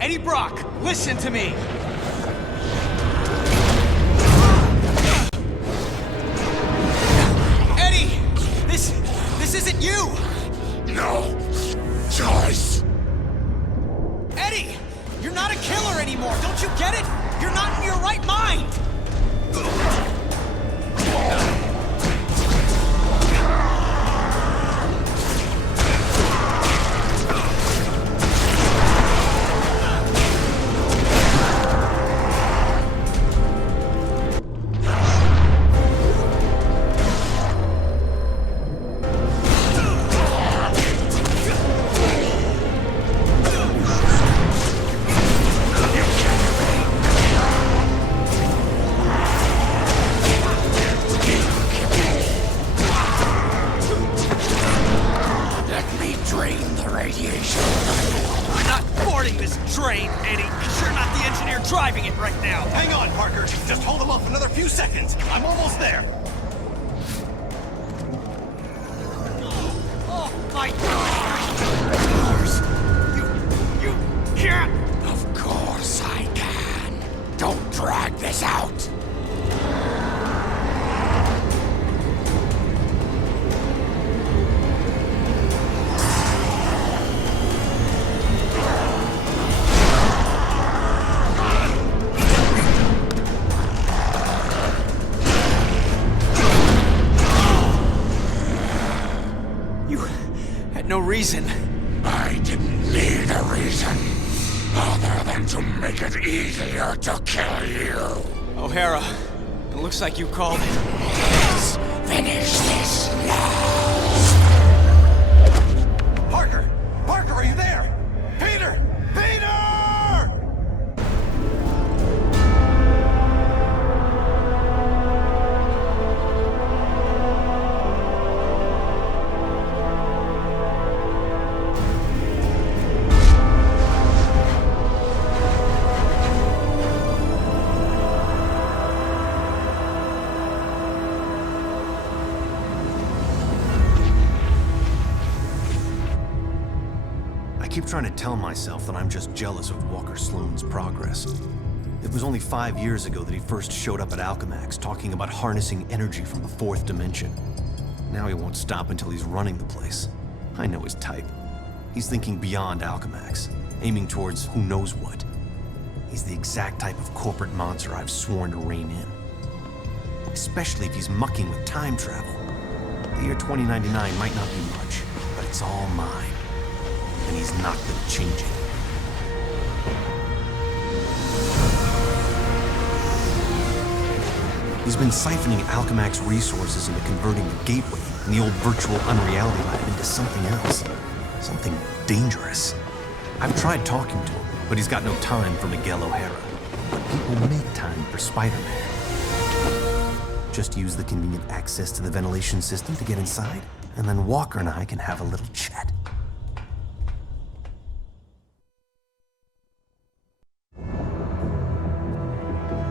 Eddie Brock, listen to me! Eddie! This isn't you! No choice! Eddie! You're not a killer anymore, don't you get it? You're not in your right mind! No reason. I didn't need a reason, other than to make it easier to kill you. O'Hara, it looks like you called it. Let's finish this now. Parker! Parker, are you there? Peter! Peter! I keep trying to tell myself that I'm just jealous of Walker Sloan's progress. It was only 5 years ago that he first showed up at Alchemax talking about harnessing energy from the fourth dimension. Now he won't stop until he's running the place. I know his type. He's thinking beyond Alchemax, aiming towards who knows what. He's the exact type of corporate monster I've sworn to rein in. Especially if he's mucking with time travel. The year 2099 might not be much, but it's all mine. And he's not gonna change it. He's been siphoning Alchemax resources into converting the gateway and the old virtual unreality lab into something else. Something dangerous. I've tried talking to him, but he's got no time for Miguel O'Hara. But people make time for Spider-Man. Just use the convenient access to the ventilation system to get inside, and then Walker and I can have a little chat.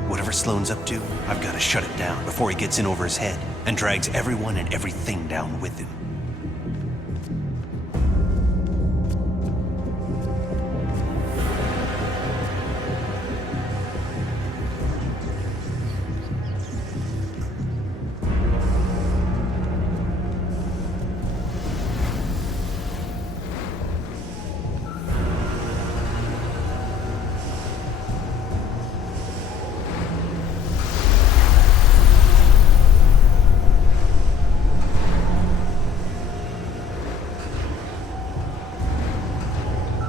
Whatever Sloan's up to, I've got to shut it down before he gets in over his head and drags everyone and everything down with him.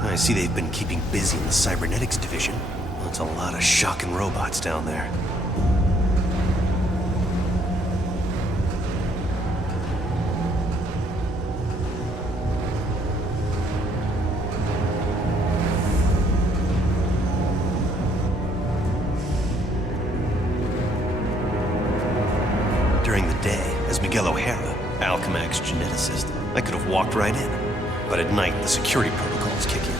I see they've been keeping busy in the cybernetics division. Well, it's a lot of shocking robots down there. during the day, as Miguel O'Hara, Alchemax geneticist, I could have walked right in. But at night, the security protocols kick in.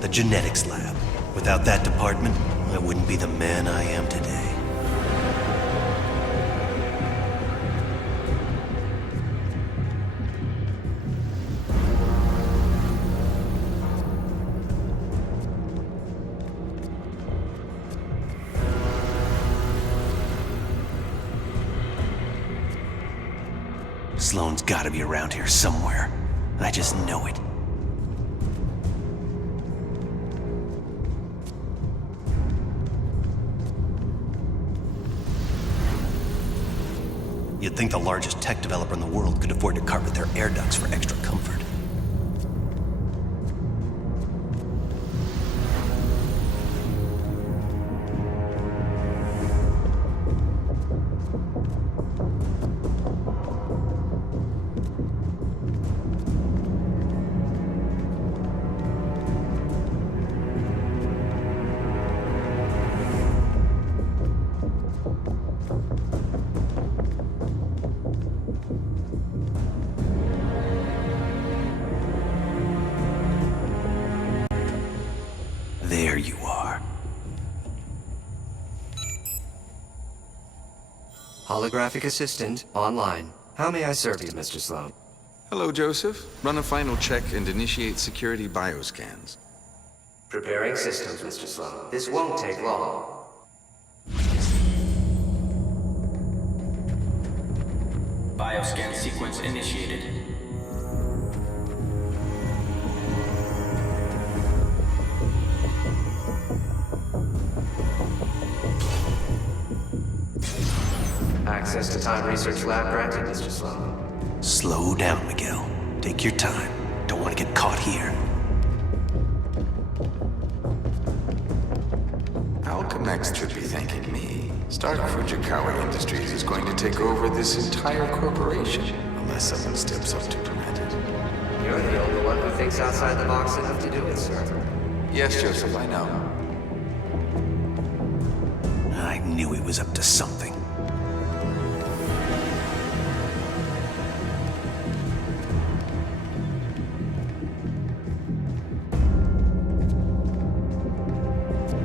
The genetics lab. Without that department, I wouldn't be the man I am today. Sloan's gotta be around here somewhere. I just know it. You'd think the largest tech developer in the world could afford to carpet their air ducts for extra comfort. There you are. Holographic assistant online. How may I serve you, Mr. Sloan? Hello, Joseph. Run a final check and initiate security bioscans. Preparing systems, Mr. Sloan. This won't take long. Bioscan sequence initiated. Access to Time Research Lab granted, Mr. Sloan. Slow down, Miguel. Take your time. Don't want to get caught here. Alchemax should be thanking me. Stark Fujikawa Industries is going to take over this entire corporation, unless someone steps up to prevent it. You're the only one who thinks outside the box enough to do it, sir. Yes, Joseph, I know. I knew he was up to something.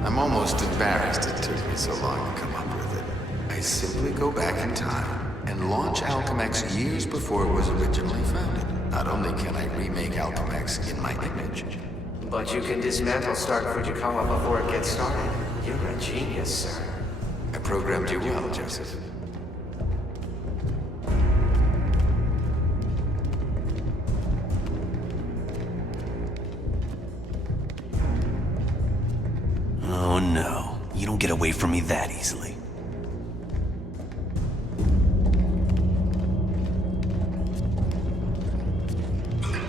I'm almost embarrassed it took me so long to come up with it. I simply go back in time and launch Alchemax years before it was originally founded. Not only can I remake Alchemax in my image, But you can dismantle Stark Fujikawa before it gets started. You're a genius, sir. I programmed you well, Joseph. Oh no, you don't get away from me that easily.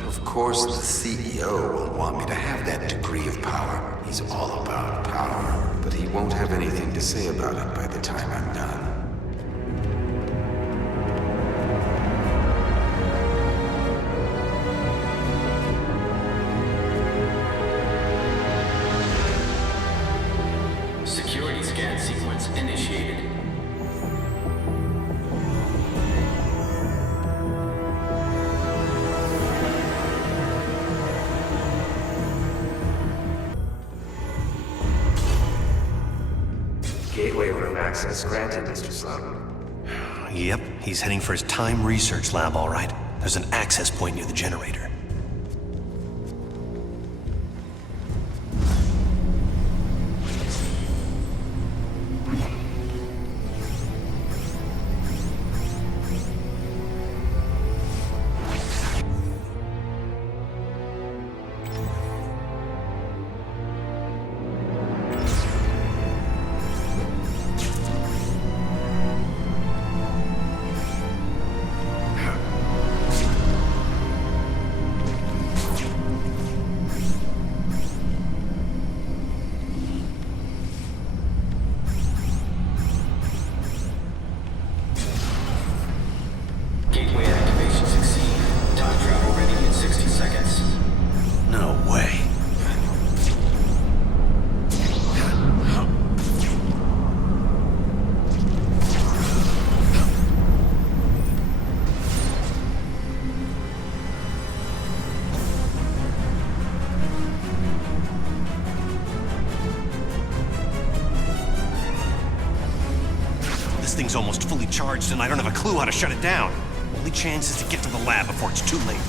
Of course, the CEO will want me to have that degree of power. He's all about power, but he won't have anything to say about it by the time I'm done. Security scan sequence initiated. Gateway room access granted, Mr. Sloan. Yep, he's heading for his Time Research Lab, all right. There's an access point near the generator. charged and I don't have a clue how to shut it down. Only chance is to get to the lab before it's too late.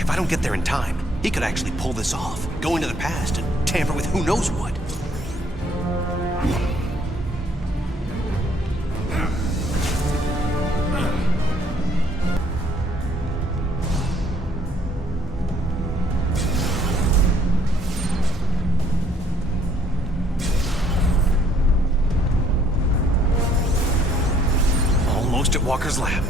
If I don't get there in time, he could actually pull this off, go into the past and tamper with who knows what. Almost at Walker's lab.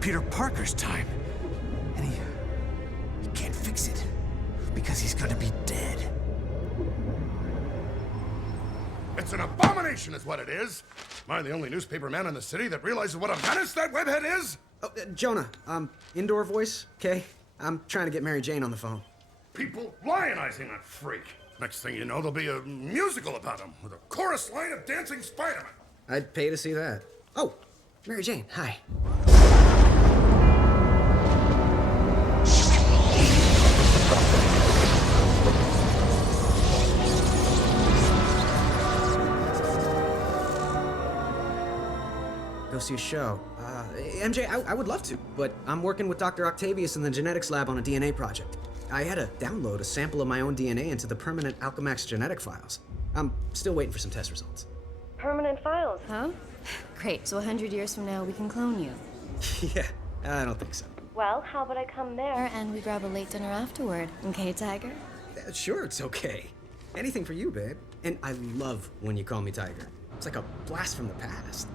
Peter Parker's time. And he can't fix it because he's gonna be dead. It's an abomination is what it is. Am I the only newspaper man in the city that realizes what a menace that webhead is? Oh, Jonah, indoor voice, okay? I'm trying to get Mary Jane on the phone. People lionizing that freak. Next thing you know, there'll be a musical about him with a chorus line of dancing Spider-Man. I'd pay to see that. Oh, Mary Jane, hi. Go see a show. MJ, I would love to, but I'm working with Dr. Octavius in the genetics lab on a DNA project. I had to download a sample of my own DNA into the permanent Alchemax genetic files. I'm still waiting for some test results. Permanent files, huh? Great, so 100 years from now we can clone you. Yeah, I don't think so. Well, how about I come there and we grab a late dinner afterward, okay, Tiger? Sure, it's okay. Anything for you, babe. And I love when you call me Tiger. It's like a blast from the past.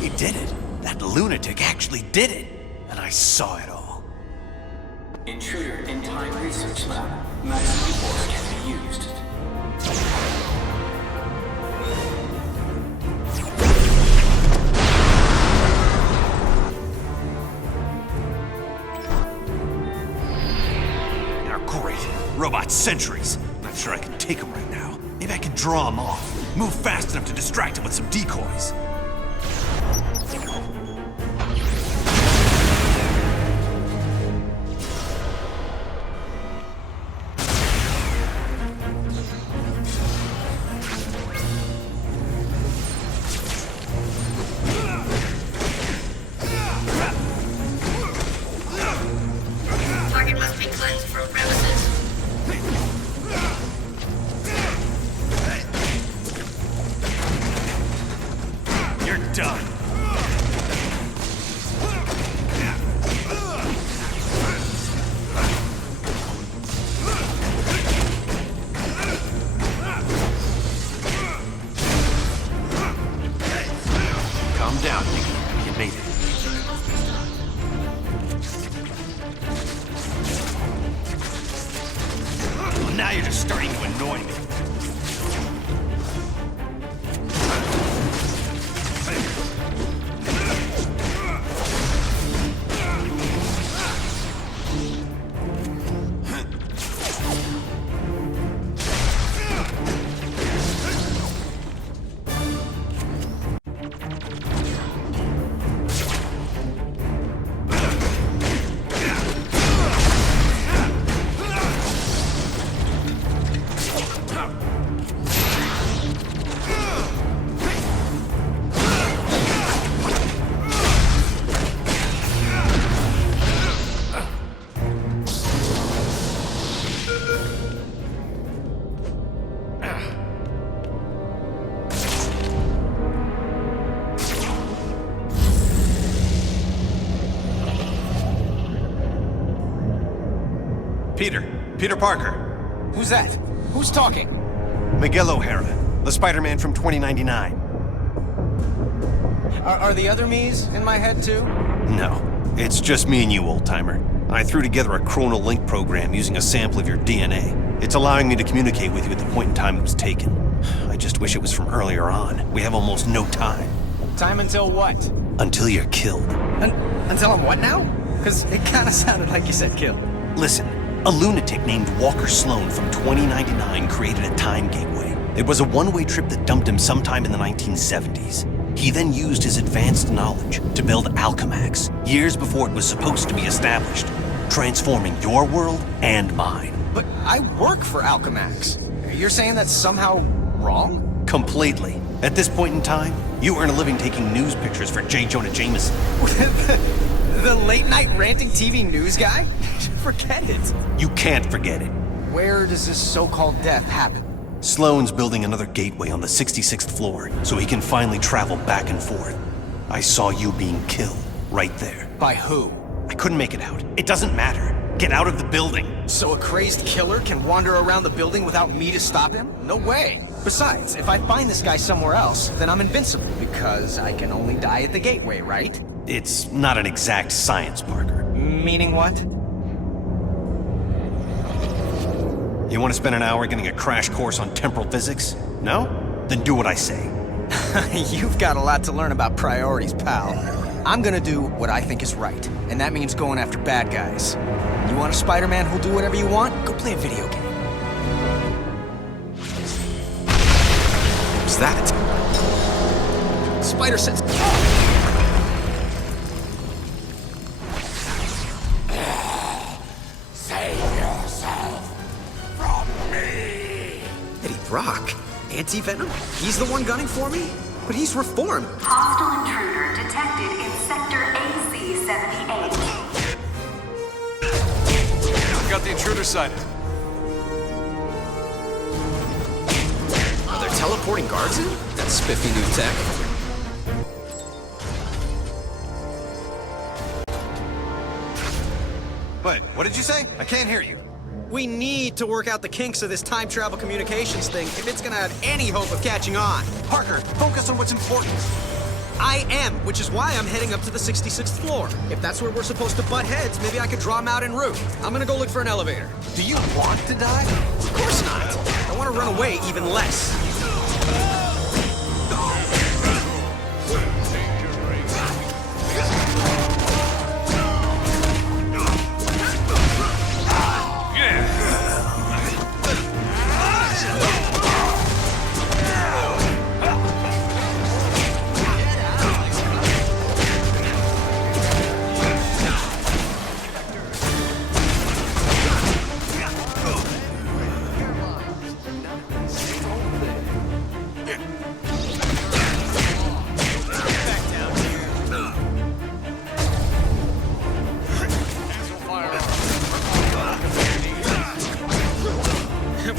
He did it. That lunatic actually did it. And I saw it all. Intruder in Time Research Lab. Maximum force can be used. Now, great. Robot sentries. Not sure I can take them right now. Maybe I can draw them off. Move fast enough to distract them with some decoys. Now you're just starting to annoy me. Peter Parker. Who's that? Who's talking? Miguel O'Hara, the Spider-Man from 2099. Are the other me's in my head too? No, it's just me and you, old-timer. I threw together a chronal link program using a sample of your DNA. It's allowing me to communicate with you at the point in time it was taken. I just wish it was from earlier on. We have almost no time. Time until what? Until you're killed. Until I'm what now? Because it kind of sounded like you said kill. Listen, a lunatic named Walker Sloan from 2099 created a time gateway. It was a one-way trip that dumped him sometime in the 1970s. He then used his advanced knowledge to build Alchemax, years before it was supposed to be established, transforming your world and mine. But I work for Alchemax. You're saying that's somehow wrong? Completely. At this point in time, you earn a living taking news pictures for J. Jonah Jameson. The late-night ranting TV news guy? Forget it. You can't forget it. Where does this so-called death happen? Sloan's building another gateway on the 66th floor, so he can finally travel back and forth. I saw you being killed, right there. By who? I couldn't make it out. It doesn't matter. Get out of the building. So a crazed killer can wander around the building without me to stop him? No way. Besides, if I find this guy somewhere else, then I'm invincible, because I can only die at the gateway, right? It's not an exact science, Parker. Meaning what? You want to spend an hour getting a crash course on temporal physics? No? Then do what I say. You've got a lot to learn about priorities, pal. I'm gonna do what I think is right, and that means going after bad guys. You want a Spider-Man who'll do whatever you want? Go play a video game. What's that? Spider sense. Save yourself from me! Eddie Brock? Anti-Venom? He's the one gunning for me? But he's reformed. Hostile intruder detected in Sector AC-78. Got the intruder sighted. Are there teleporting guards in? That spiffy new tech. Wait, what did you say? I can't hear you. We need to work out the kinks of this time travel communications thing if it's gonna have any hope of catching on. Parker, focus on what's important. I am, which is why I'm heading up to the 66th floor. If that's where we're supposed to butt heads, maybe I could draw them out en route. I'm gonna go look for an elevator. Do you want to die? Of course not. I want to run away even less.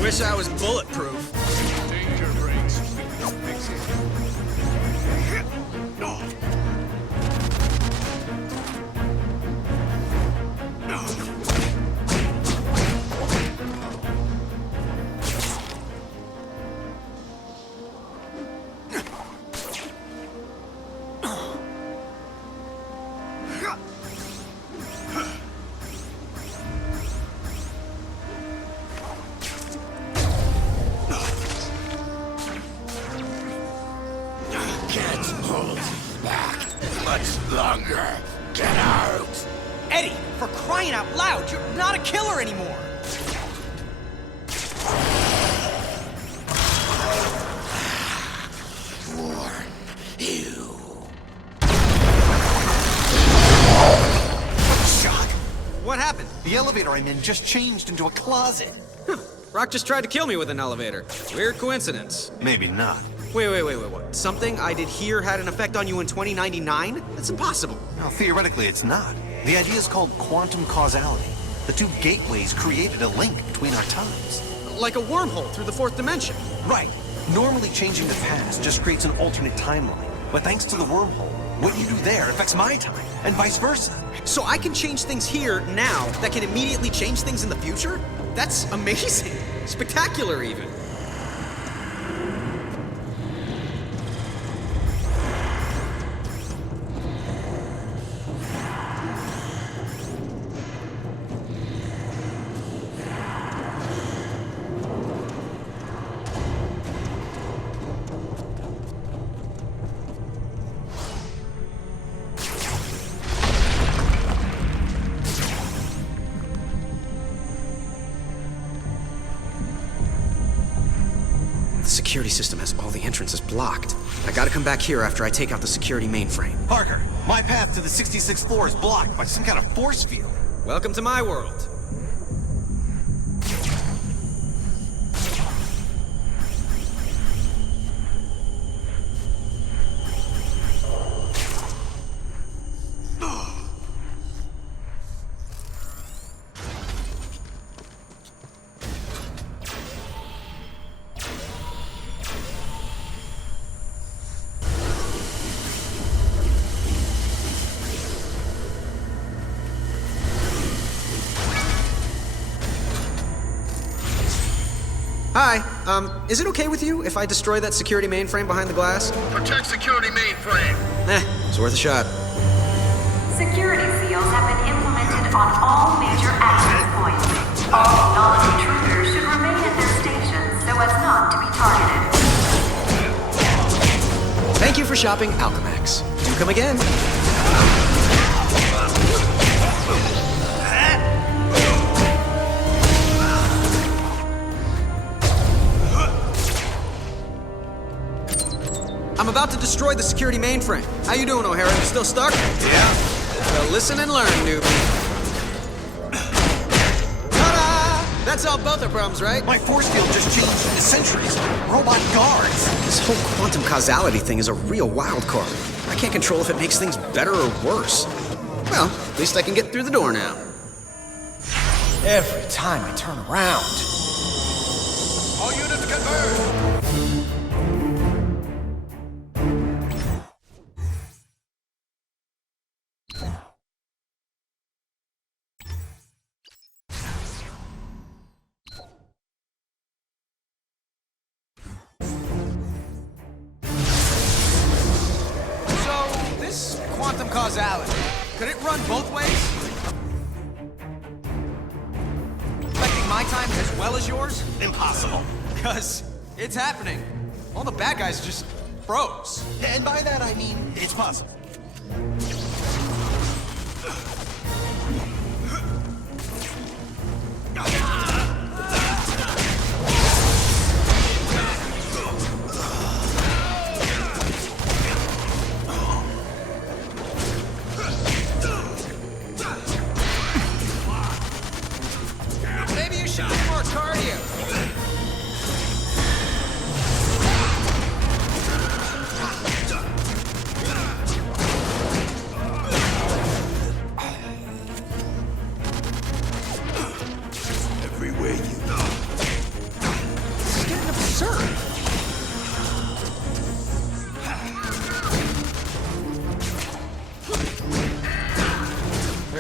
Wish I was bulletproof. longer. Get out! Eddie, for crying out loud, you're not a killer anymore! Warn you. Shock! What happened? The elevator I'm in just changed into a closet. Rock just tried to kill me with an elevator. Weird coincidence. Maybe not. Wait, what? Something I did here had an effect on you in 2099? That's impossible. Now, theoretically, it's not. The idea is called quantum causality. The two gateways created a link between our times. Like a wormhole through the fourth dimension. Right. Normally, changing the past just creates an alternate timeline. But thanks to the wormhole, what you do there affects my time, and vice versa. So I can change things here, now, that can immediately change things in the future? That's amazing. Spectacular, even. The security system has all the entrances blocked. I gotta come back here after I take out the security mainframe. Parker, my path to the 66th floor is blocked by some kind of force field. Welcome to my world. Hi, is it okay with you if I destroy that security mainframe behind the glass? Protect security mainframe. It's worth a shot. Security seals have been implemented on all major access points. All non-intruders should remain at their stations so as not to be targeted. Thank you for shopping Alchemax. Do come again. I'm about to destroy the security mainframe. How you doing, O'Hara? You still stuck? Yeah. Well, listen and learn, newbie. Ta-da! That's all both our problems, right? My force field just changed into sentries, robot guards. This whole quantum causality thing is a real wild card. I can't control if it makes things better or worse. Well, at least I can get through the door now. Every time I turn around. All units converge. Quantum causality. Could it run both ways? Affecting my time as well as yours? Impossible. Because it's happening. All the bad guys just froze. And by that I mean, it's possible.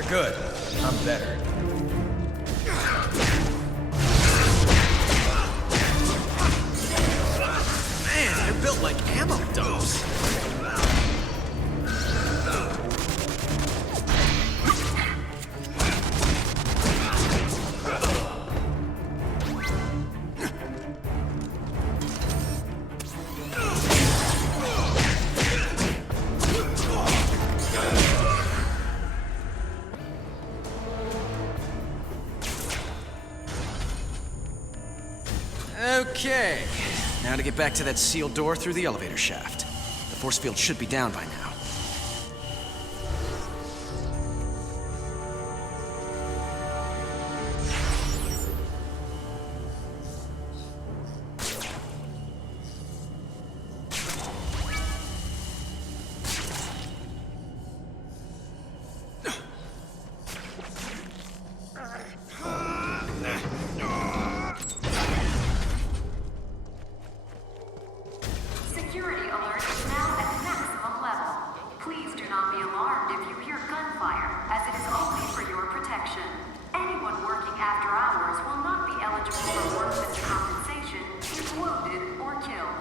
Good. I'm better. Man, they're built like ammo dumps. Okay. Now to get back to that sealed door through the elevator shaft. The force field should be down by now. Security alert is now at maximum level. Please do not be alarmed if you hear gunfire, as it is only for your protection. Anyone working after hours will not be eligible for workman's compensation if wounded or killed.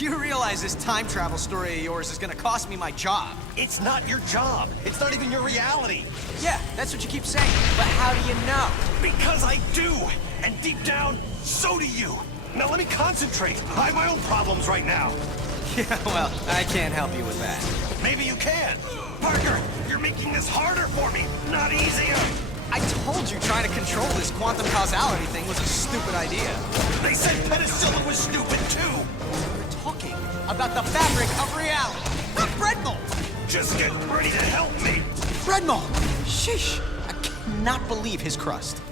You realize this time travel story of yours is gonna cost me my job. It's not your job. It's not even your reality. Yeah, that's what you keep saying. But how do you know? Because I do. And deep down, so do you. Now let me concentrate. I have my own problems right now. Yeah, well, I can't help you with that. Maybe you can. Parker, you're making this harder for me, not easier. I told you trying to control this quantum causality thing was a stupid idea. They said penicillin was stupid too. We're talking about the fabric of reality, not bread mold. Just get ready to help me. Bread mold. Sheesh. I cannot believe his crust.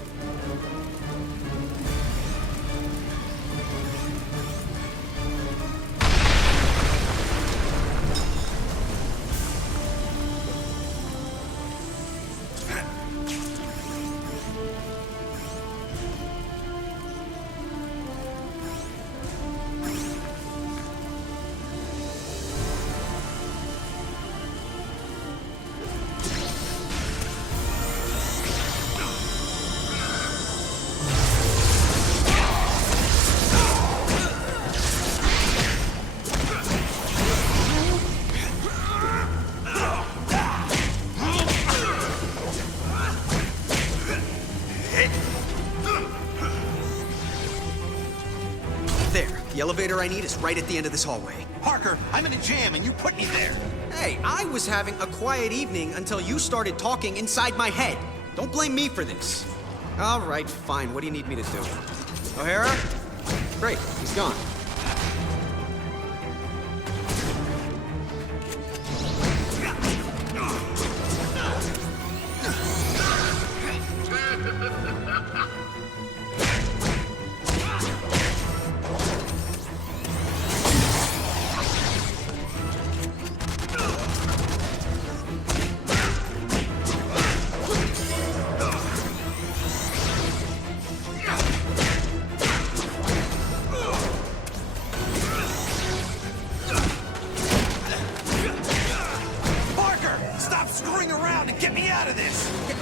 There. The elevator I need is right at the end of this hallway. Parker, I'm in a jam and you put me there. Hey, I was having a quiet evening until you started talking inside my head. Don't blame me for this. All right, fine. What do you need me to do? O'Hara? Great, he's gone.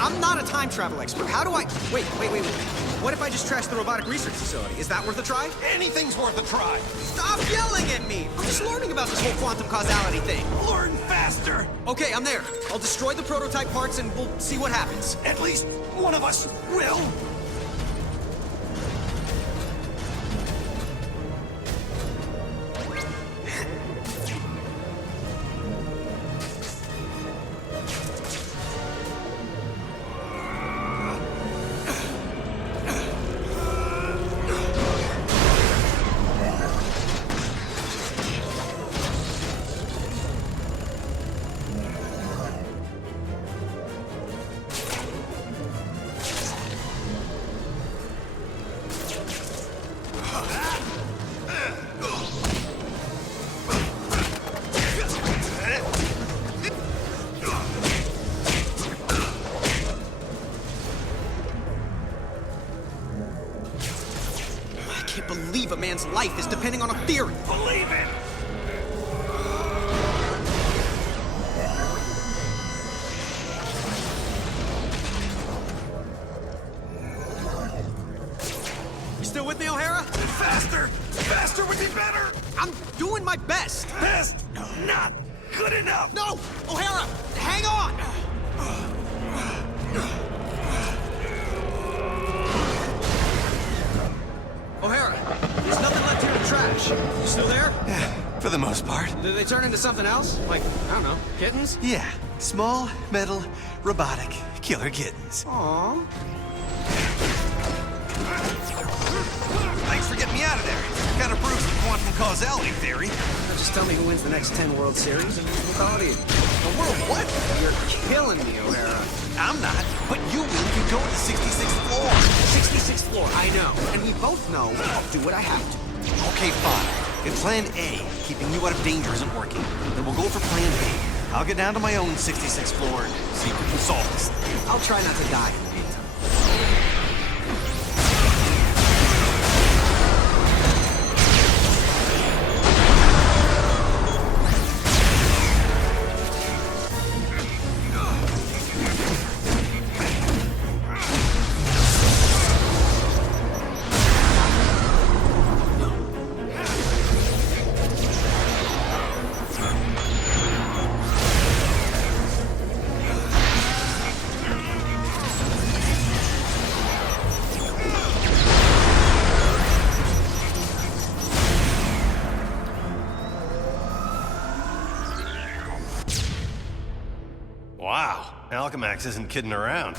I'm not a time travel expert. How do I... Wait. What if I just trash the robotic research facility? Is that worth a try? Anything's worth a try. Stop yelling at me! I'm just learning about this whole quantum causality thing. Learn faster. Okay, I'm there. I'll destroy the prototype parts and we'll see what happens. At least one of us will. I can't believe a man's life is depending on a theory. Believe it. You still with me, O'Hara? Faster! Faster would be better! I'm doing my best. Best! Not good enough! No! O'Hara, hang on! O'Hara, there's nothing left here to trash. You still there? Yeah, for the most part. Did they turn into something else? Like, I don't know, kittens? Yeah, small, metal, robotic, killer kittens. Aww. Thanks for getting me out of there. Gotta prove some quantum causality theory. Now just tell me who wins the next 10 World Series and we'll call it even. The world what? You're killing me, O'Hara. I'm not, but you will if you go to the 66th floor. 66th floor, I know. And we both know I'll do what I have to. Okay, fine. If plan A, keeping you out of danger, isn't working, then we'll go for plan B. I'll get down to my own 66th floor and see if we can solve this thing. I'll try not to die in the meantime. Wow, Alchemax isn't kidding around.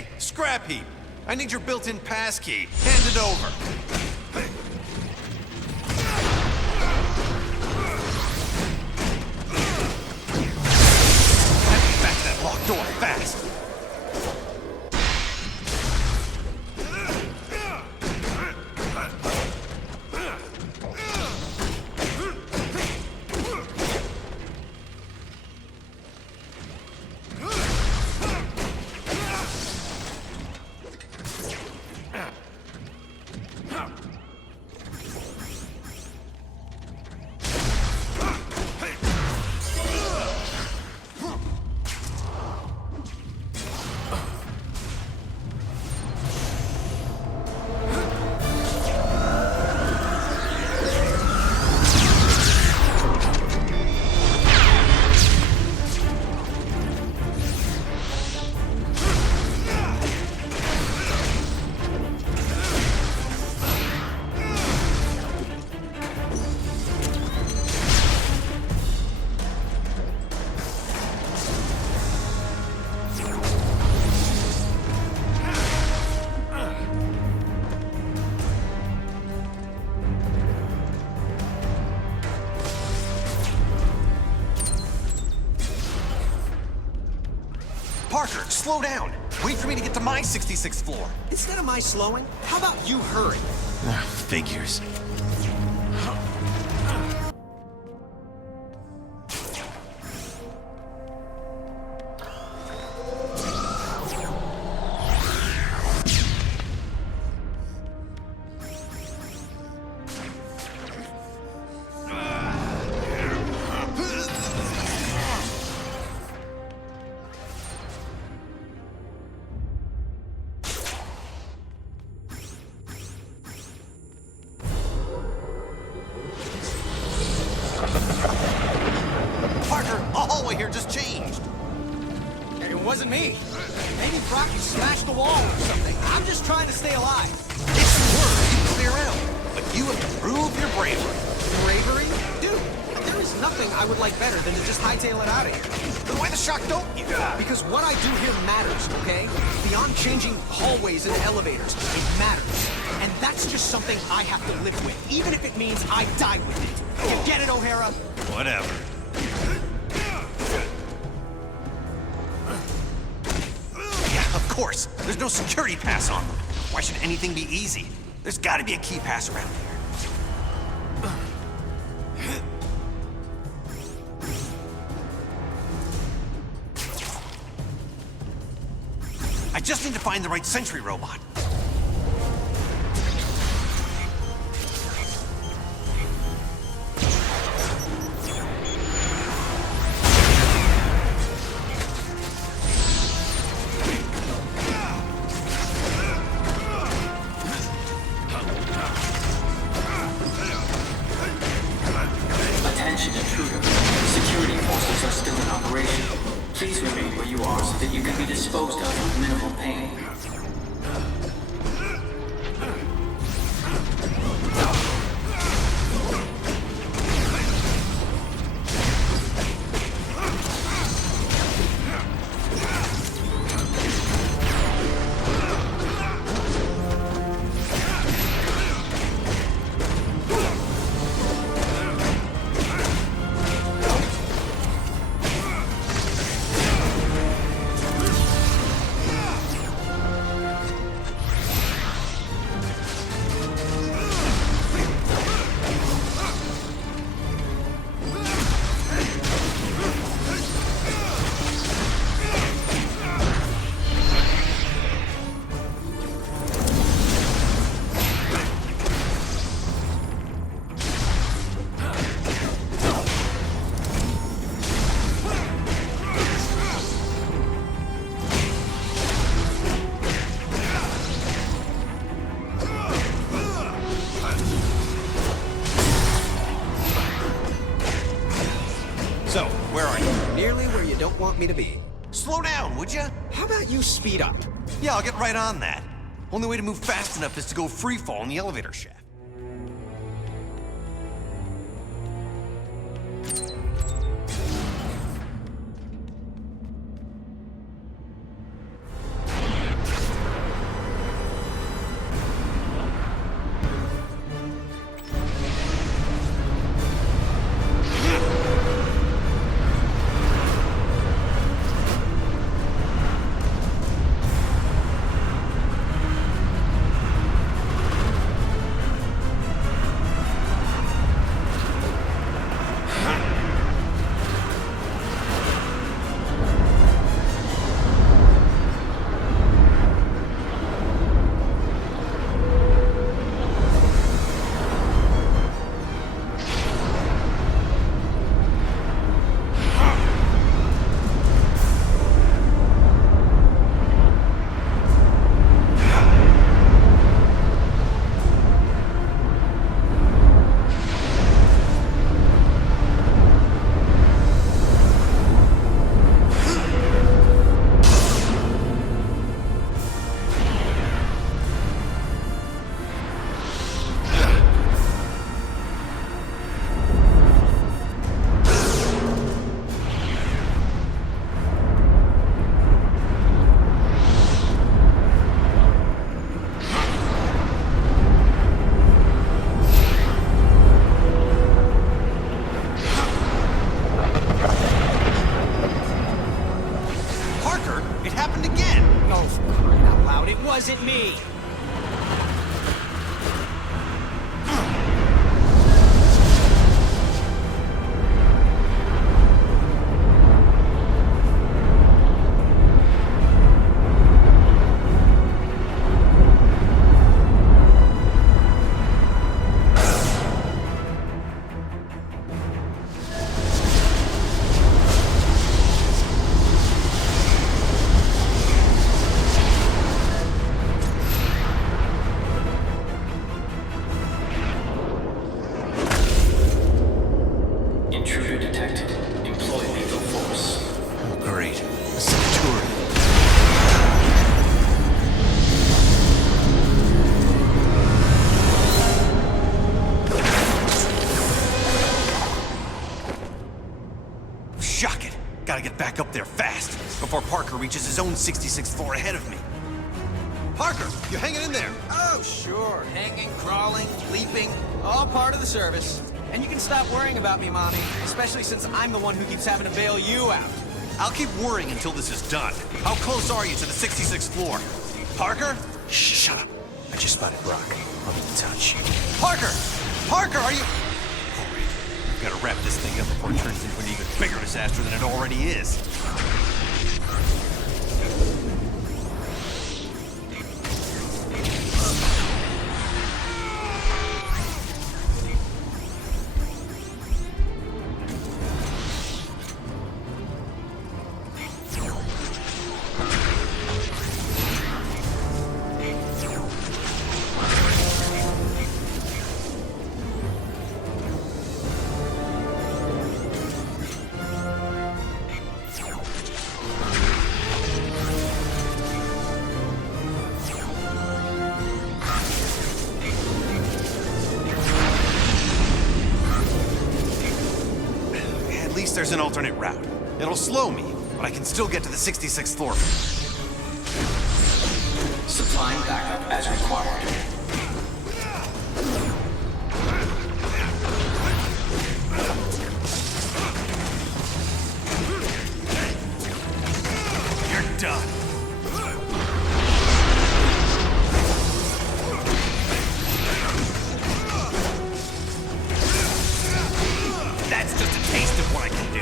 Hey, scrap heap! I need your built-in passkey. Hand it over. Back to that locked door, fast! Parker, slow down. Wait for me to get to my 66th floor. Instead of my slowing, how about you hurry? Figures. Here just changed. It wasn't me. Maybe Brocky smashed the wall or something. I'm just trying to stay alive. It's word you clear out, but you have to prove your bravery. Bravery? Dude, there is nothing I would like better than to just hightail it out of here. Then why the shock don't you? Because what I do here matters, okay? Beyond changing hallways and elevators, it matters. And that's just something I have to live with, even if it means I die with it. You get it, O'Hara? Whatever. Of course, there's no security pass on them. Why should anything be easy? There's gotta be a key pass around here. I just need to find the right sentry robot. So, where are you? Nearly where you don't want me to be. Slow down, would you? How about you speed up? Yeah, I'll get right on that. Only way to move fast enough is to go free-fall in the elevator shaft. Parker, it happened again! Oh, for crying out loud, it wasn't me! Intruder detected. Employ lethal force. Oh, great. A saboteur. Shock it! Gotta get back up there fast, before Parker reaches his own 66th floor ahead of me. Parker, you hanging in there? Oh, sure. Hanging, crawling, leaping, all part of the service. And you can stop worrying about me, Mommy, especially since I'm the one who keeps having to bail you out. I'll keep worrying until this is done. How close are you to the 66th floor? Parker? Shh, shut up. I just spotted Brock. I'll be in touch. Parker! Parker, are you... Great. We've got to wrap this thing up before it turns into an even bigger disaster than it already is. There's an alternate route. It'll slow me, but I can still get to the 66th floor. Supplying backup as required. You're done. That's just a taste of what I can do.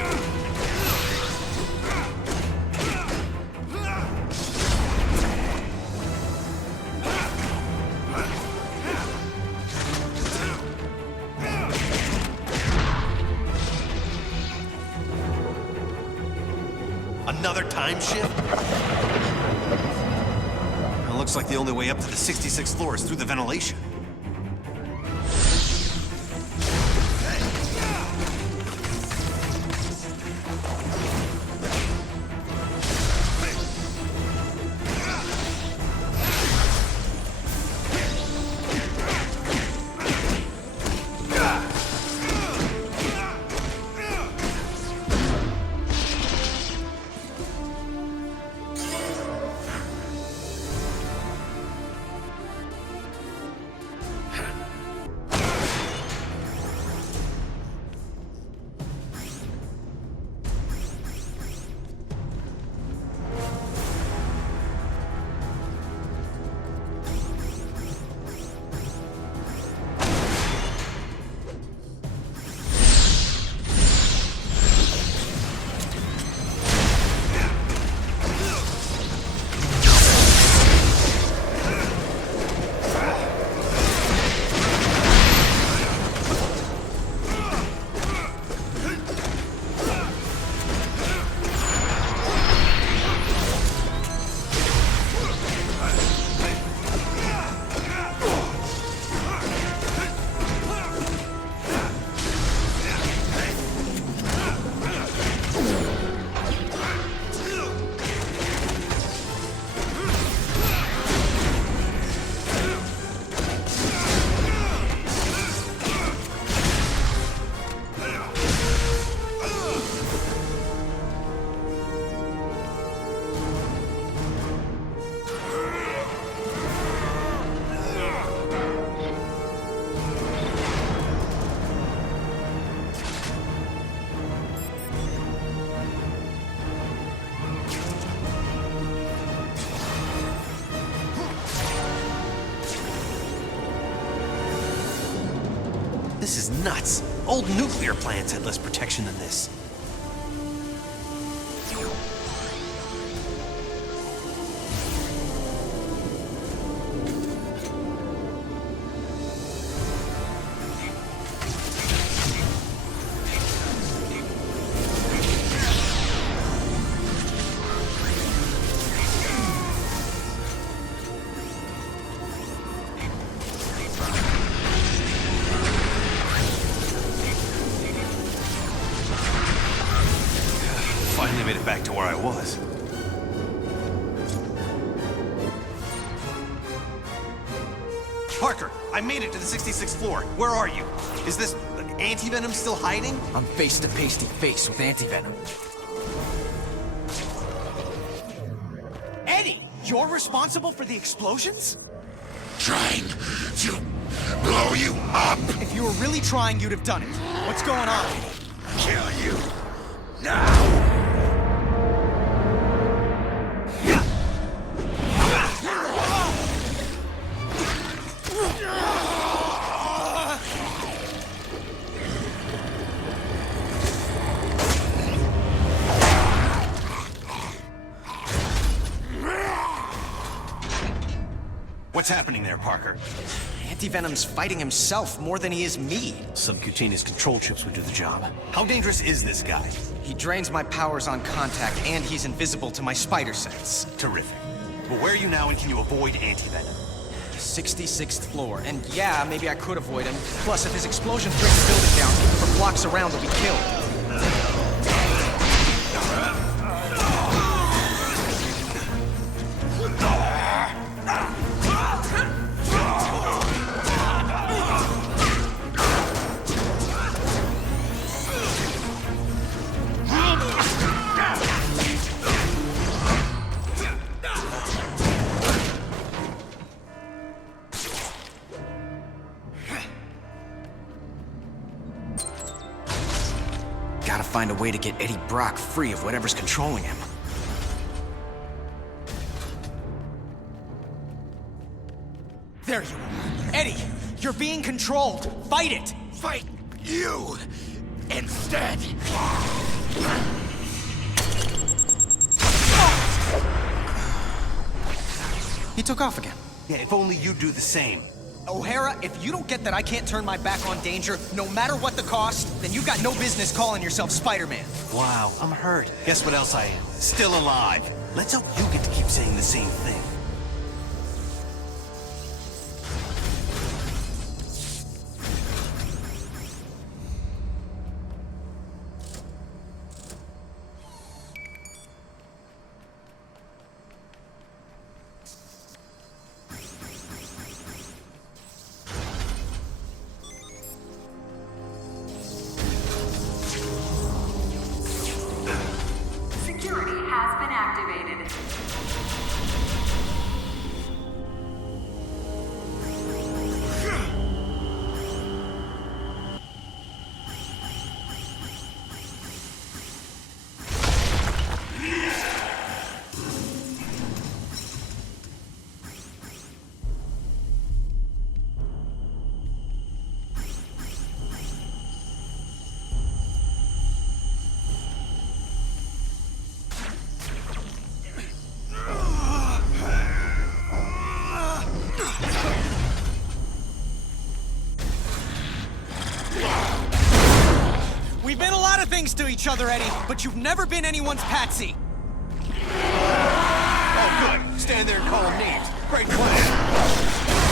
Another time shift? It looks like the only way up to the 66th floor is through the ventilation. This is nuts. Old nuclear plants had less protection than this. Finally made it back to where I was. Parker, I made it to the 66th floor. Where are you? Is this Anti-Venom still hiding? I'm face to face with Anti-Venom. Eddie, you're responsible for the explosions? Trying to blow you up. If you were really trying, you'd have done it. What's going on? Kill you now. What's happening there, Parker? Anti-Venom's fighting himself more than he is me. Subcutaneous control chips would do the job. How dangerous is this guy? He drains my powers on contact, and he's invisible to my spider sense. Terrific. Well, where are you now, and can you avoid Anti-Venom? 66th floor, and yeah, maybe I could avoid him. Plus, if his explosions break the building down, people from blocks around will be killed. Gotta find a way to get Eddie Brock free of whatever's controlling him. There you are. Eddie, you're being controlled. Fight it. Fight you instead. He took off again. Yeah, if only you'd do the same. O'Hara, if you don't get that I can't turn my back on danger, no matter what the cost, then you've got no business calling yourself Spider-Man. Wow, I'm hurt. Guess what else I am? Still alive. Let's hope you get to keep saying the same thing. Security has been activated. We've been a lot of things to each other, Eddie, but you've never been anyone's patsy. Oh, good. Stand there and call them names. Great plan.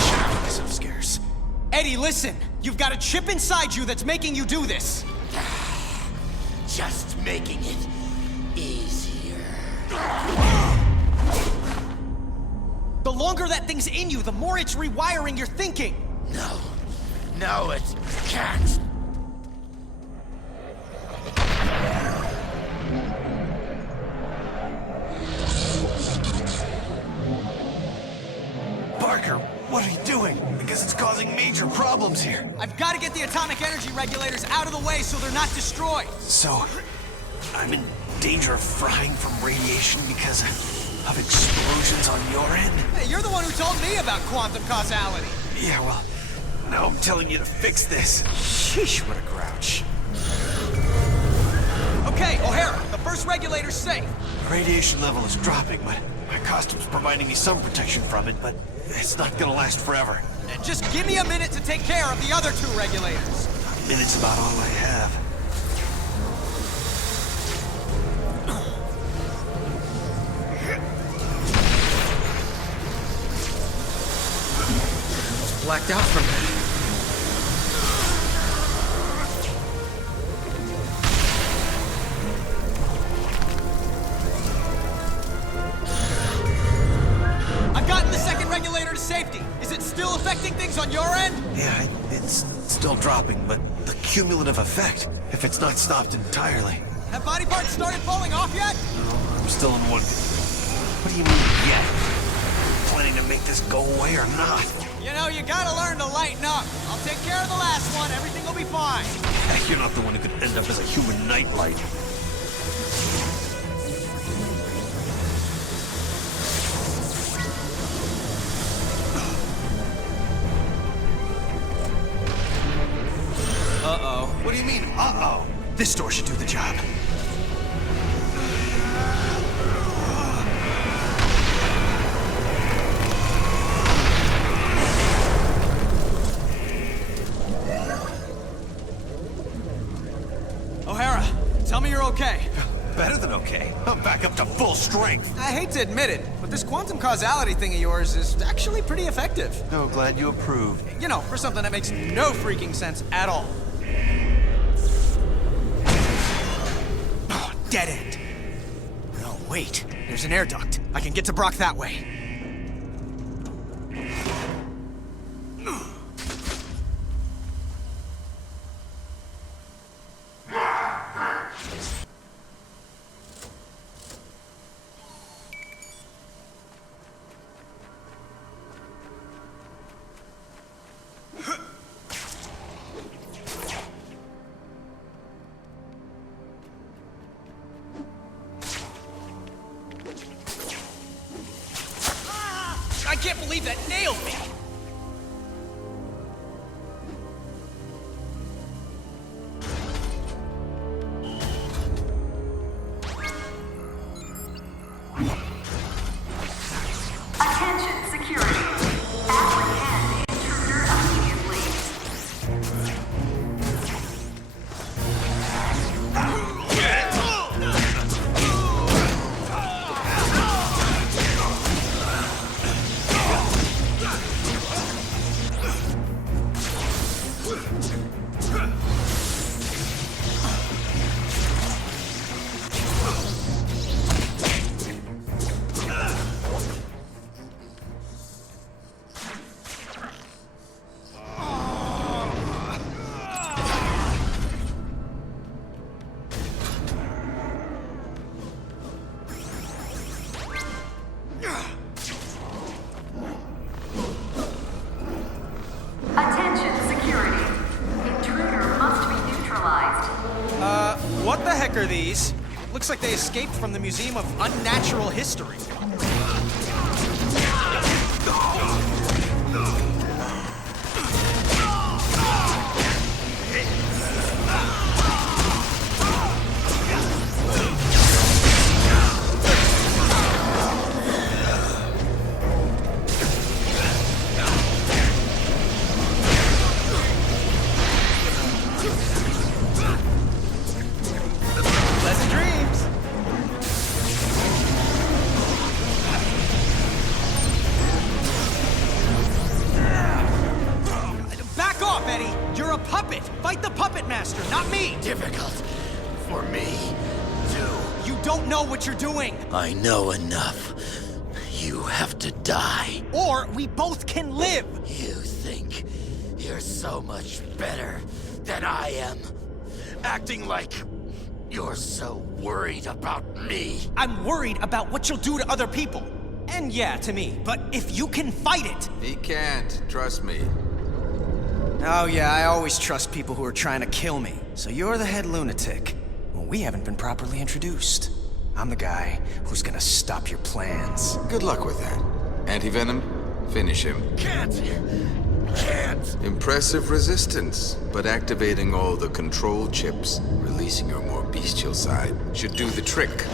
Should've kept myself scarce. Eddie, listen. You've got a chip inside you that's making you do this. Just making it easier. The longer that thing's in you, the more it's rewiring your thinking. No, it can't. Parker, what are you doing? Because it's causing major problems here. I've got to get the atomic energy regulators out of the way so they're not destroyed. So, I'm in danger of frying from radiation because of explosions on your end? Hey, you're the one who told me about quantum causality. Yeah, well, Now I'm telling you to fix this. Sheesh, what a grouch. Okay, O'Hara, the first regulator's safe. The radiation level is dropping, but my costume's providing me some protection from it, but it's not gonna last forever. And just give me a minute to take care of the other two regulators. A minute's about all I have. Blacked out from that. I've gotten the second regulator to safety. Is it still affecting things on your end? Yeah, it's still dropping, but the cumulative effect, if it's not stopped entirely. Have body parts started falling off yet? No, I'm still in one. What do you mean, yet? Planning to make this go away or not? You know, you gotta learn to lighten up. I'll take care of the last one. Everything will be fine. You're not the one who could end up as a human nightlight. Uh-oh. What do you mean, uh-oh? This door should do the job. O'Hara, tell me you're okay. Better than okay. I'm back up to full strength. I hate to admit it, but this quantum causality thing of yours is actually pretty effective. Oh, glad you approve. You know, for something that makes no freaking sense at all. Oh, dead end. Oh, wait. There's an air duct. I can get to Brock that way. I can't believe that nailed me! Attention, security. Apprehend intruder immediately. Attention, security. Intruder must be neutralized. What the heck are these? Looks like they escaped from the Museum of Unnatural History. Pleasant dreams! Back off, Eddie! You're a puppet! Fight the puppet master, not me! Difficult for me, too. You don't know what you're doing! I know enough. You have to die. Or we both can live! You think you're so much better than I am. Acting like you're so worried about me. I'm worried about what you'll do to other people. And yeah, to me. But if you can fight it... He can't, trust me. Oh yeah, I always trust people who are trying to kill me. So you're the head lunatic. Well, we haven't been properly introduced. I'm the guy who's gonna stop your plans. Good luck with that. Anti-Venom, finish him. Can't. can't! Impressive resistance, but activating all the control chips, releasing your more bestial side, should do the trick.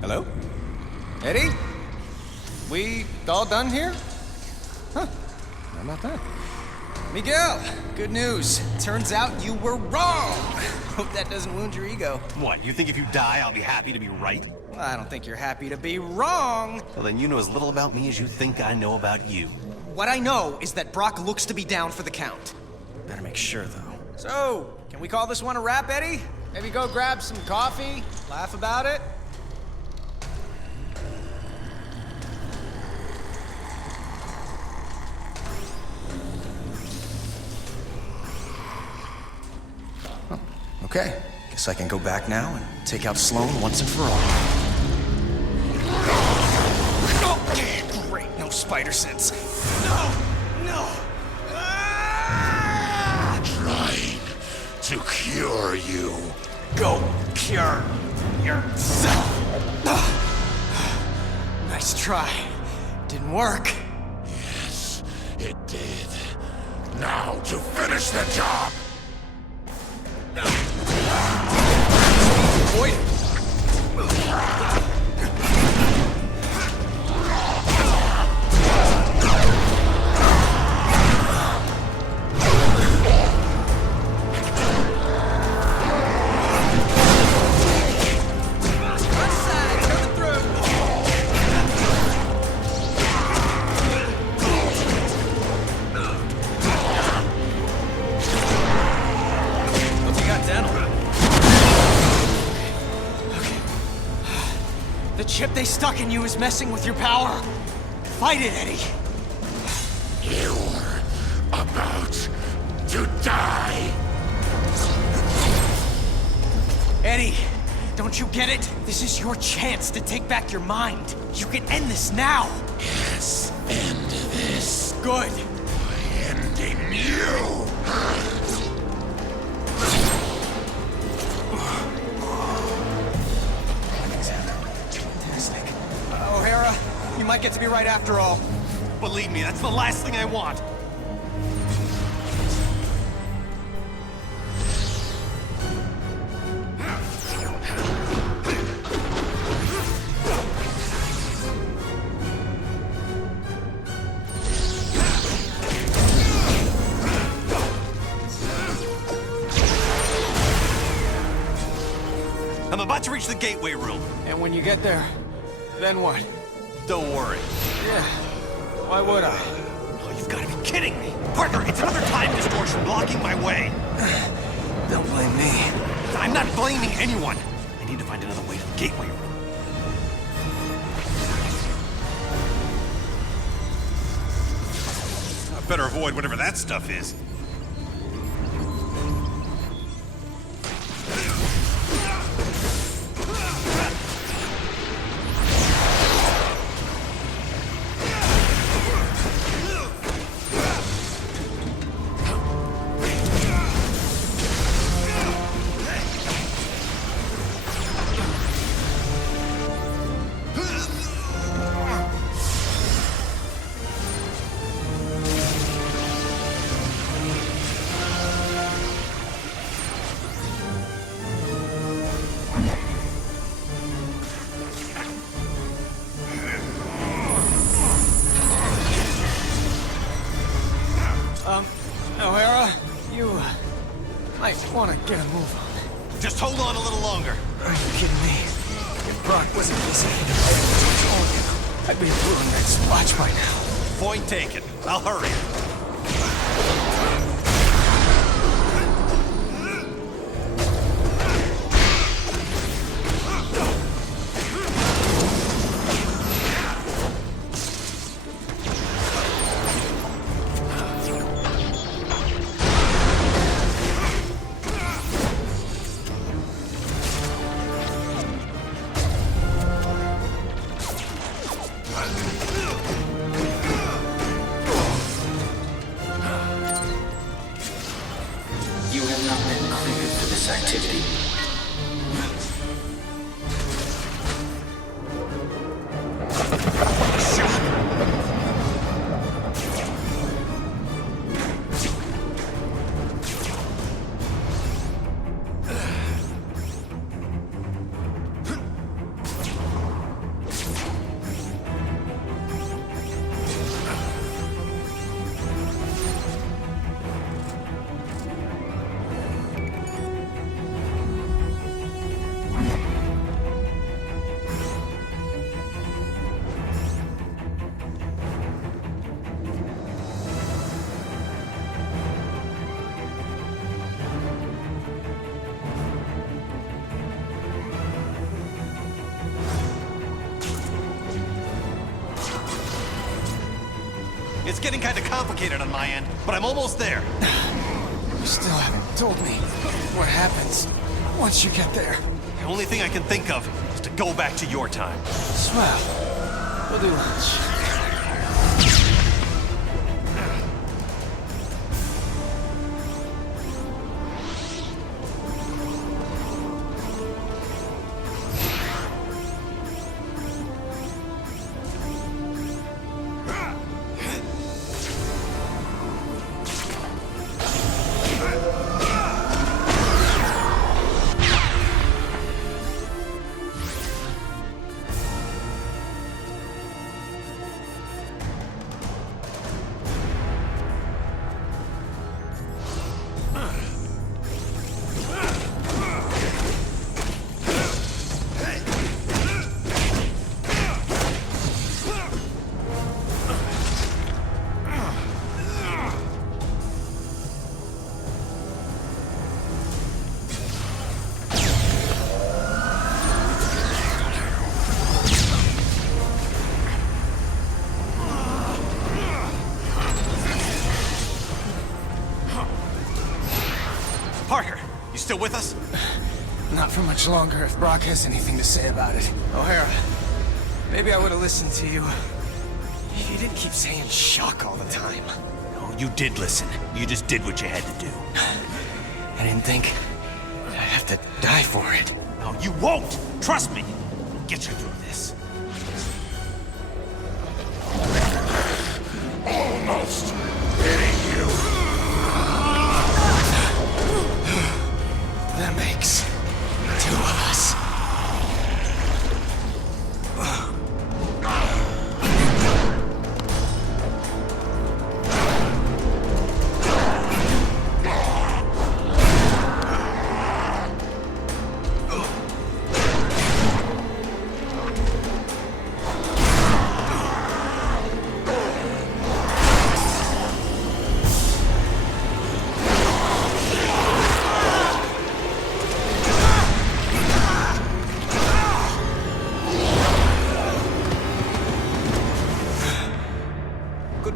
Hello? Eddie? We all done here? Huh. How about that? Miguel, good news. Turns out you were wrong. Hope that doesn't wound your ego. What, you think if you die, I'll be happy to be right? Well, I don't think you're happy to be wrong. Well, then you know as little about me as you think I know about you. What I know is that Brock looks to be down for the count. Better make sure, though. So, can we call this one a wrap, Eddie? Maybe go grab some coffee, laugh about it? Okay, guess I can go back now and take out Sloan once and for all. Okay, great, no spider sense. No, no. Trying to cure you. Go cure yourself. Nice try. Didn't work. Yes, it did. Now to finish the job. Avoid it. The chip they stuck in you is messing with your power. Fight it, Eddie. You're about to die. Eddie, don't you get it? This is your chance to take back your mind. You can end this now. Yes, end this. Good. By ending you. O'Hara, you might get to be right after all. Believe me, that's the last thing I want. I'm about to reach the gateway room. And when you get there, then what? Don't worry. Yeah. Why would I? Oh, you've got to be kidding me. Partner, it's another time distortion blocking my way. Don't blame me. I'm not blaming anyone. I need to find another way to the gateway room. I better avoid whatever that stuff is. Might want to get a move on. Just hold on a little longer. Are you kidding me? If Brock wasn't busy controlling him, I'd be a blue and red splotch by now. Point taken. I'll hurry. It's getting kind of complicated on my end, but I'm almost there. You still haven't told me what happens once you get there. The only thing I can think of is to go back to your time. Swell. We'll do lunch. Still with us? Not for much longer if Brock has anything to say about it. O'Hara, maybe I would have listened to you if you didn't keep saying shock all the time. Oh, you did listen. You just did what you had to do. I didn't think I'd have to die for it. No, you won't! Trust me! I'll get you through this. Almost hitting you. That makes two of us.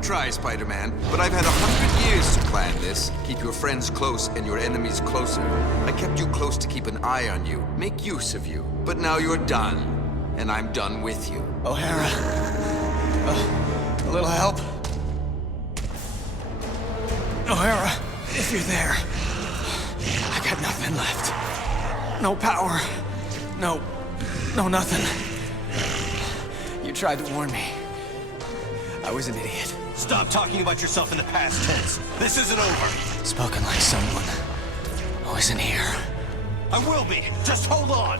Try, Spider-Man, but I've had 100 years to plan this. Keep your friends close and your enemies closer. I kept you close to keep an eye on you, make use of you. But now you're done, and I'm done with you. O'Hara, a little help? O'Hara, if you're there, I got nothing left. No power. No nothing. You tried to warn me. I was an idiot. Stop talking about yourself in the past tense. This isn't over. Spoken like someone who isn't here. I will be. Just hold on.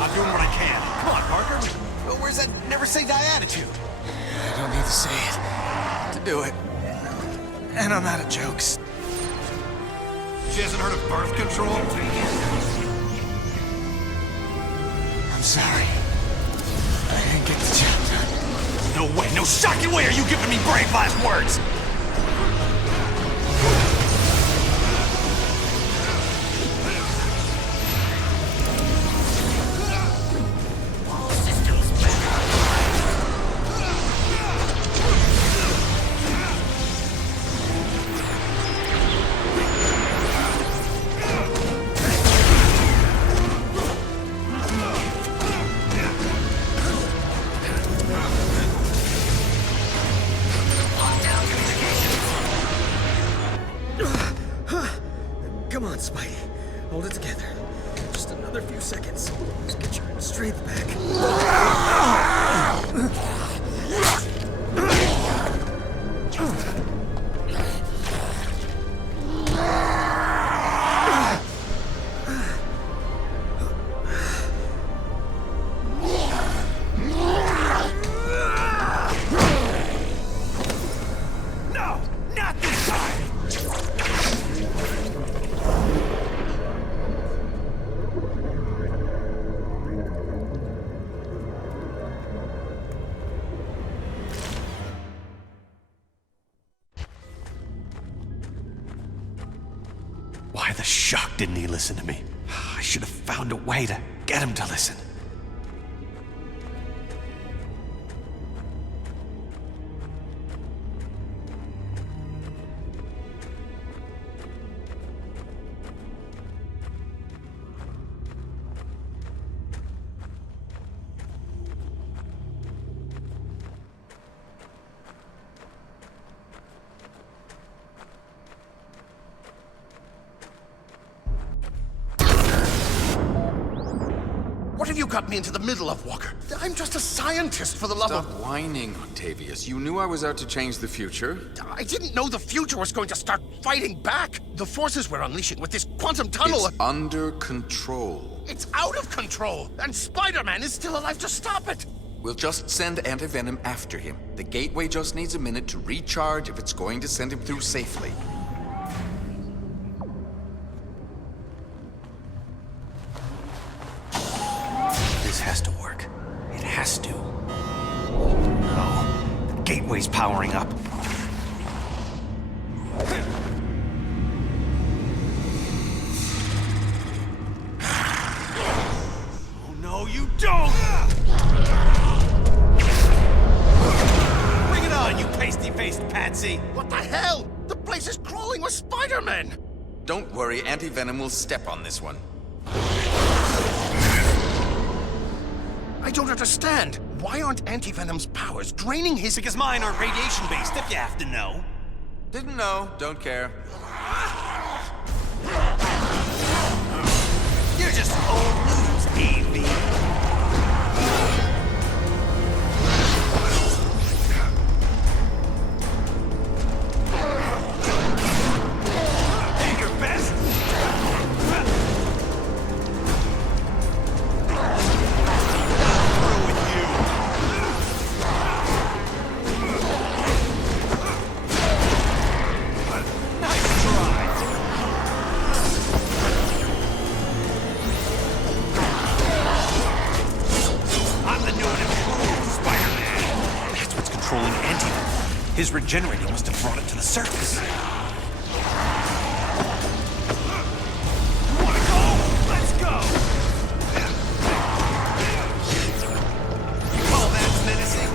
I'm doing what I can. Come on, Parker. has that never say die attitude. I don't need to say it to do it. And I'm out of jokes. She hasn't heard of birth control? I'm sorry. I didn't get the job done. No way, no shocking way are you giving me brave last words! Come on, Spidey. Hold it together. Just another few seconds. Just get your strength back. No! Not this time! Why the shock didn't he listen to me? I should have found a way to get him to listen. What have you got me into the middle of, Walker? I'm just a scientist, for the love Stop of... whining, Octavius. You knew I was out to change the future. I didn't know the future was going to start fighting back. The forces we're unleashing with this quantum tunnel... It's under control. It's out of control, and Spider-Man is still alive to stop it. We'll just send Anti-Venom after him. The gateway just needs a minute to recharge if it's going to send him through safely. This has to work. It has to. No. The gateway's powering up. Oh no, you don't! Bring it on, you pasty-faced patsy! What the hell? The place is crawling with Spider-Man! Don't worry, Anti-Venom will step on this one. I don't understand. Why aren't Anti-Venom's powers draining his... Because mine aren't radiation-based, if you have to know. Didn't know, don't care. You're just old news, AV. Do your best. Through with you. Nice try. I'm the new and improved Spider-Man. That's what's controlling Anti-Venom. His regenerating must have brought it to the surface. You wanna go? Let's go! You call that menacing?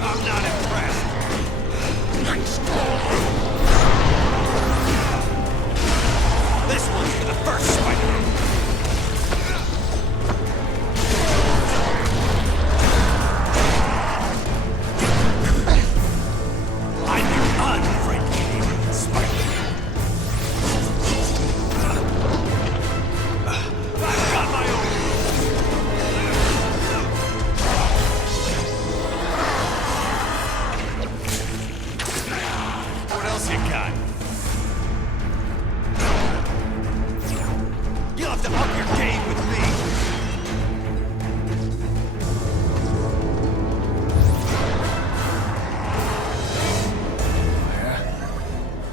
I'm not impressed. This one's for the first Spider-Man. else you got? You'll have to up your game with me.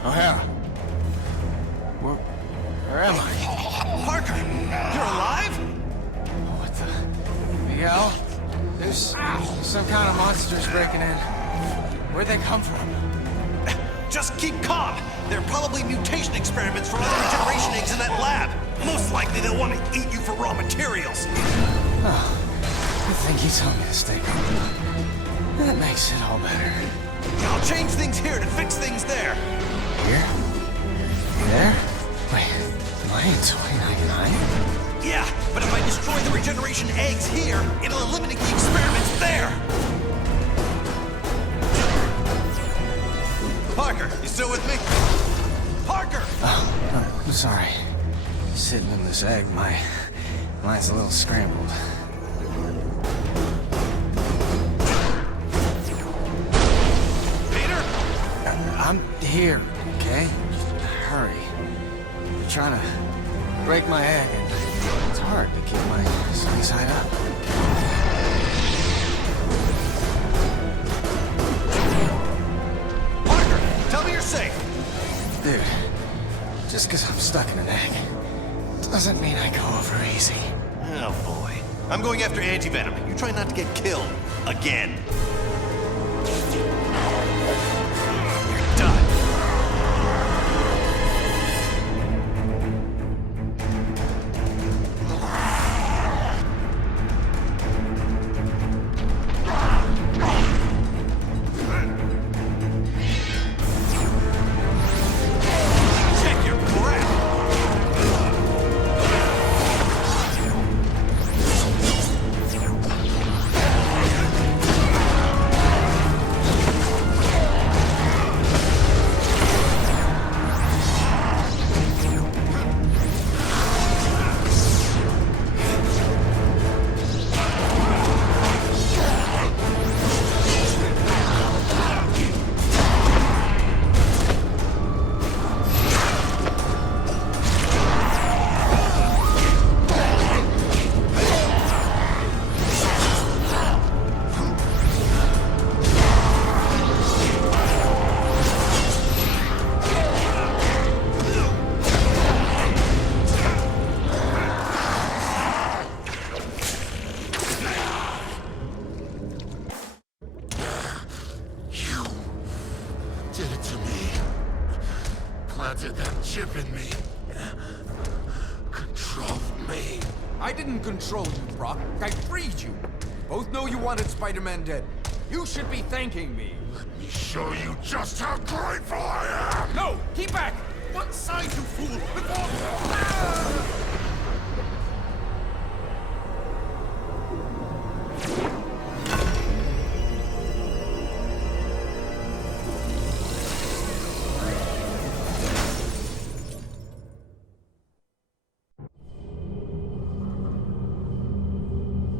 Oh, yeah. Where am I? Parker, you're alive? What the hell? There's some kind of monsters breaking in. Where'd they come from? Just keep calm. They're probably mutation experiments from other regeneration eggs in that lab. Most likely they'll want to eat you for raw materials. Oh, I think you told me to stay calm. That makes it all better. I'll change things here to fix things there. Here? There? Wait, am I in 2099? Yeah, but if I destroy the regeneration eggs here, it'll eliminate the experiments there. Parker, you still with me? Parker! Oh, I'm sorry. Sitting in this egg, my mind's a little scrambled. Peter? I'm here, okay? Just hurry. You're trying to break my egg, and it's hard to keep my sunny side up. Parker, tell me you're safe. Dude, just because I'm stuck in an egg doesn't mean I go over easy. Oh boy. I'm going after Anti-Venom. You try not to get killed. Again. You're done. Check your breath. Did it to me. Planted that chip in me. Controlled me. I didn't control you, Brock. I freed you. Both know you wanted Spider-Man dead. You should be thanking me. Let me show you just how grateful I am! No! Keep back! One side, you fool! Before...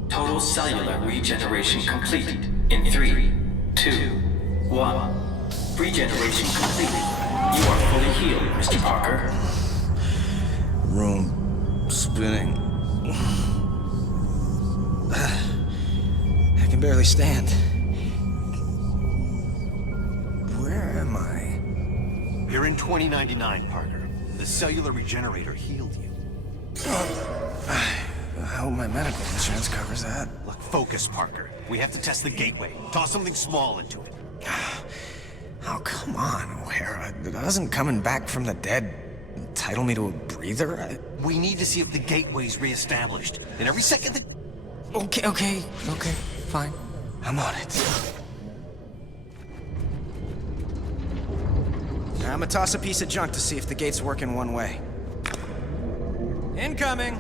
Total cellular regeneration completed in 3, 2, 1. Regeneration completed. You are fully healed, Mr. Parker. Room spinning. I can barely stand. Where am I? You're in 2099, Parker. The cellular regenerator healed you. I hope my medical insurance covers that. Look, focus, Parker. We have to test the gateway. Toss something small into it. Oh, come on, O'Hara. Doesn't coming back from the dead entitle me to a breather? We need to see if the gateway's reestablished. And every second that... Okay, fine. I'm on it. I'm gonna toss a piece of junk to see if the gate's working one way. Incoming!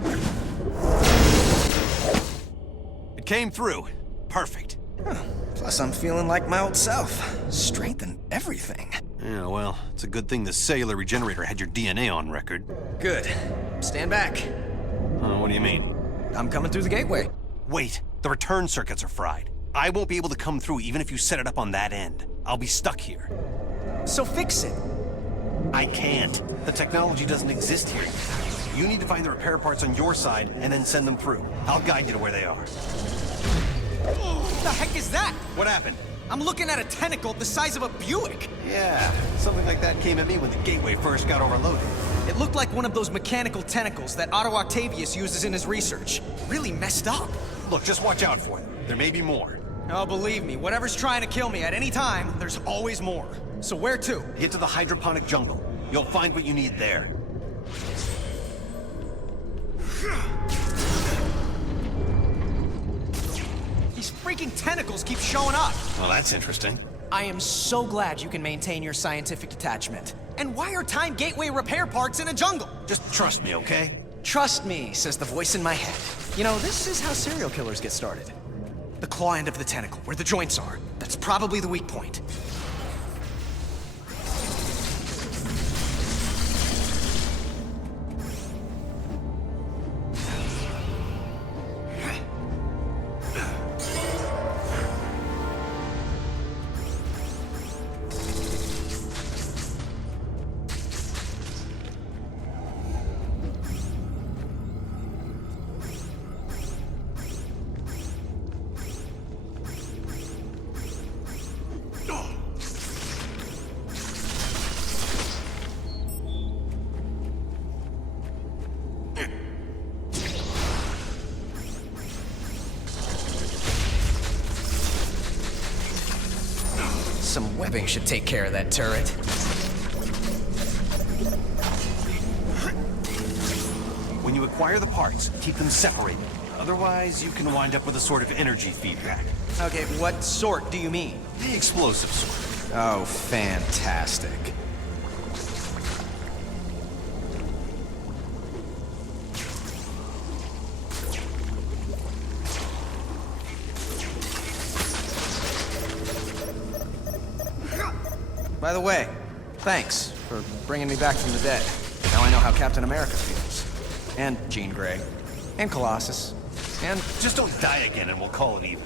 It came through. Perfect. Huh. Plus, I'm feeling like my old self. Strength and everything. Yeah, well, it's a good thing the cellular regenerator had your DNA on record. Good. Stand back. What do you mean? I'm coming through the gateway. Wait, the return circuits are fried. I won't be able to come through even if you set it up on that end. I'll be stuck here. So fix it. I can't. The technology doesn't exist here. You need to find the repair parts on your side and then send them through. I'll guide you to where they are. What the heck is that? What happened? I'm looking at a tentacle the size of a Buick. Yeah, something like that came at me when the gateway first got overloaded. It looked like one of those mechanical tentacles that Otto Octavius uses in his research. Really messed up. Look, just watch out for them. There may be more. Oh, believe me, whatever's trying to kill me at any time, there's always more. So where to? Get to the hydroponic jungle. You'll find what you need there. These freaking tentacles keep showing up. Well, that's interesting. I am so glad you can maintain your scientific detachment. And why are time gateway repair parts in a jungle? Just trust me, okay? Trust me, says the voice in my head. You know, this is how serial killers get started. The claw end of the tentacle, where the joints are. That's probably the weak point. Some webbing should take care of that turret. When you acquire the parts, keep them separated. Otherwise, you can wind up with a sort of energy feedback. Okay, what sort do you mean? The explosive sort. Oh, fantastic. By the way, thanks for bringing me back from the dead. Now I know how Captain America feels. And Jean Grey. And Colossus. And just don't die again and we'll call it even.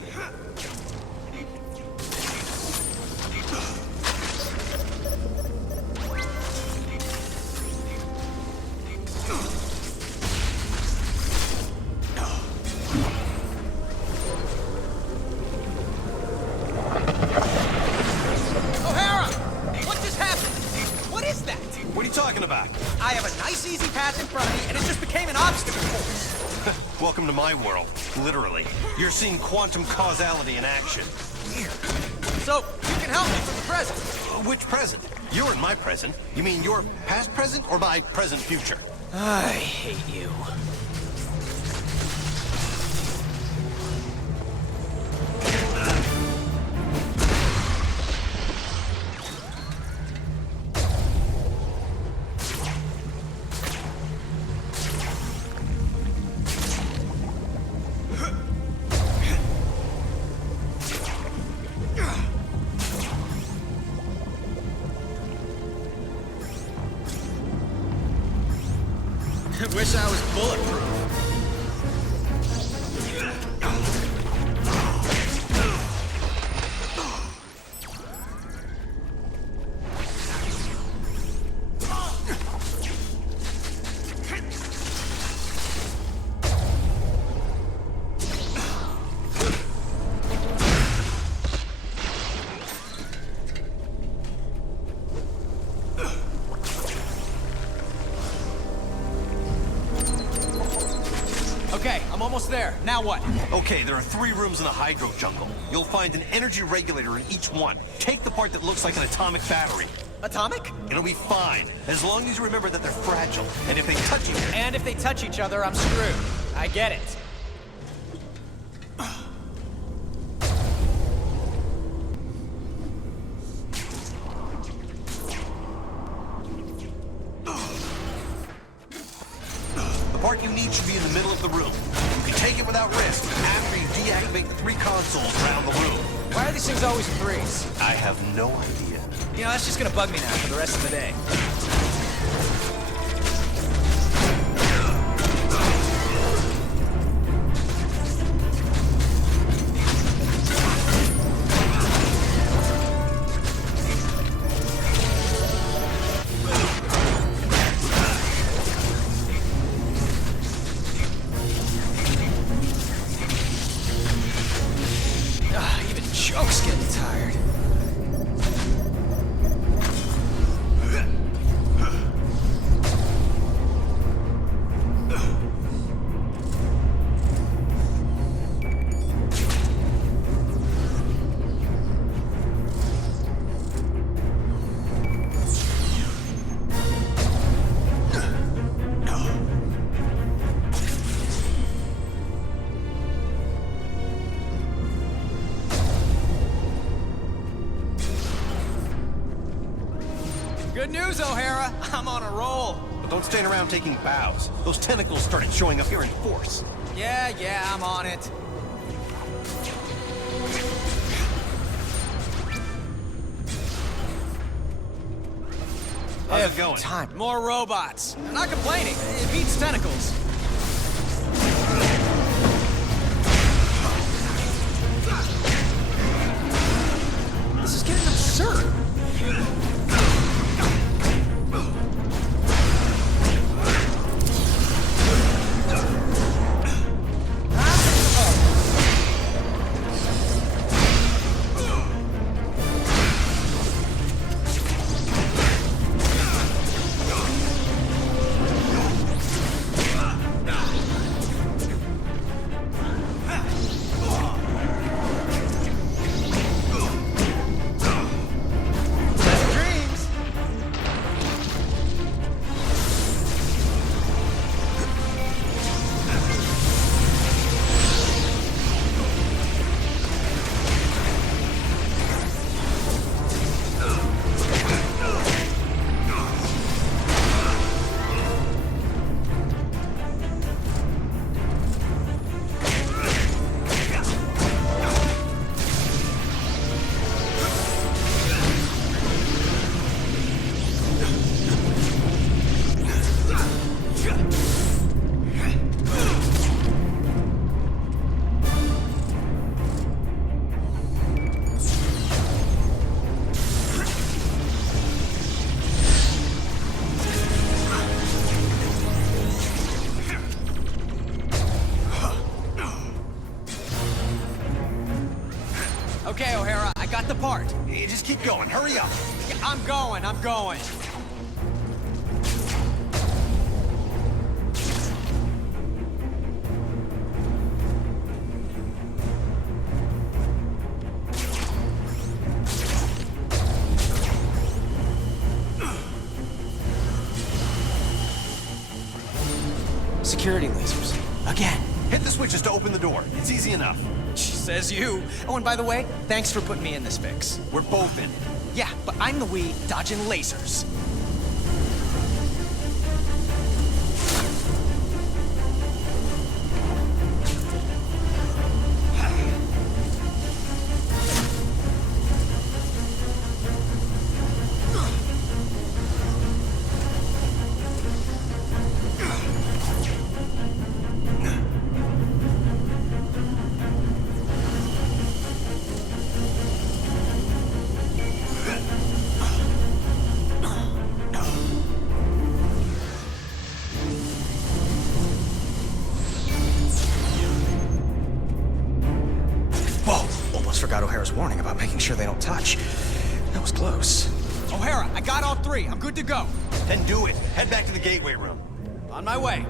I have a nice, easy path in front of me, and it just became an obstacle course. Welcome to my world, literally. You're seeing quantum causality in action. So, you can help me from the present. Which present? You're in my present. You mean your past present or my present future? I hate you. I wish I was bulletproof. Okay, I'm almost there. Now what? Okay, there are 3 rooms in the hydro jungle. You'll find an energy regulator in each one. Take the part that looks like an atomic battery. Atomic? It'll be fine, as long as you remember that they're fragile. And if they touch each other... And if they touch each other, I'm screwed. I get it. The part you need should be in the middle of the room. You can take it without risk after you deactivate the 3 consoles around the room. Why are these things always 3s? I have no idea. You know, that's just gonna bug me now for the rest of the day. Good news, O'Hara. I'm on a roll. But don't stand around taking bows. Those tentacles started showing up here in force. Yeah, I'm on it. How's it going? Time. More robots. I'm not complaining. It beats tentacles. This is getting absurd. Okay, O'Hara, I got the part. Hey, just keep going. Hurry up. Yeah, I'm going. Security lasers. Again. Hit the switches to open the door. It's easy enough. Says you. Oh, and by the way, thanks for putting me in this fix. We're both in it. Yeah, but I'm the wee dodging lasers. Forgot O'Hara's warning about making sure they don't touch. That was close. O'Hara, I got all three. I'm good to go. Then do it. Head back to the gateway room. On my way.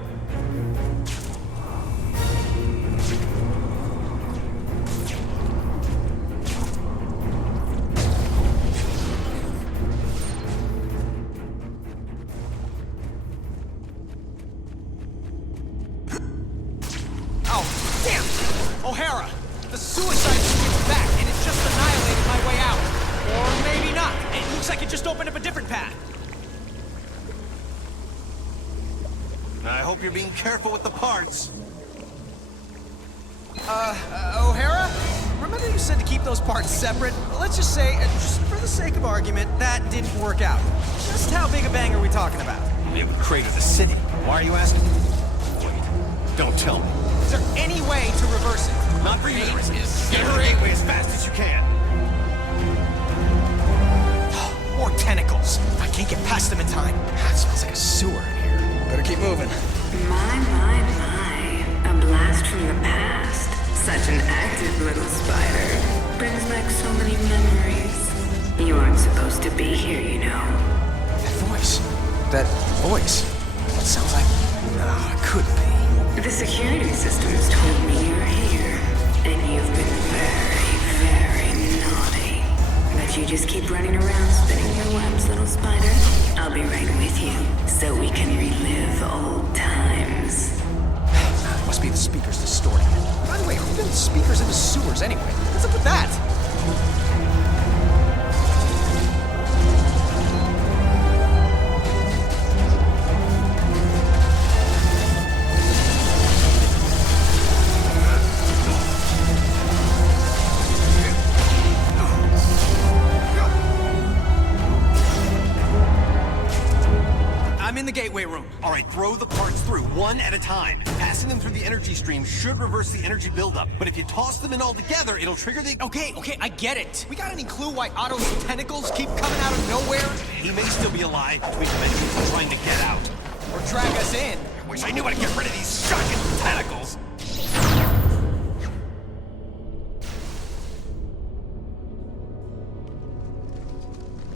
Oh, damn! O'Hara, the suicide is back, and it just annihilated my way out. Or maybe not. It looks like it just opened up a different path. I hope you're being careful with the parts. O'Hara? Remember you said to keep those parts separate? Let's just say, just for the sake of argument, that didn't work out. Just how big a bang are we talking about? It would crater the city. Why are you asking? Wait, don't tell me. Is there any way to reverse it? Not for you. Get her gateway as fast as you can. More tentacles. I can't get past them in time. It smells like a sewer in here. Better keep moving. My. A blast from the past. Such an active little spider. Brings back so many memories. You aren't supposed to be here, you know. That voice. It sounds like... No, it couldn't be. The security systems told me you're here. And you've been very naughty. But you just keep running around spinning your webs, little spider. I'll be right with you, so we can relive old times. Must be the speakers distorting it. By the way, who built speakers into sewers anyway? What's up with that? 「I'm in the gateway room. All right, throw the parts through, one at a time. Passing them through the energy stream should reverse the energy buildup, but if you toss them in all together, it'll trigger the... Okay, I get it. We got any clue why Otto's tentacles keep coming out of nowhere? He may still be alive between dimensions and trying to get out. Or drag us in. I wish I knew how to get rid of these shocking tentacles.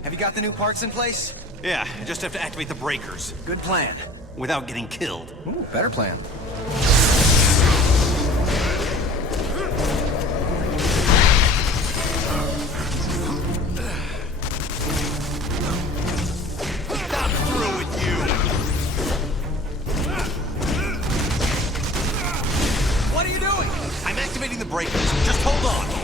Have you got the new parts in place? Yeah, I just have to activate the breakers. Good plan. Without getting killed. Ooh, better plan. I'm through with you! What are you doing? I'm activating the breakers. Just hold on.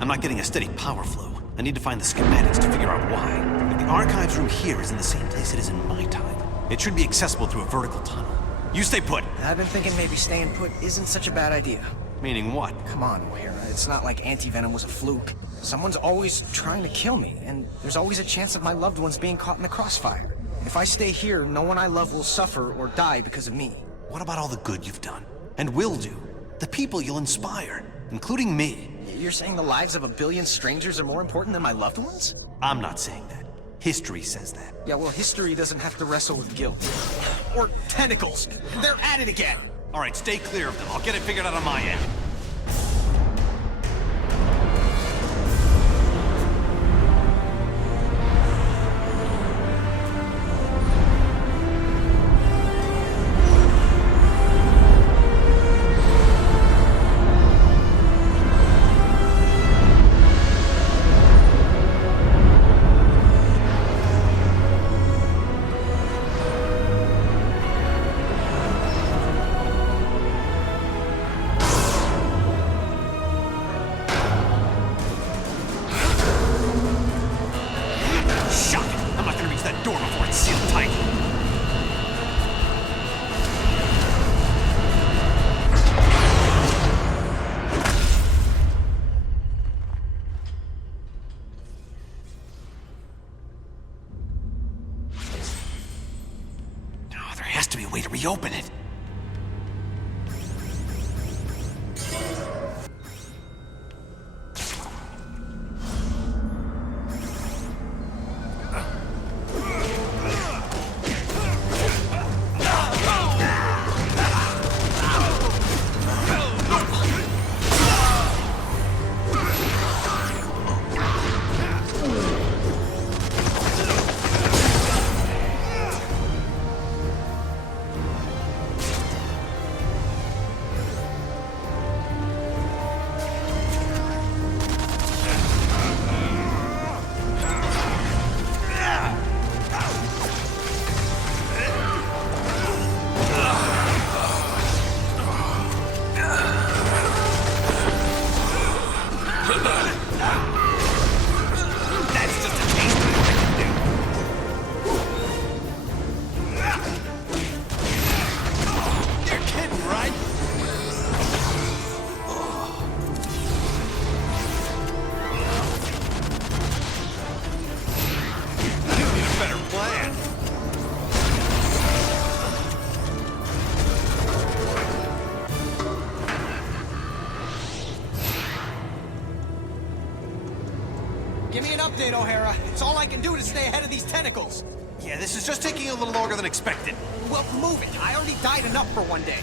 I'm not getting a steady power flow. I need to find the schematics to figure out why. But the archives room here is in the same place it is in my time. It should be accessible through a vertical tunnel. You stay put. I've been thinking maybe staying put isn't such a bad idea. Meaning what? Come on, O'Hara. It's not like Anti-Venom was a fluke. Someone's always trying to kill me, and there's always a chance of my loved ones being caught in the crossfire. If I stay here, no one I love will suffer or die because of me. What about all the good you've done? And will do? The people you'll inspire, including me. You're saying the lives of a billion strangers are more important than my loved ones? I'm not saying that. History says that. Yeah, well, history doesn't have to wrestle with guilt. Or tentacles. They're at it again. All right, stay clear of them. I'll get it figured out on my end. has to be a way to reopen it. Give me an update, O'Hara. It's all I can do to stay ahead of these tentacles. Yeah, this is just taking a little longer than expected. Well, move it. I already died enough for one day.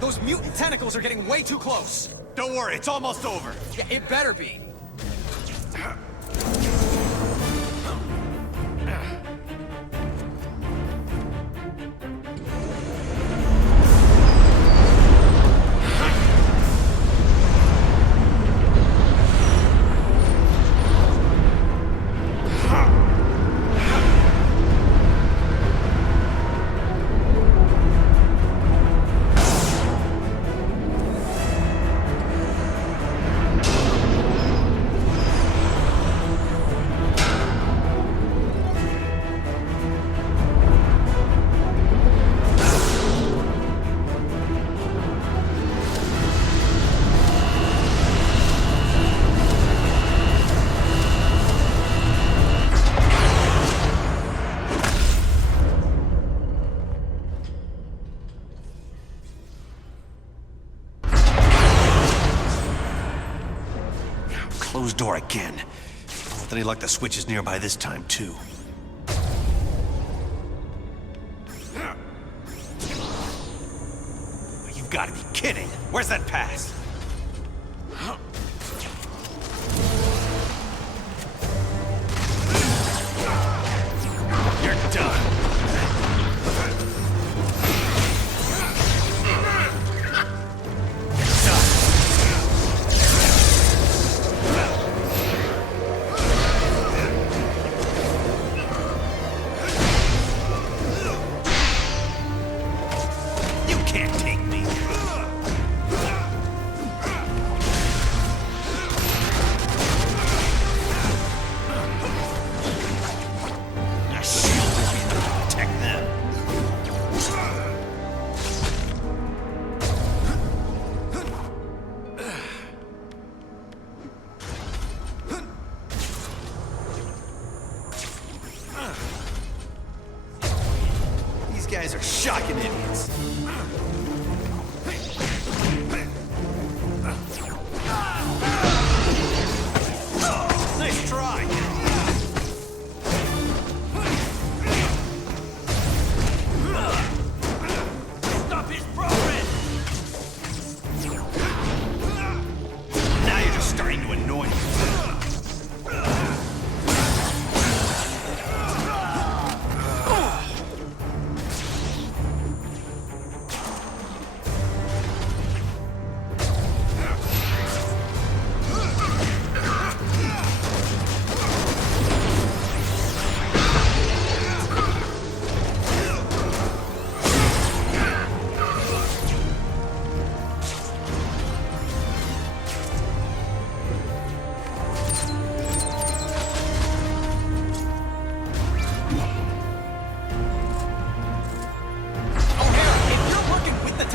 Those mutant tentacles are getting way too close. Don't worry, it's almost over. Yeah, it better be. Closed door again. With any luck, the switch is nearby this time, too. You've got to be kidding! Where's that pass? You're done. Guys are shocking idiots. Nice try.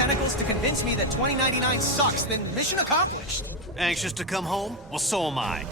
tentacles to convince me that 2099 sucks, then mission accomplished. Anxious to come home? Well, so am I.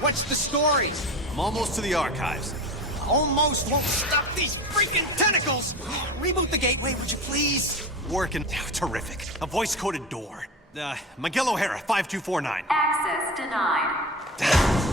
What's the story? I'm almost to the archives. Almost won't stop these freaking tentacles! Reboot the gateway, would you please? Working. Terrific. A voice-coded door. Miguel O'Hara, 5249. Access denied.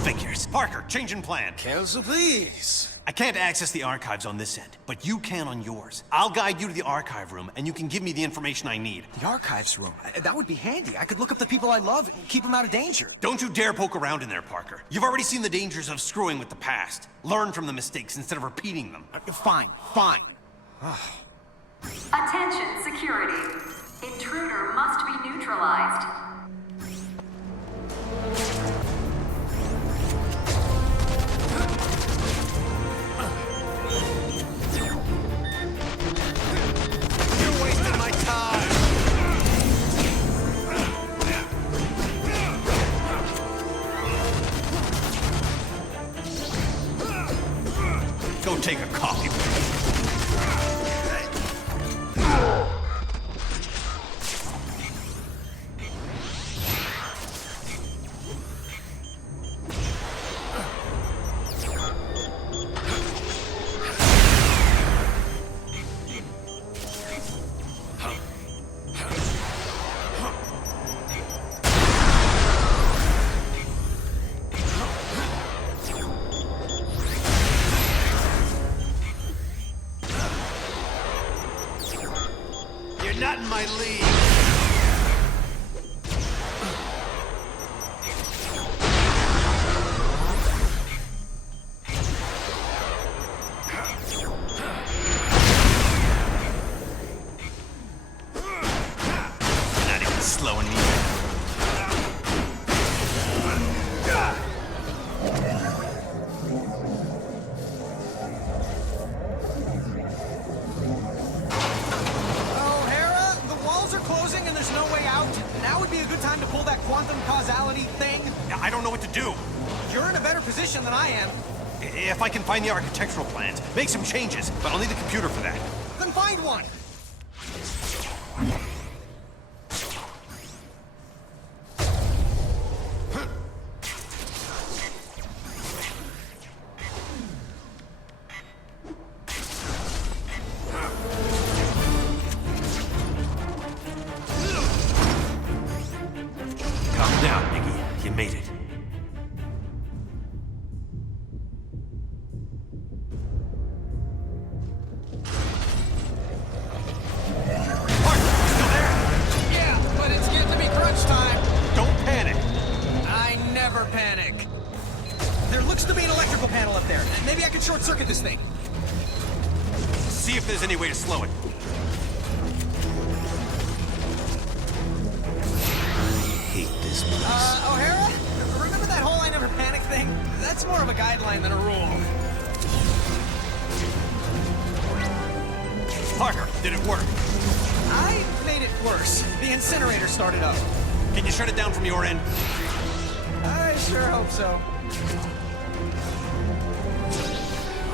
Figures. Parker, change in plan. Cancel, please. I can't access the archives on this end, but you can on yours. I'll guide you to the archive room, and you can give me the information I need. The archives room? That would be handy. I could look up the people I love and keep them out of danger. Don't you dare poke around in there, Parker. You've already seen the dangers of screwing with the past. Learn from the mistakes instead of repeating them. Fine, fine. Attention, security. Intruder must be neutralized. You're wasting my time. Go take a coffee break. Not in my league. Not even slowing me. Time to pull that quantum causality thing? I don't know what to do. You're in a better position than I am. If I can find the architectural plans, make some changes, but I'll need the computer for that. Then find one! Short-circuit this thing. See if there's any way to slow it. guideline than a rule. Parker, did it work? I made it worse. The incinerator started up. Can you shut it down from your end? I sure hope so.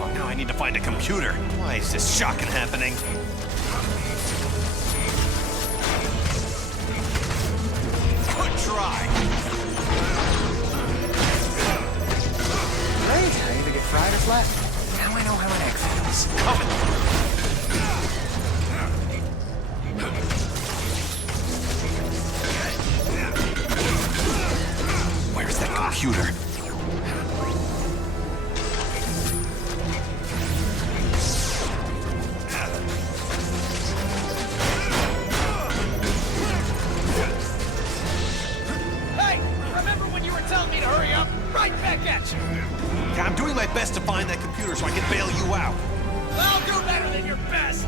Oh, now I need to find a computer. Why is this shocking happening? Good try. Great, I either get fried or flattened. Now I know how an egg feels. Coming. Where's that computer? Hey! Remember when you were telling me to hurry up? Right back at you! Yeah, I'm doing my best to find that computer so I can bail you out. I'll do better than your best!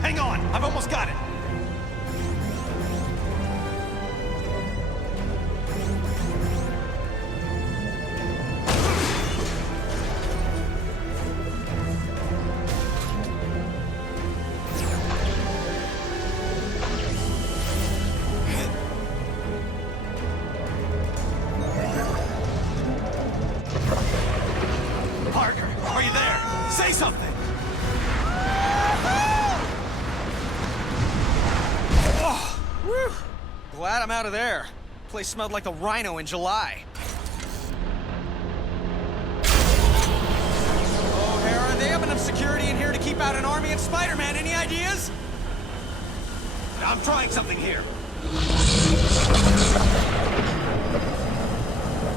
Hang on, I've almost got it. Parker, are you there? Say something! Whew. Glad I'm out of there. Place smelled like a rhino in July. Oh, Hera, they have enough security in here to keep out an army of Spider-Man. Any ideas? I'm trying something here.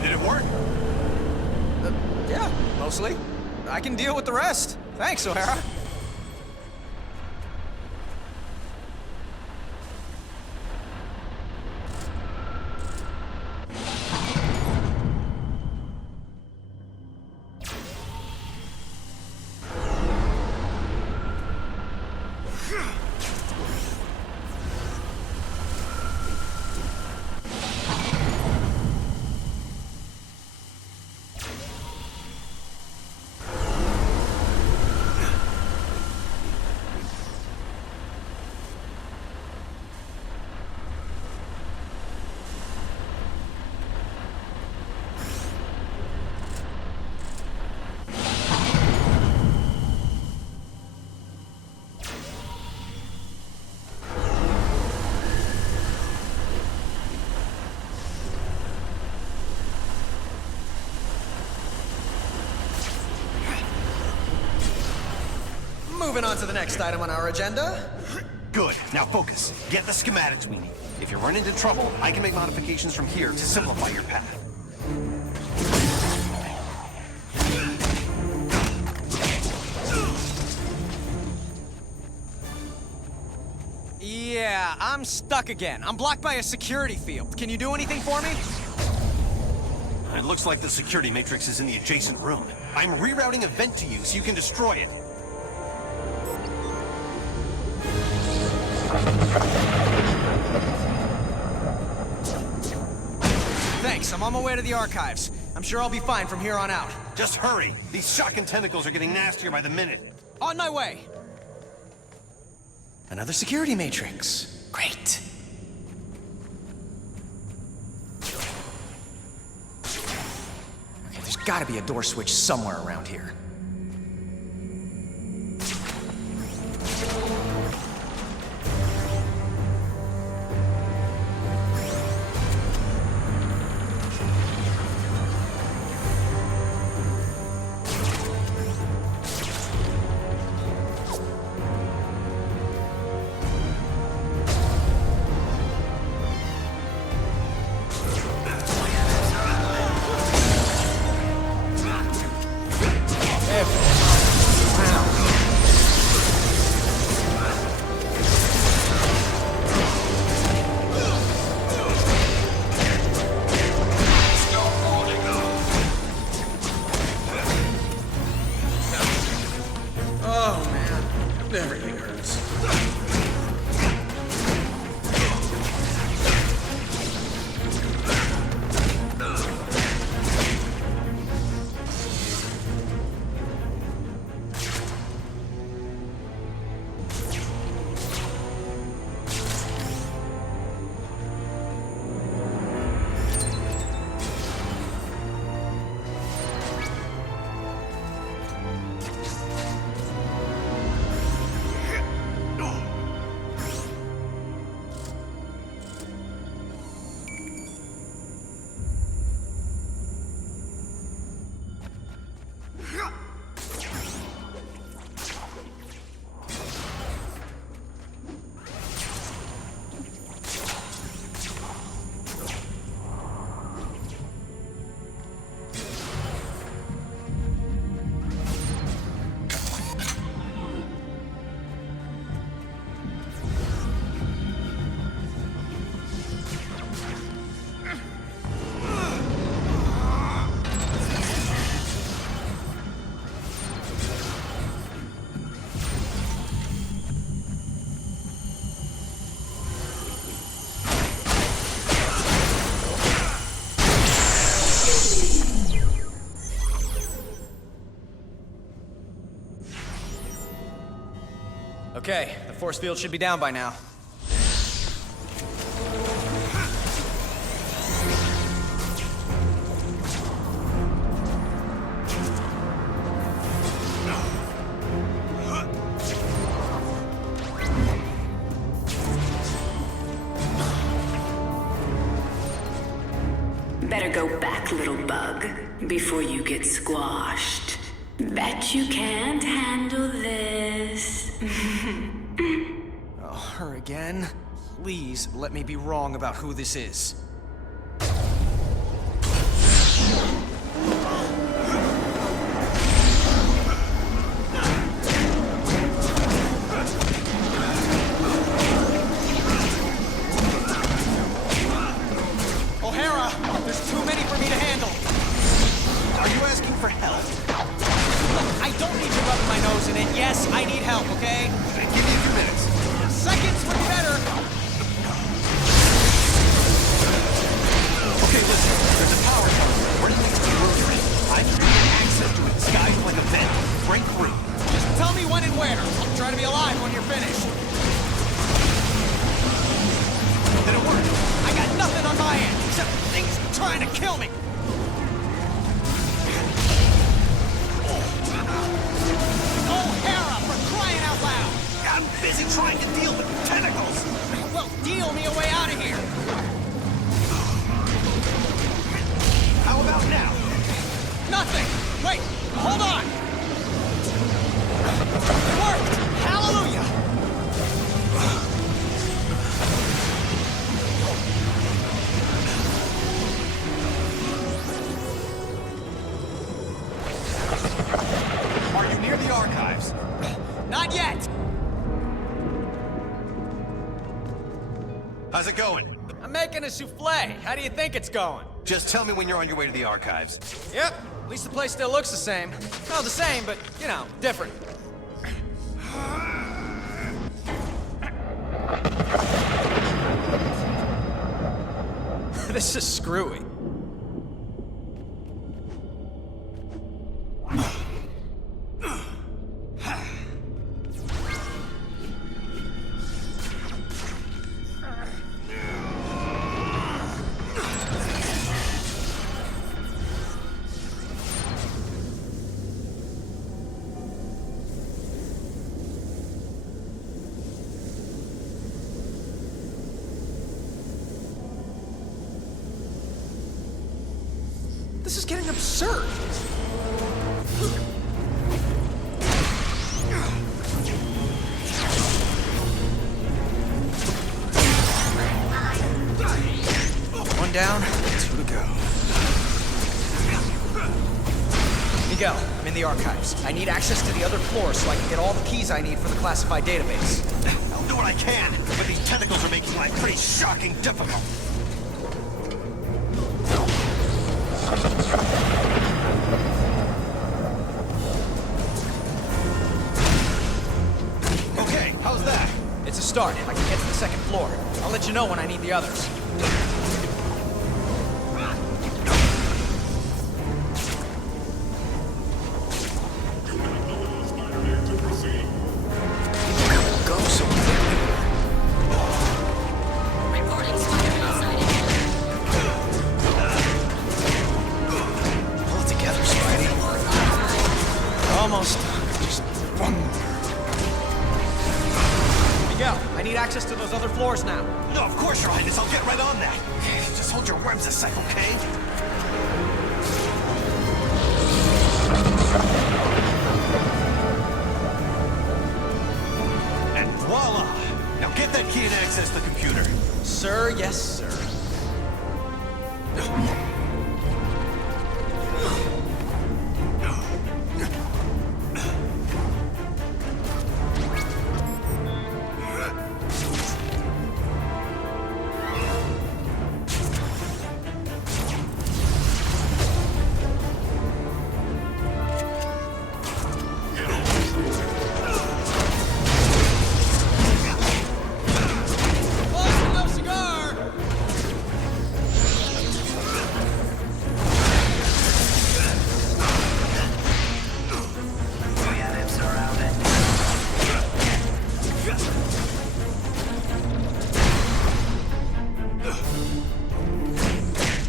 Did it work? Yeah, mostly. I can deal with the rest. Thanks, O'Hara. Moving on to the next item on our agenda. Good. Now focus. Get the schematics we need. If you run into trouble, I can make modifications from here to simplify your path. Yeah, I'm stuck again. I'm blocked by a security field. Can you do anything for me? It looks like the security matrix is in the adjacent room. I'm rerouting a vent to you so you can destroy it. Thanks, I'm on my way to the archives. I'm sure I'll be fine from here on out. Just hurry. These shocking tentacles are getting nastier by the minute. On my way. Another security matrix. Great. Okay, there's gotta be a door switch somewhere around here. Everything hurts. Okay, the force field should be down by now. Better go back, little bug, before you get squashed. Bet you can't handle this. Oh, her again? Please let me be wrong about who this is. O'Hara, there's too many for me to handle. Are you asking for help? Look, I don't need you rubbing my nose in it. Yes, I need help, okay? Give me a few minutes. Seconds would be better. Okay, listen. There's a power tunnel. Where do you think it's rotary? I've created access to it disguised like a vent. Break through. Just tell me when and where. I'll try to be alive when you're finished. Did it work? I got nothing on my end, except things trying to kill me. O'Hara, for crying out loud! I'm busy trying to deal with tentacles. Well, deal me a way out of here. How about now? Nothing. Wait, hold on. It worked. Hallelujah. Are you near the archives? Not yet. How's it going? I'm making a souffle. How do you think it's going? Just tell me when you're on your way to the archives. Yep. At least the place still looks the same. Well, the same, but, you know, different. This is screwy. Sir! One down, 2 to go. Miguel, I'm in the archives. I need access to the other floors so I can get all the keys I need for the classified database. I'll do what I can, but these tentacles are making life pretty shocking difficult. Okay, how's that? It's a start. I can get to the second floor. I'll let you know when I need the others. Access to those other floors now. No, of course, Your Highness. I'll get right on that. Just hold your webs a sec, okay? And voila! Now get that key and access the computer. Sir, yes, sir.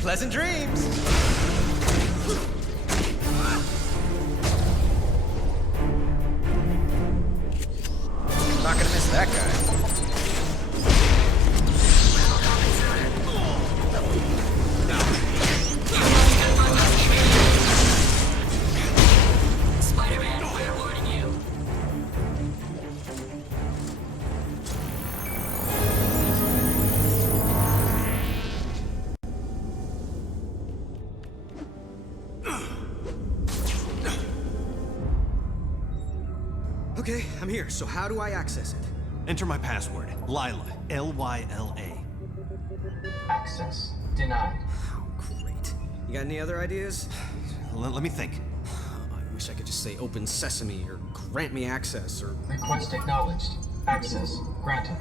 Pleasant dreams! Not gonna miss that guy. Spider-Man, we're warning you. Okay, I'm here, so how do I access it? Enter my password. Lila. L-Y-L-A. Access denied. Oh, great. You got any other ideas? Let me think. I wish I could just say open sesame or grant me access or... Request acknowledged. Access granted.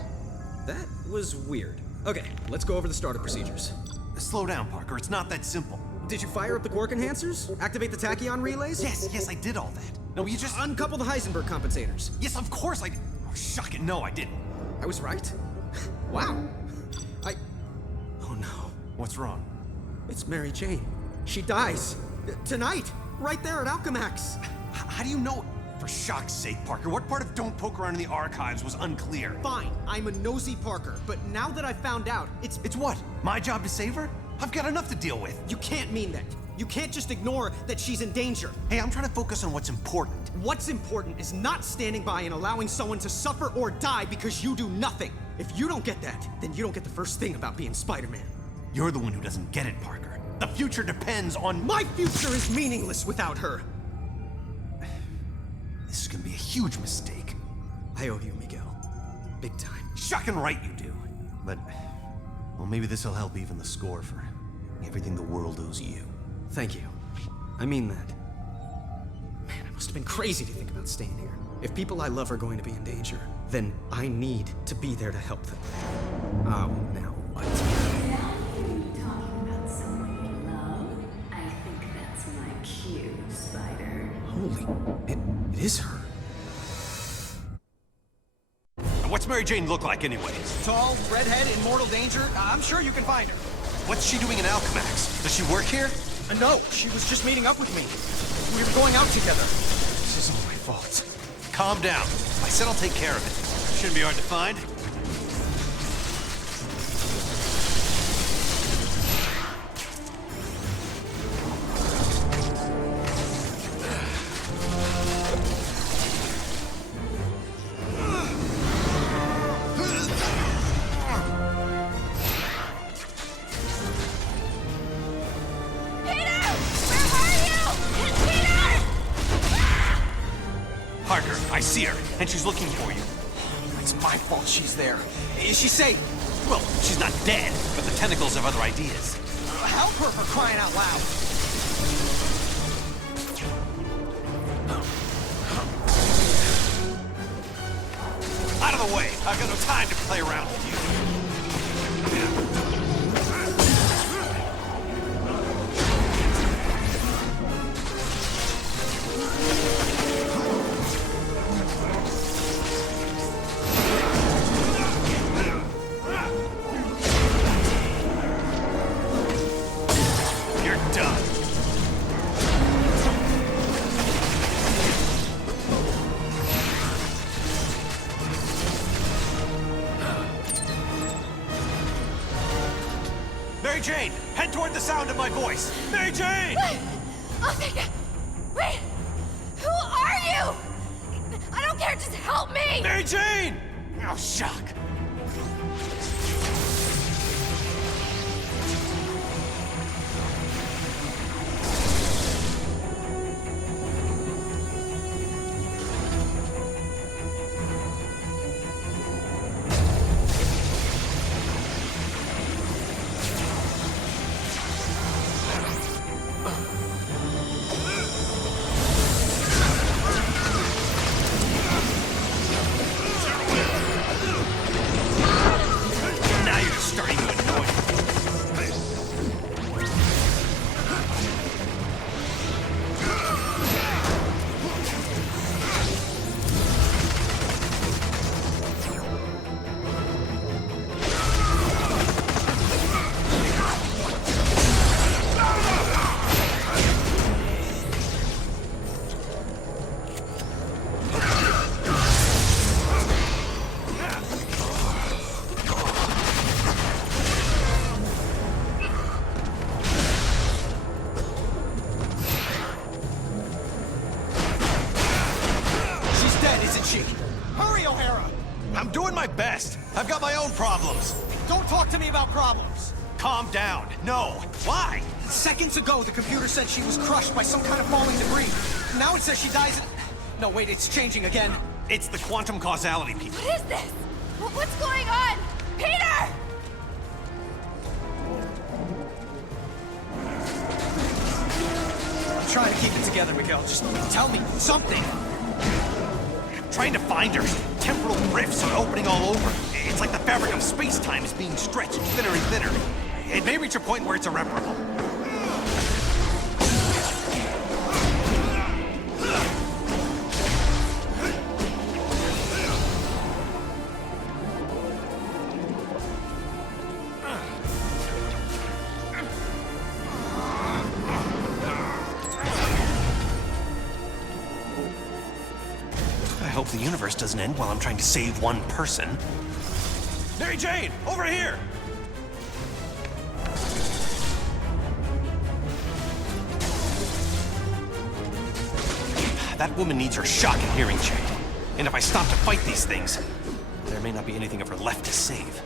That was weird. Okay, let's go over the startup procedures. Slow down, Parker. It's not that simple. Did you fire up the quark enhancers? Activate the tachyon relays? Yes, I did all that. No, you just... Uncouple the Heisenberg compensators. Yes, of course I... Oh, shuck it. No, I didn't. I was right. Wow. Oh no. What's wrong? It's Mary Jane. She dies. Tonight. Right there at Alchemax. How do you know? For shock's sake, Parker, what part of don't poke around in the archives was unclear? Fine. I'm a nosy Parker, but now that I found out, it's... It's what? My job to save her? I've got enough to deal with. You can't mean that. You can't just ignore that she's in danger. Hey, I'm trying to focus on what's important. What's important is not standing by and allowing someone to suffer or die because you do nothing. If you don't get that, then you don't get the first thing about being Spider-Man. You're the one who doesn't get it, Parker. The future depends on... My future is meaningless without her. This is gonna be a huge mistake. I owe you, Miguel. Big time. Shocking right you do. But, well, maybe this'll help even the score for everything the world owes you. Thank you. I mean that. Man, I must have been crazy to think about staying here. If people I love are going to be in danger, then I need to be there to help them. Oh, now what? Talking about someone you love? I think that's my cue, Spider. Holy, it is her. What's Mary Jane look like anyway? Tall, redhead, in mortal danger. I'm sure you can find her. What's she doing in Alchemax? Does she work here? No, she was just meeting up with me. We were going out together. This is all my fault. Calm down. I said I'll take care of it. Shouldn't be hard to find. see her, and she's looking for you. It's my fault she's there. Is she safe? Well, she's not dead, but the tentacles have other ideas. Help her for crying out loud. Out of the way! I've got no time to play around with you. Mary Jane, head toward the sound of my voice. Mary Jane! Oh my God! Wait! Who are you? I don't care, just help me! Mary Jane! Oh, shock. I've got my own problems. Don't talk to me about problems. Calm down. No. Why? Seconds ago, the computer said she was crushed by some kind of falling debris. Now it says she dies in... No, wait, it's changing again. It's the quantum causality people. What is this? What's going on? Peter! I'm trying to keep it together, Miguel. Just tell me something. I'm trying to find her. Temporal rifts are opening all over. It's like the fabric of space-time is being stretched thinner and thinner. It may reach a point where it's irreparable. I hope the universe doesn't end while I'm trying to save one person. Mary Jane, over here! That woman needs her shock and hearing check. And if I stop to fight these things, there may not be anything of her left to save.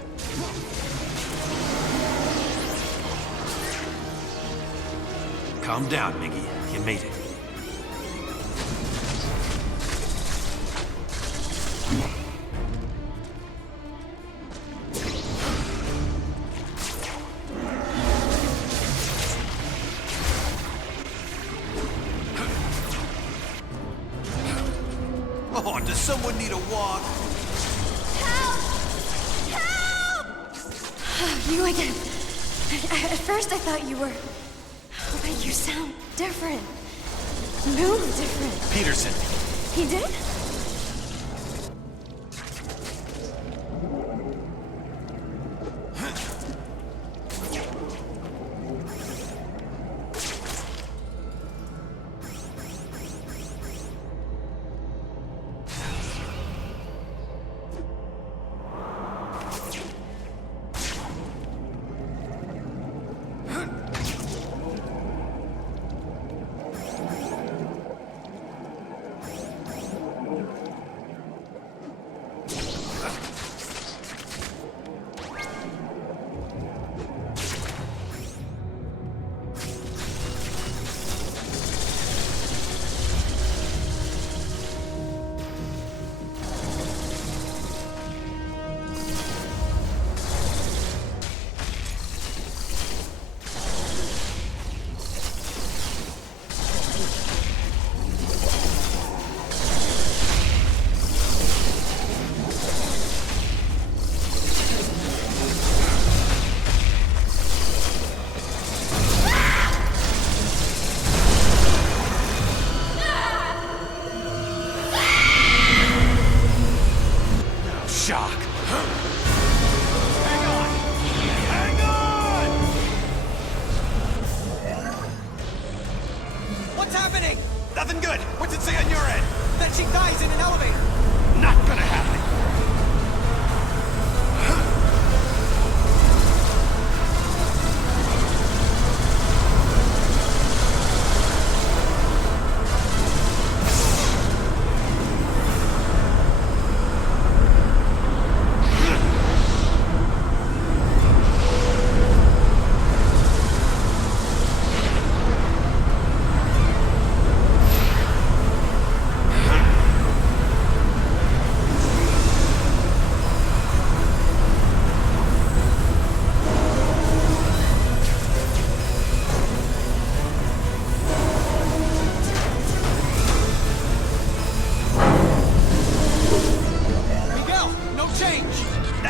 Calm down, Miggy. You made it. Oh, does someone need a walk? Help! Help! You again. At first I thought you were... But you sound different. Move different. Peterson. He did?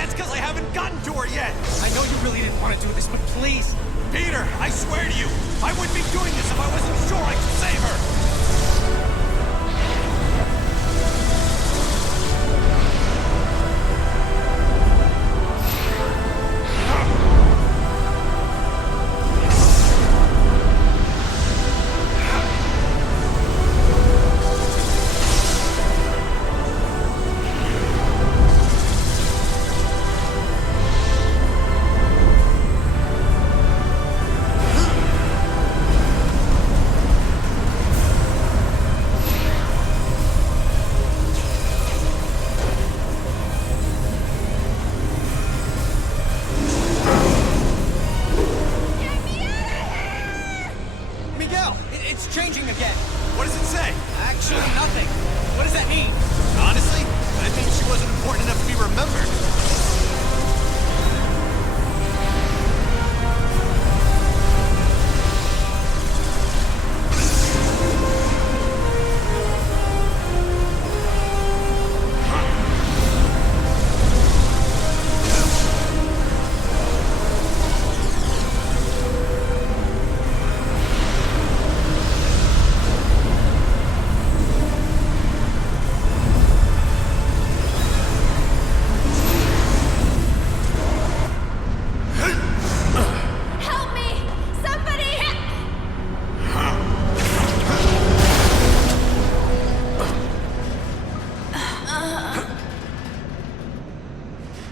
That's because I haven't gotten to her yet! I know you really didn't want to do this, but please! Peter, I swear to you, I wouldn't be doing this if I wasn't sure I could save her!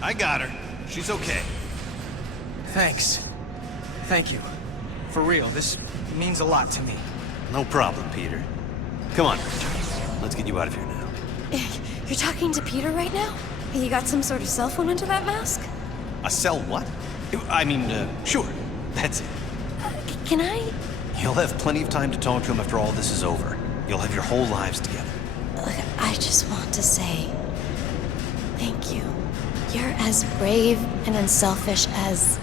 I got her. She's okay. Thanks. Thank you. For real, this means a lot to me. No problem, Peter. Come on, let's get you out of here now. You're talking to Peter right now? You got some sort of cell phone under that mask? A cell what? I mean, sure. That's it. Can I? You'll have plenty of time to talk to him after all this is over. You'll have your whole lives together. Look, I just want to say thank you. You're as brave and unselfish as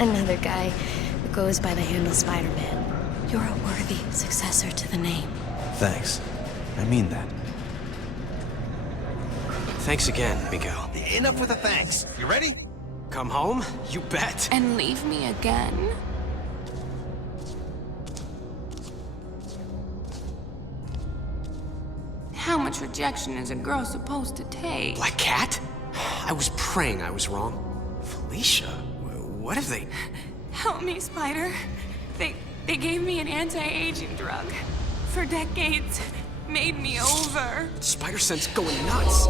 another guy who goes by the handle Spider-Man. You're a worthy successor to the name. Thanks. I mean that. Thanks again, Miguel. Enough with the thanks. You ready? Come home? You bet. And leave me again? How much rejection is a girl supposed to take? Black Cat? I was praying I was wrong. Felicia, what if they... Help me, Spider. They gave me an anti-aging drug. For decades, made me over. Spider sense going nuts.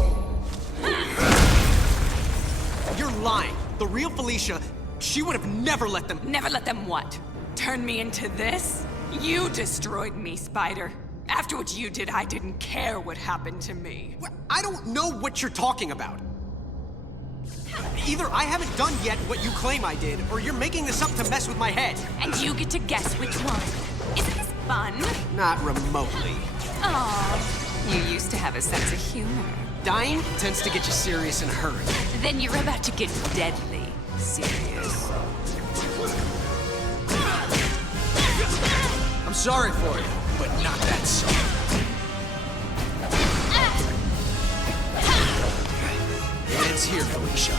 You're lying. The real Felicia, she would have never let them... Never let them what? Turn me into this? You destroyed me, Spider. After what you did, I didn't care what happened to me. I don't know what you're talking about. Either I haven't done yet what you claim I did, or you're making this up to mess with my head. And you get to guess which one. Isn't this fun? Not remotely. Aw, you used to have a sense of humor. Dying tends to get you serious in a hurry. Then you're about to get deadly serious. I'm sorry for you, but not that sorry. It's here, Felicia.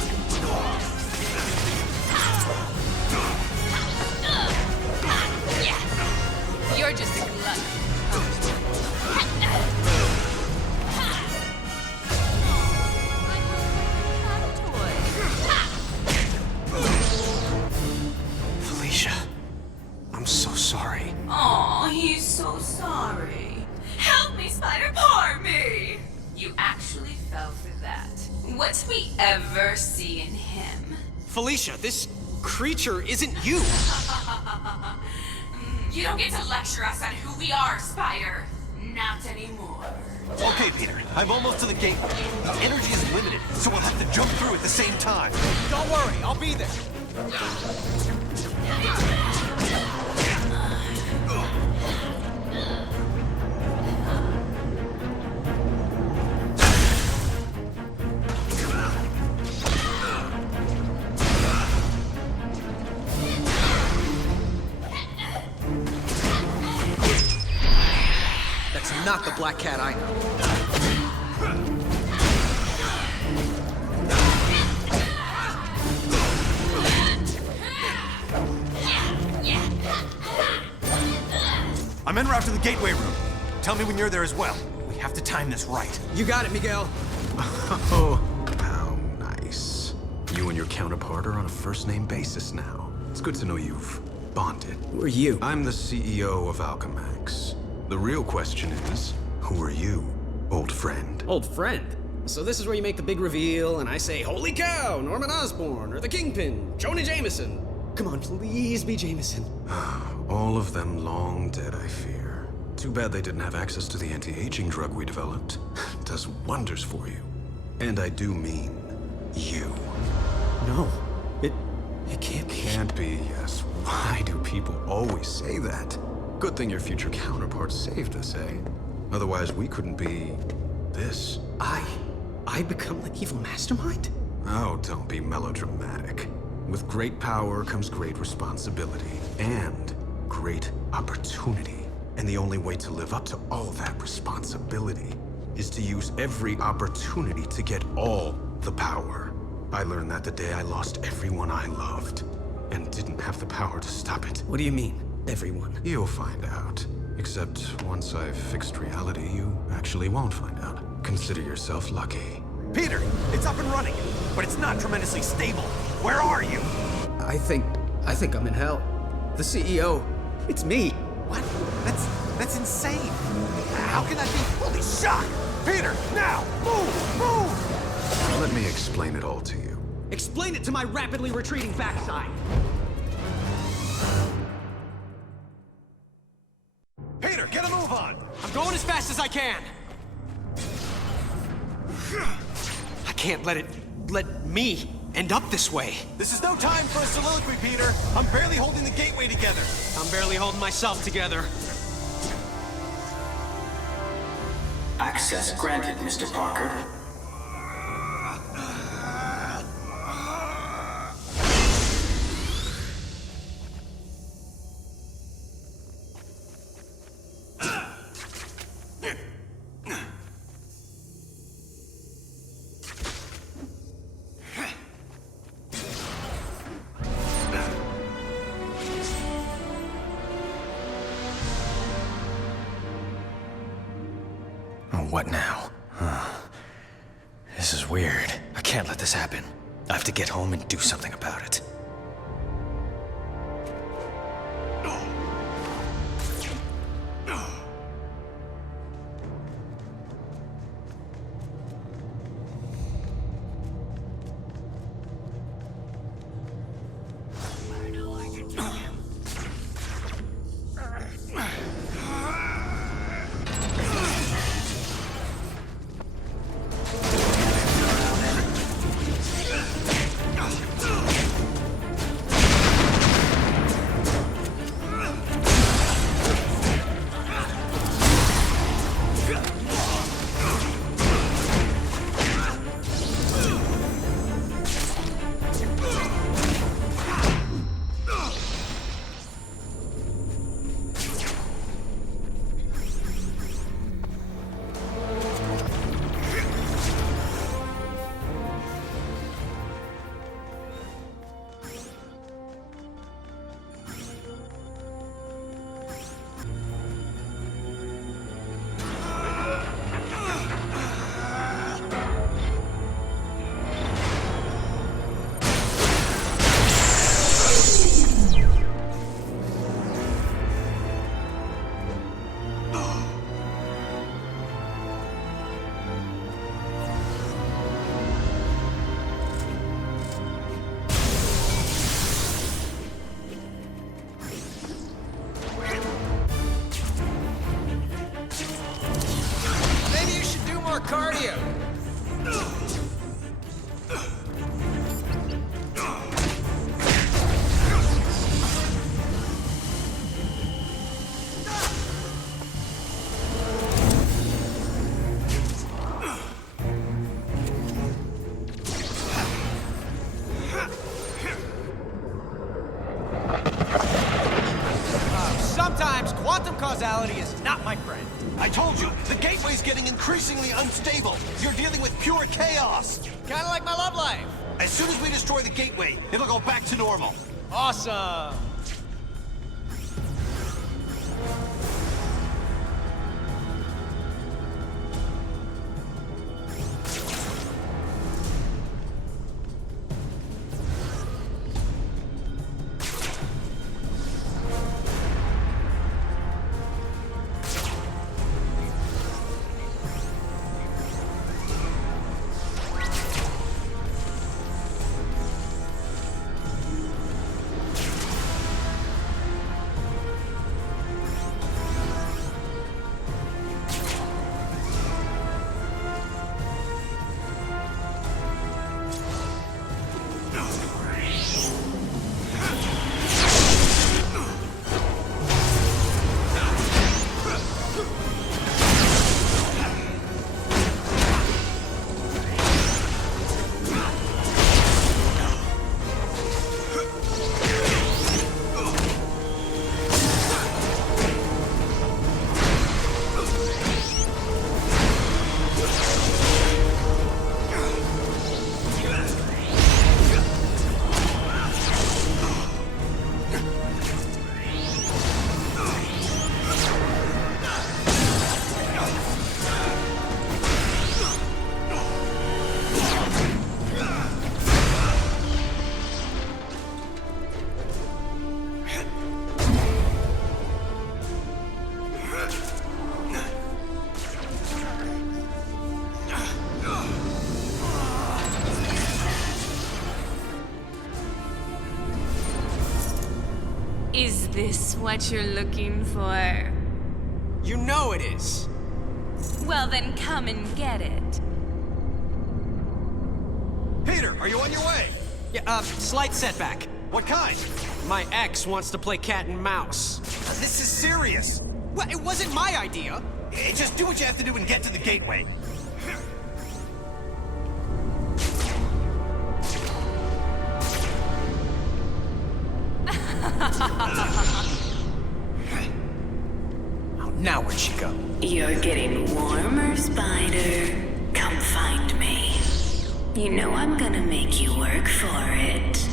Yeah, you're just a glutton. Felicia, I'm so sorry. Aw, he's so sorry. Help me, Spider, poor me! You actually fell for that. What'd we ever see in him? Felicia, this creature isn't you. You don't get to lecture us on who we are, Spider. Not anymore. Okay, Peter. I'm almost to the gateway. The energy is limited, so we'll have to jump through at the same time. Don't worry, I'll be there. That's not the Black Cat I know. I'm en route to the gateway room. Tell me when you're there as well. We have to time this right. You got it, Miguel. Oh, how nice. You and your counterpart are on a first-name basis now. It's good to know you've bonded. Who are you? I'm the CEO of Alchemax. The real question is, who are you, old friend? Old friend? So this is where you make the big reveal, and I say, holy cow, Norman Osborn, or the Kingpin, Jonah Jameson. Come on, please be Jameson. All of them long dead, I fear. Too bad they didn't have access to the anti-aging drug we developed. It does wonders for you. And I do mean you. No, it can't be. Can't be, yes. Why do people always say that? Good thing your future counterpart saved us, eh? Otherwise, we couldn't be this. I become the evil mastermind? Oh, don't be melodramatic. With great power comes great responsibility and great opportunity. And the only way to live up to all that responsibility is to use every opportunity to get all the power. I learned that the day I lost everyone I loved and didn't have the power to stop it. What do you mean, everyone? You'll find out. Except once I've fixed reality, you actually won't find out. Consider yourself lucky. Peter, it's up and running, but it's not tremendously stable. Where are you? I think I'm in hell. The CEO, it's me. What? That's insane. How can that be? Holy shock! Peter, now! Move! Let me explain it all to you. Explain it to my rapidly retreating backside. Peter, get a move on! I'm going as fast as I can. I can't let me end up this way. This is no time for a soliloquy, Peter. I'm barely holding the gateway together. I'm barely holding myself together. Access granted, Mr. Parker. What now? This is weird. I can't let this happen. I have to get home and do something about it. Cardio. Sometimes quantum causality is not my friend. I told you, the gateway's getting increasingly unstable. You're dealing with pure chaos. Kinda like my love life. As soon as we destroy the gateway, it'll go back to normal. Awesome. Is this what you're looking for? You know it is. Well, then come and get it. Peter, are you on your way? Yeah, slight setback. What kind? My ex wants to play cat and mouse. This is serious. Well, it wasn't my idea. Just do what you have to do and get to the gateway. Now where'd she go? You're getting warmer, Spider. Come find me. You know I'm gonna make you work for it.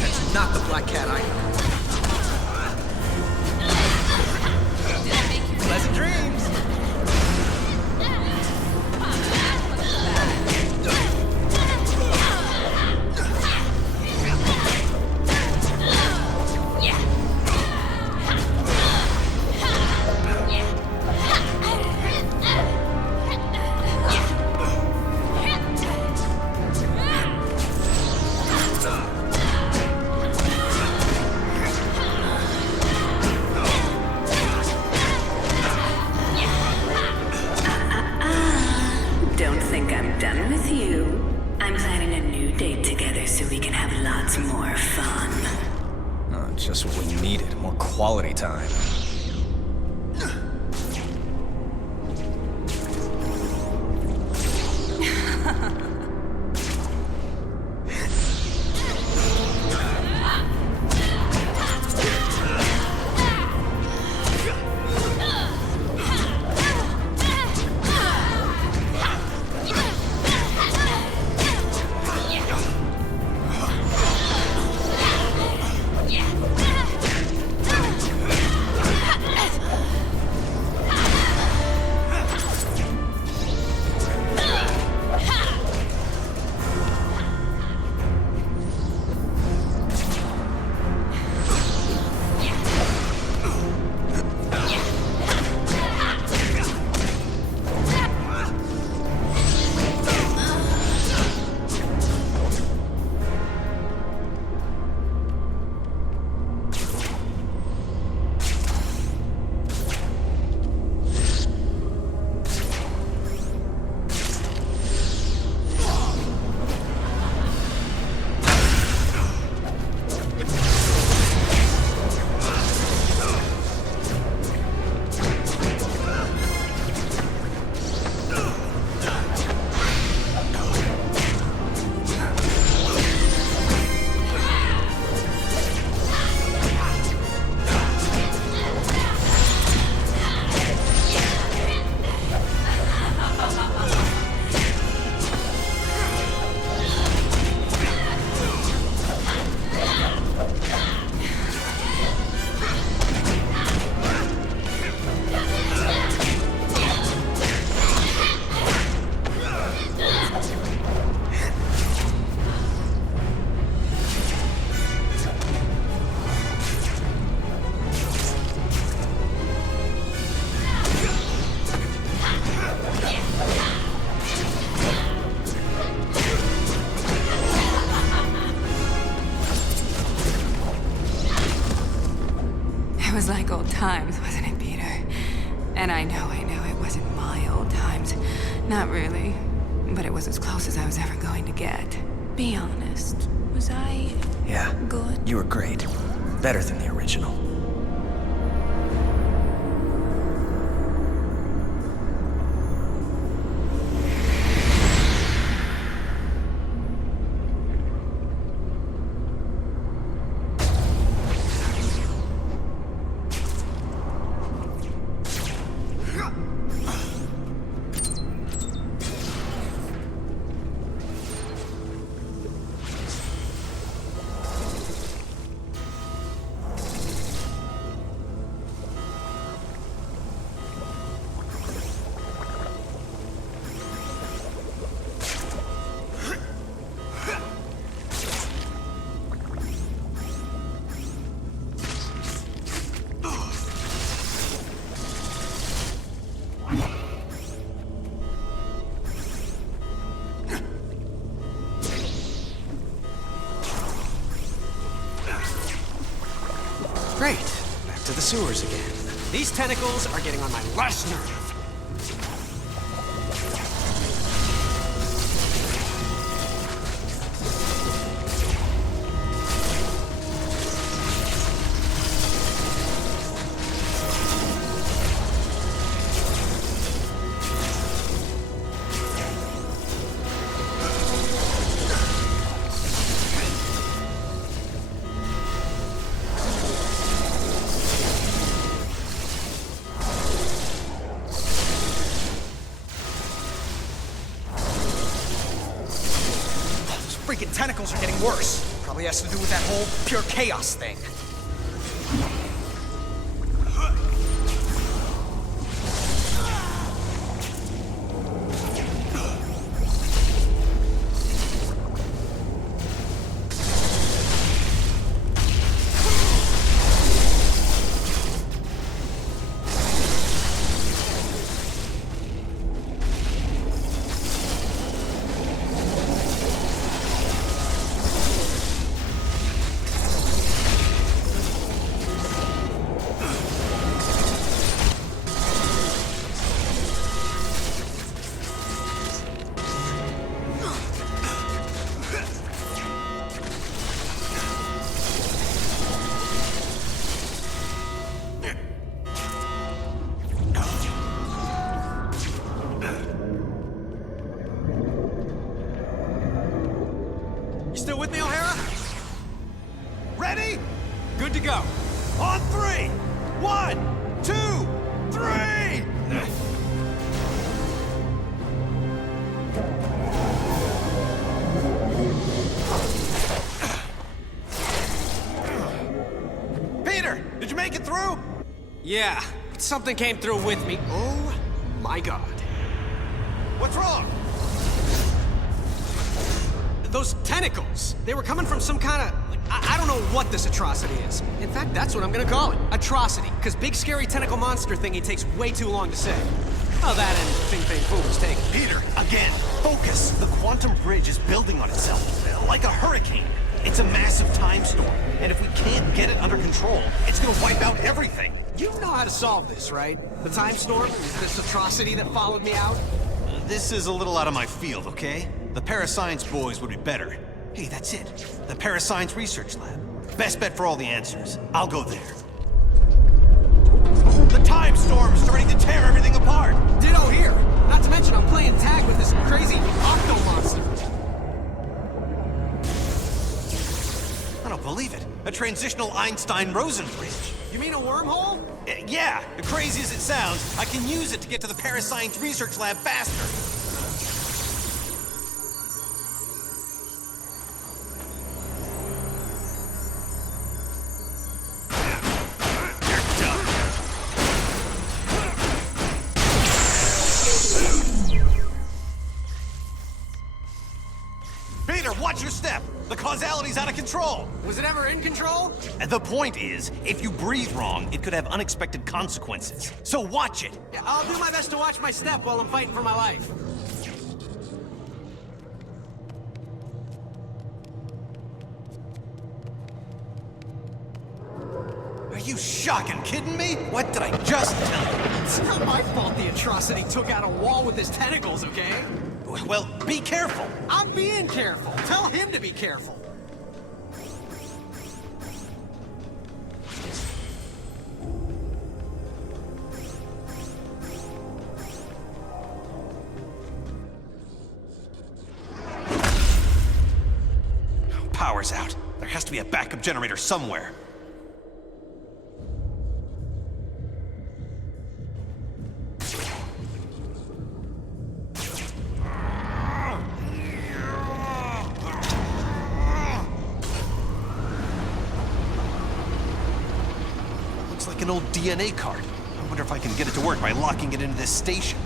That's not the black cat I know. Pleasant dreams. Don't think I'm done with you. I'm planning a new date together so we can have lots more fun. Oh, just what we needed. More quality time. It was like old times, wasn't it, Peter? And I know it wasn't my old times. Not really. But it was as close as I was ever going to get. Be honest. Was I... Yeah. Good? You were great. Better than the original. Great. Back to the sewers again. These tentacles are getting on my last nerve. Freaking tentacles are getting worse. Probably has to do with that whole pure chaos thing. Good to go. On 3! 1, 2, 3! Peter, did you make it through? Yeah, something came through with me. Oh my god. What's wrong? Those tentacles, they were coming from some kind of... I don't know what this atrocity is. In fact, that's what I'm gonna call it. Atrocity. Because big scary tentacle monster thingy takes way too long to say. Oh, that and Fing Fang Fu was taken. Peter, again, focus. The quantum bridge is building on itself, like a hurricane. It's a massive time storm, and if we can't get it under control, it's gonna wipe out everything. You know how to solve this, right? The time storm, this atrocity that followed me out? This is a little out of my field, okay? The parascience boys would be better. Hey, that's it. The Parascience Research Lab. Best bet for all the answers. I'll go there. The time storm's starting to tear everything apart! Ditto here! Not to mention I'm playing tag with this crazy octo monster. I don't believe it. A transitional Einstein-Rosen bridge. You mean a wormhole? Yeah, crazy as it sounds, I can use it to get to the Parascience Research Lab faster. Watch your step! The causality's out of control! Was it ever in control? And the point is, if you breathe wrong, it could have unexpected consequences. So watch it! Yeah, I'll do my best to watch my step while I'm fighting for my life. Are you shocking kidding me? What did I just tell you? It's not my fault the atrocity took out a wall with his tentacles, okay? Well, be careful. I'm being careful. Tell him to be careful. Power's out. There has to be a backup generator somewhere. An old DNA card. I wonder if I can get it to work by locking it into this station.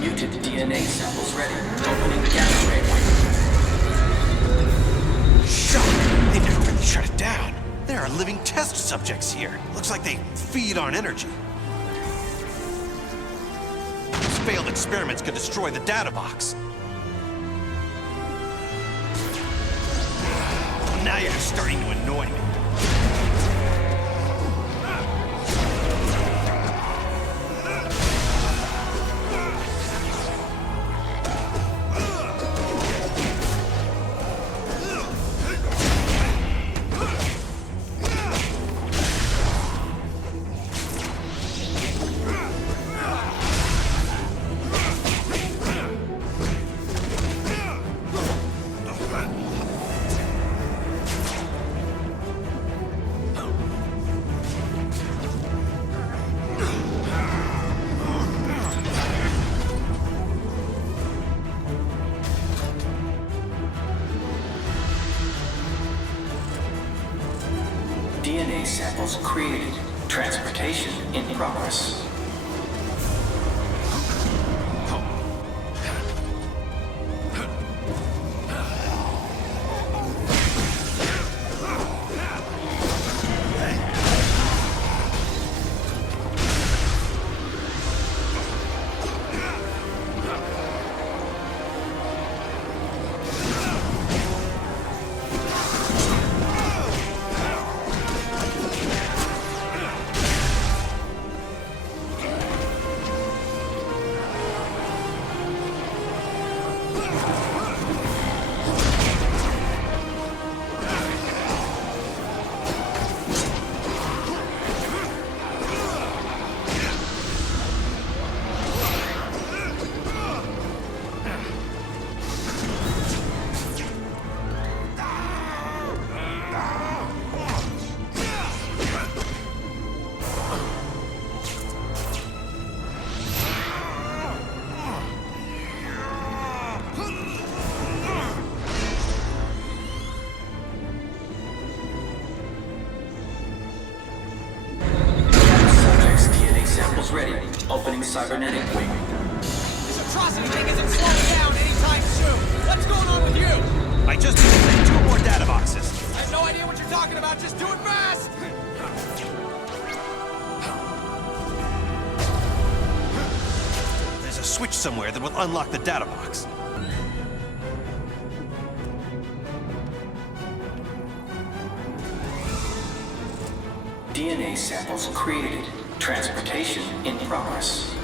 Muted DNA samples ready. Opening gateway. Shut! They never really shut it down. test subjects here. Looks like they feed on energy. These failed experiments could destroy the data box. Now you're just starting to annoy me. DNA samples created. Transportation in progress. Ready. Opening cybernetic wing. This atrocity thing isn't slowing down anytime soon. What's going on with you? I just need 2 more data boxes. I have no idea what you're talking about. Just do it fast. There's a switch somewhere that will unlock the data box. DNA samples created. Transportation in progress.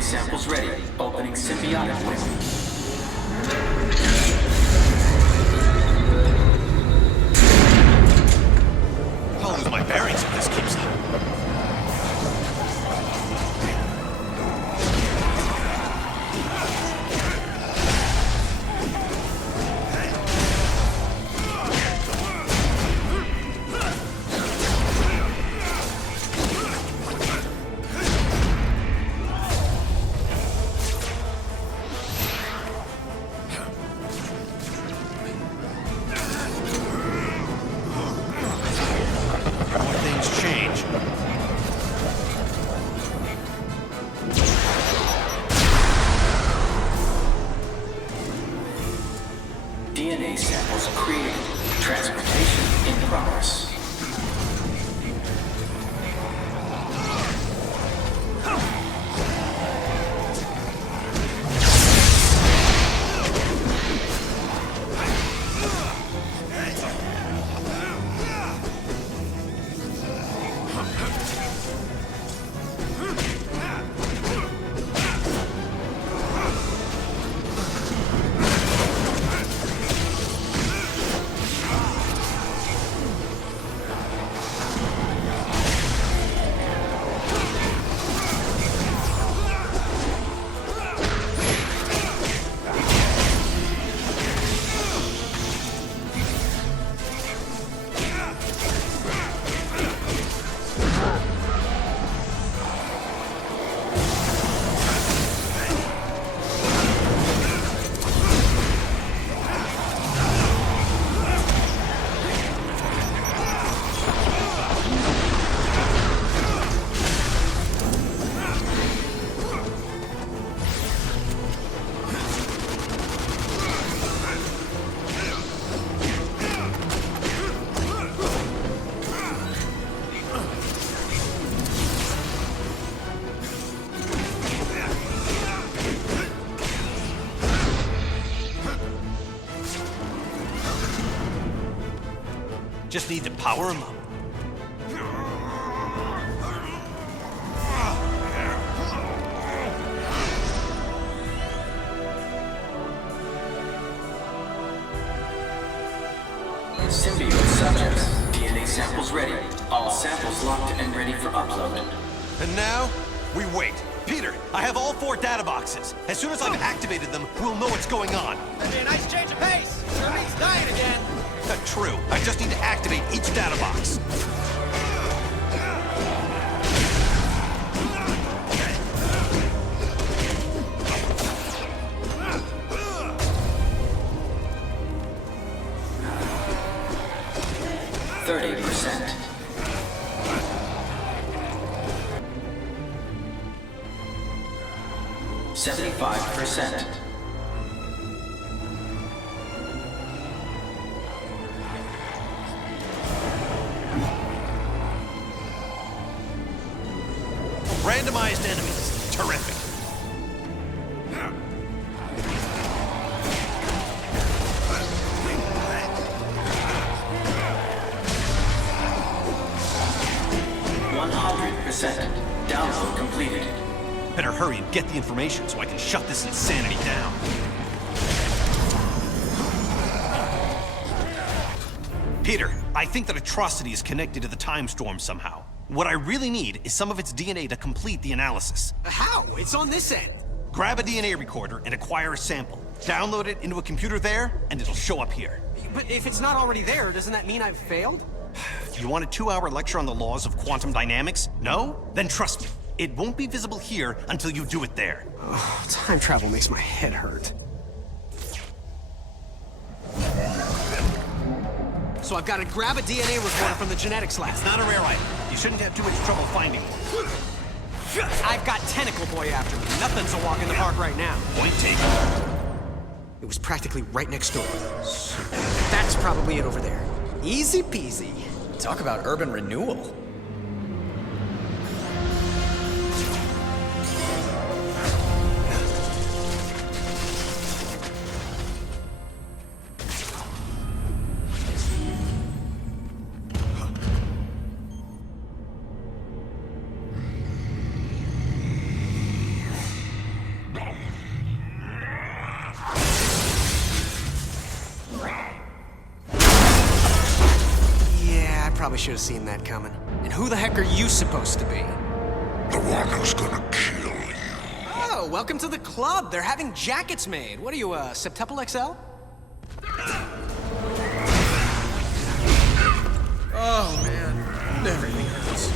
Samples ready. Opening symbiotic wing. I'll lose my bearings if this keeps up. Just need to power him up. Symbiote subjects. DNA samples ready. All samples locked and ready for upload. And now, we wait. Peter, I have all 4 data boxes. As soon as I've activated them, we'll know what's going on. That'd be a nice change of pace. Sure means dying again. True. I just need to activate each data box. %. Randomized enemies. Terrific. Download completed. Better hurry and get the information so I can shut this insanity down. Peter, I think that Atrocity is connected to the time storm somehow. What I really need is some of its DNA to complete the analysis. How? It's on this end. Grab a DNA recorder and acquire a sample. Download it into a computer there, and it'll show up here. But if it's not already there, doesn't that mean I've failed? You want a 2-hour lecture on the laws of quantum dynamics? No? Then trust me, it won't be visible here until you do it there. Oh, time travel makes my head hurt. So I've got to grab a DNA recorder from the genetics lab. It's not a rare item. You shouldn't have too much trouble finding one. I've got Tentacle Boy after me. Nothing's a walk in the park right now. Point taken. It was practically right next door. So that's probably it over there. Easy peasy. Talk about urban renewal. Probably should have seen that coming. And who the heck are you supposed to be? The one who's gonna kill you. Oh, welcome to the club. They're having jackets made. What are you, Septuple XL? Oh, man. Everything hurts.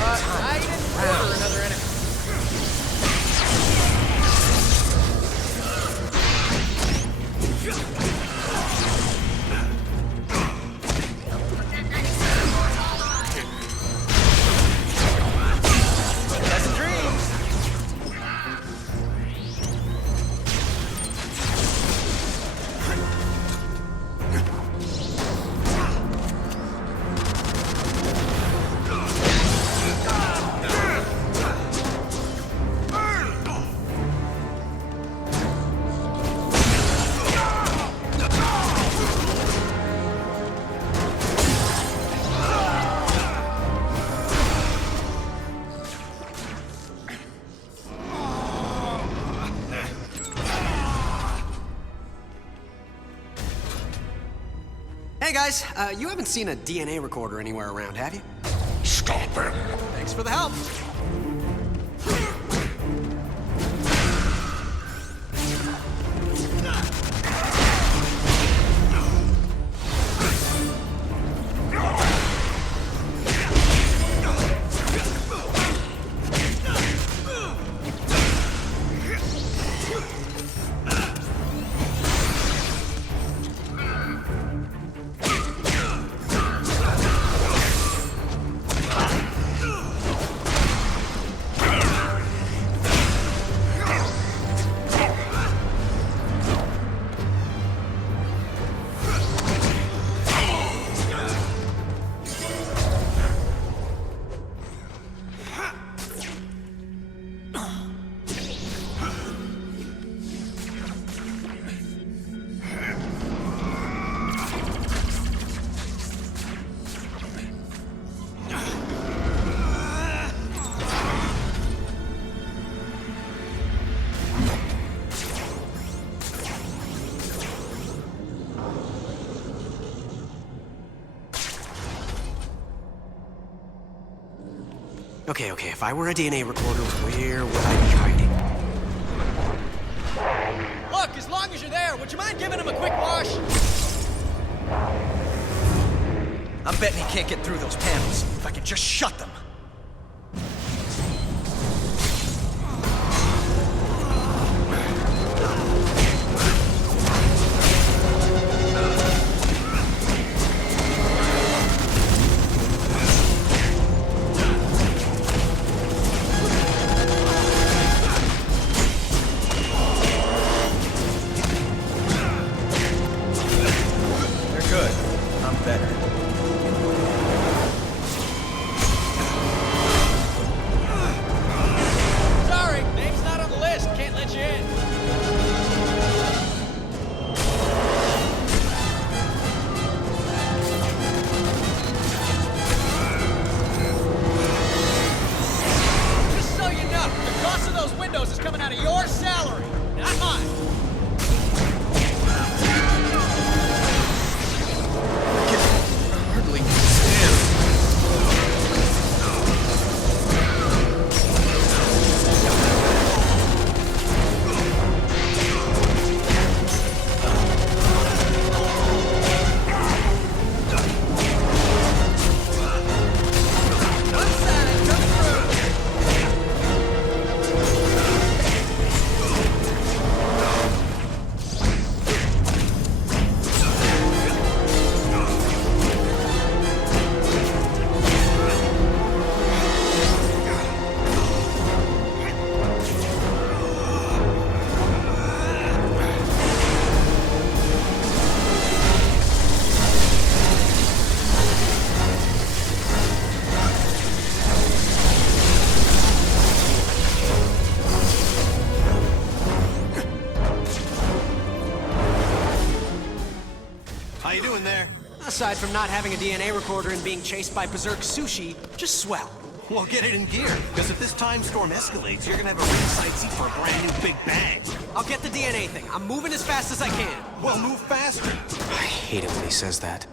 I didn't order another enemy. Hey guys, you haven't seen a DNA recorder anywhere around, have you? Stop him. Thanks for the help. Okay, if I were a DNA recorder, where would I be hiding? Look, as long as you're there, would you mind giving him a quick wash? I'm betting he can't get through those panels. If I could just shut them. Aside from not having a DNA recorder and being chased by berserk sushi, just swell. Well, get it in gear, because if this time storm escalates, you're gonna have a ringside seat for a brand new Big Bang. I'll get the DNA thing. I'm moving as fast as I can. Well, move faster. I hate it when he says that.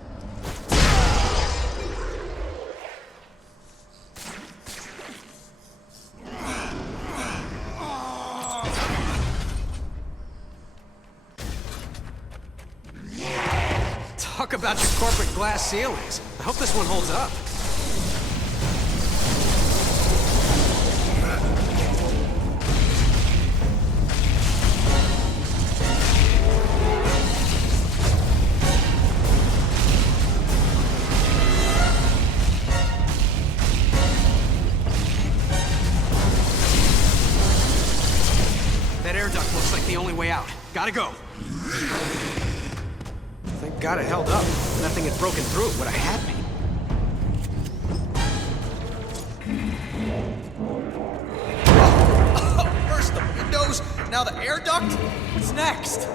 Talk about your corporate glass ceilings. I hope this one holds up. That air duct looks like the only way out. Gotta go. Thank God it held up. If that thing had broken through, it would have had me. First the windows, now the air duct? What's next?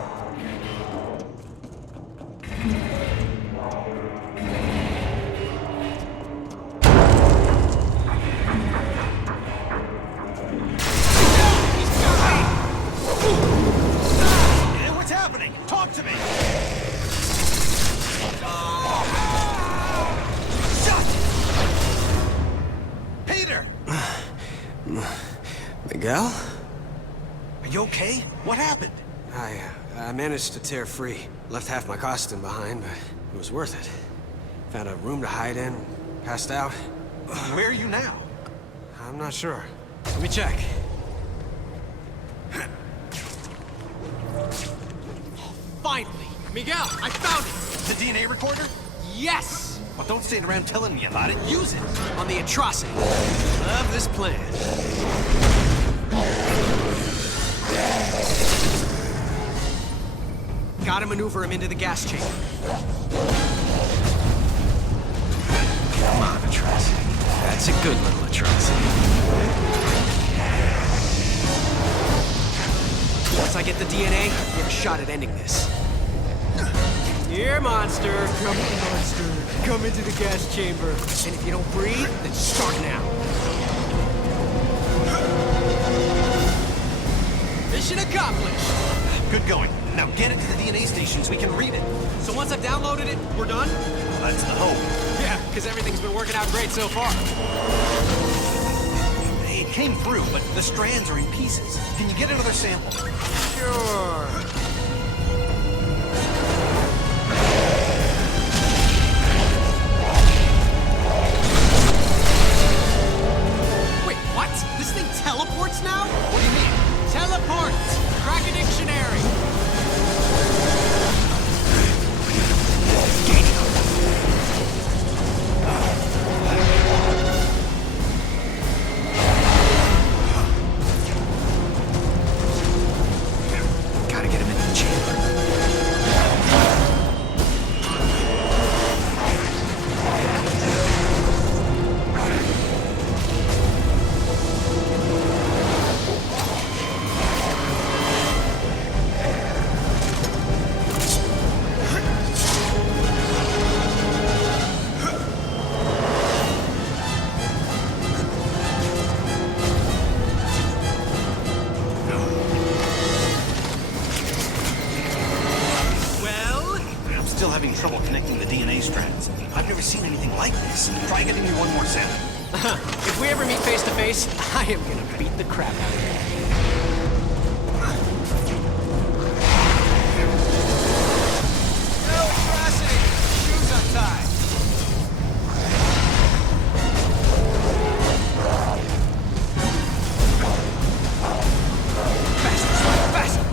What's happening? Talk to me! Miguel? Are you okay? What happened? I managed to tear free. Left half my costume behind, but it was worth it. Found a room to hide in, passed out. Where are you now? I'm not sure. Let me check. Finally! Miguel, I found it! The DNA recorder? Yes! Well, don't stand around telling me about it. Use it! On the atrocity. Love this plan. Gotta maneuver him into the gas chamber. Come on, atrocity. That's a good little atrocity. Once I get the DNA, we have a shot at ending this. Here, monster. Come in, monster. Come into the gas chamber. And if you don't breathe, then start now. Mission accomplished. Good going. Now get it to the DNA station so we can read it. So once I've downloaded it, we're done? Well, that's the hope. Yeah, because everything's been working out great so far. came through, but the strands are in pieces. Can you get another sample? Sure. Wait, what? This thing teleports now? What do you mean? Teleports! Crack a dictionary! Gotta get him into the chamber. Still having trouble connecting the DNA strands. I've never seen anything like this. Try getting me one more sample. If we ever meet face to face, I am gonna beat the crap out of you. No atrocity! Shoes untied! Faster, Sloan, faster!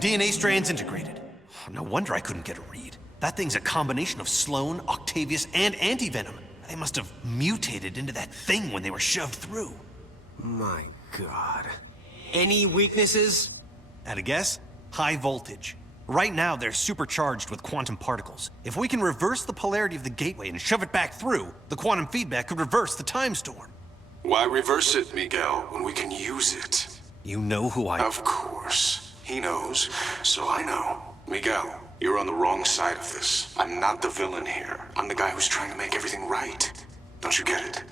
DNA strands integrated. No wonder I couldn't get a read. That thing's a combination of Sloan, Octavius, and Anti-Venom. They must have mutated into that thing when they were shoved through. My God. Any weaknesses? At a guess? High voltage. Right now, they're supercharged with quantum particles. If we can reverse the polarity of the gateway and shove it back through, the quantum feedback could reverse the time storm. Why reverse it, Miguel, when we can use it? You know who I... Of course. He knows, so I know. Miguel, you're on the wrong side of this. I'm not the villain here. I'm the guy who's trying to make everything right. Don't you get it?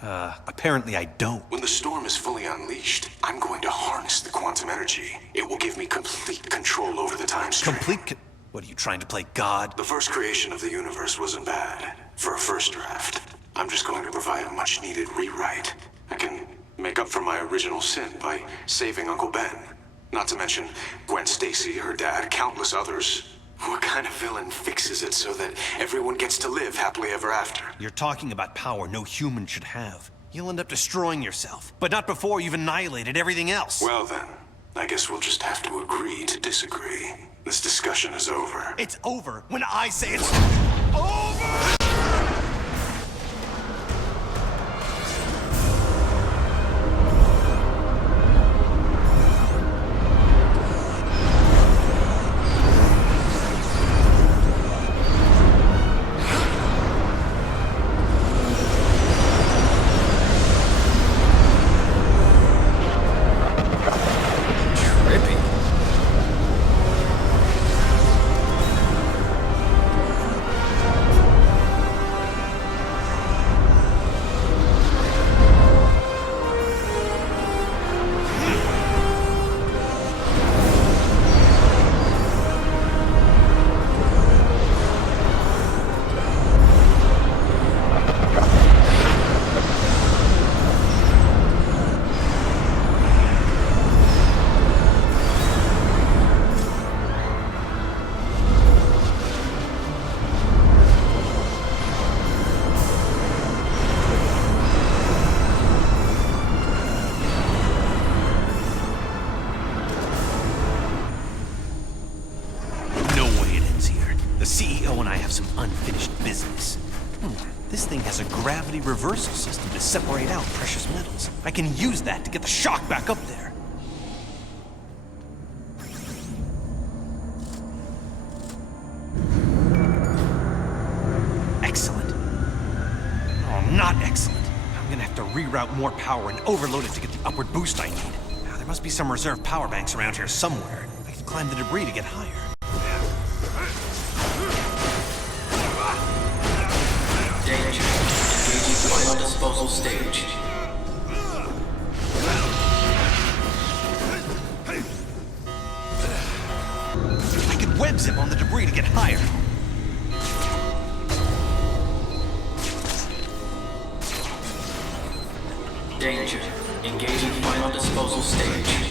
Apparently I don't. When the storm is fully unleashed, I'm going to harness the quantum energy. It will give me complete control over the time stream. What, are you trying to play God? The first creation of the universe wasn't bad. For a first draft. I'm just going to provide a much-needed rewrite. I can make up for my original sin by saving Uncle Ben. Not to mention Gwen Stacy, her dad, countless others. What kind of villain fixes it so that everyone gets to live happily ever after? You're talking about power no human should have. You'll end up destroying yourself, but not before you've annihilated everything else. Well then, I guess we'll just have to agree to disagree. This discussion is over. It's over when I say it's over! This thing has a gravity reversal system to separate out precious metals. I can use that to get the shock back up there. reroute more power and overload it to get the upward boost I need. Now, there must be some reserve power banks around here somewhere. I can climb the debris to get higher. Danger. Engaging final disposal stage. I can web zip on the debris to get higher. Danger. Engaging final disposal stage.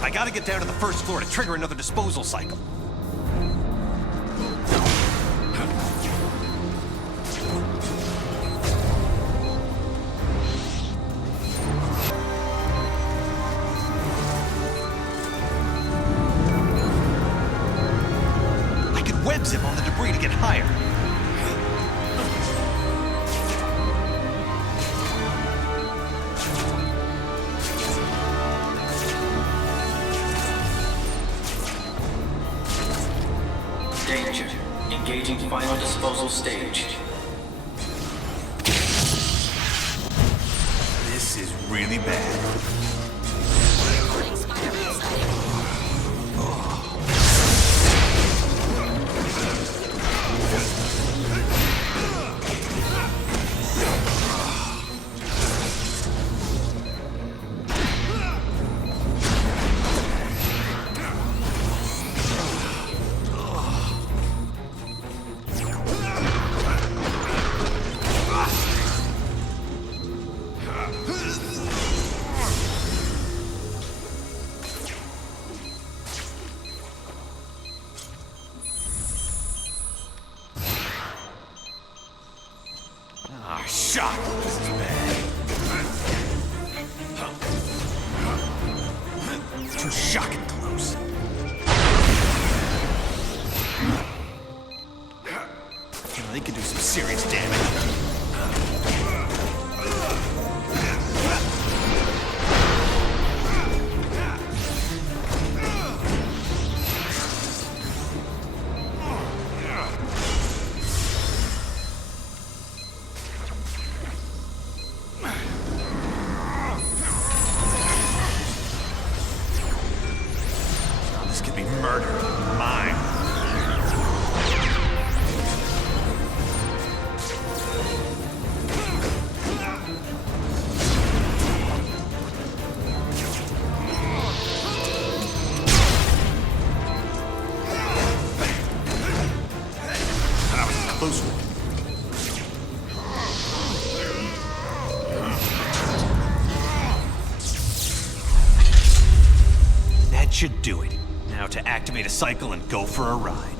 I gotta get down to the first floor to trigger another disposal cycle. I can web zip on the debris to get higher. Danger. Engaging final disposal stage. This is really bad. Shock! This is bad. Too shocking close. You know, they could do some serious damage. That should do it. Now to activate a cycle and go for a ride.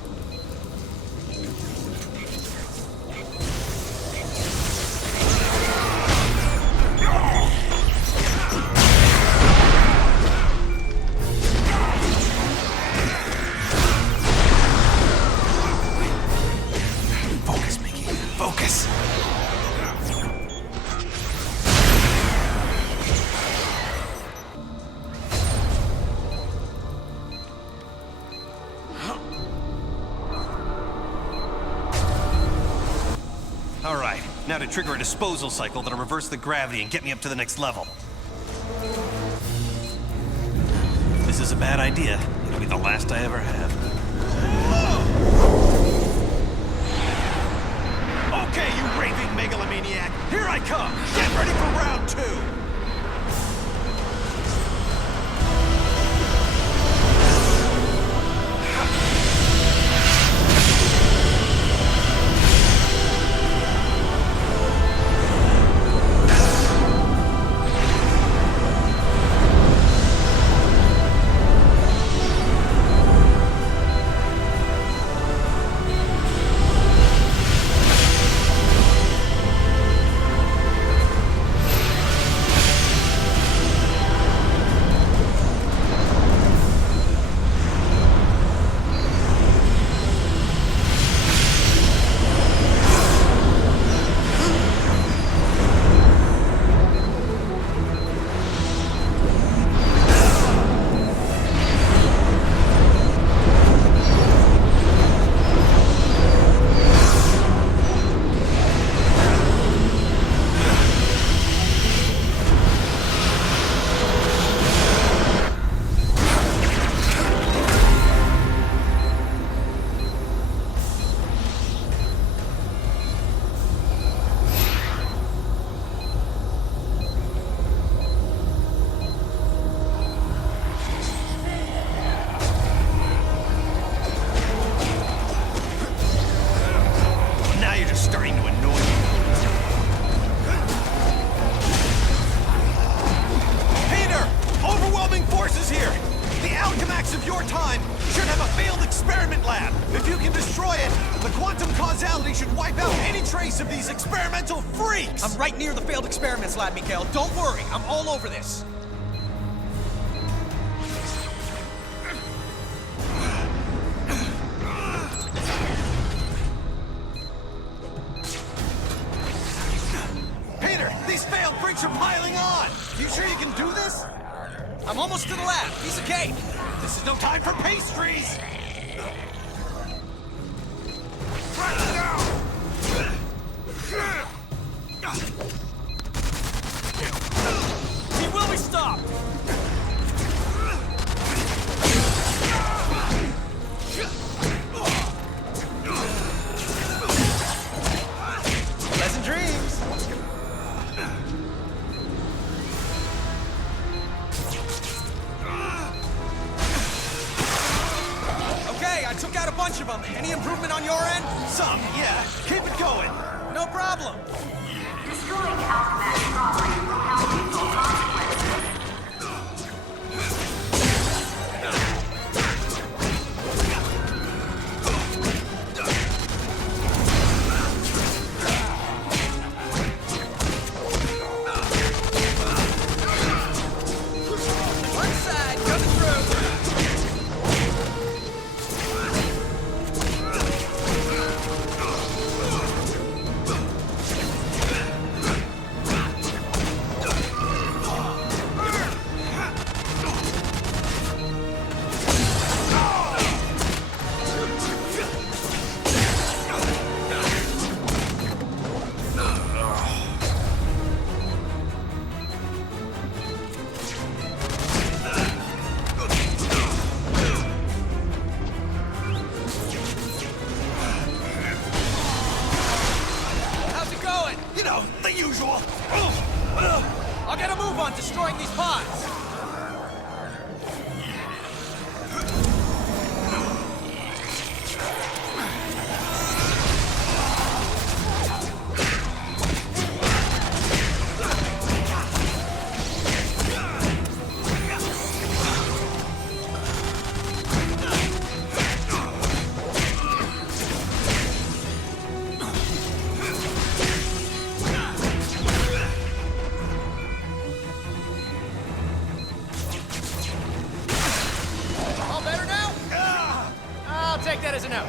how to trigger a disposal cycle that'll reverse the gravity and get me up to the next level. If this is a bad idea, it'll be the last I ever have. Okay, you raving megalomaniac, here I come! Get ready for round 2! Don't worry, I'm all over this. Peter, these failed freaks are piling on! You sure you can do this? I'm almost to the lab. Piece of cake. This is no time for pastries! He will be stopped! Pleasant dreams! Okay, I took out a bunch of them. Any improvement on your end? Some, yeah. Keep it going. No problem. Destroying Alchemax property will have lethal consequences. One side, coming through. I'll get a move on destroying these pods! Take that as a no.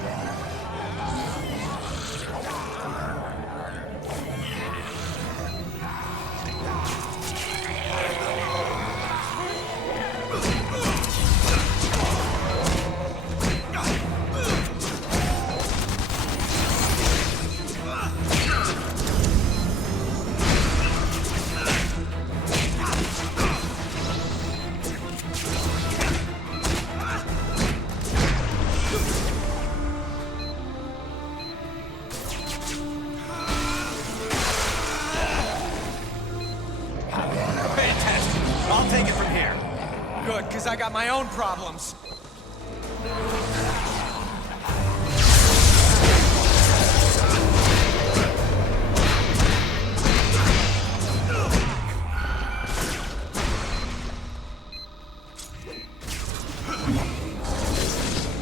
I'll take it from here. Good, because I got my own problems.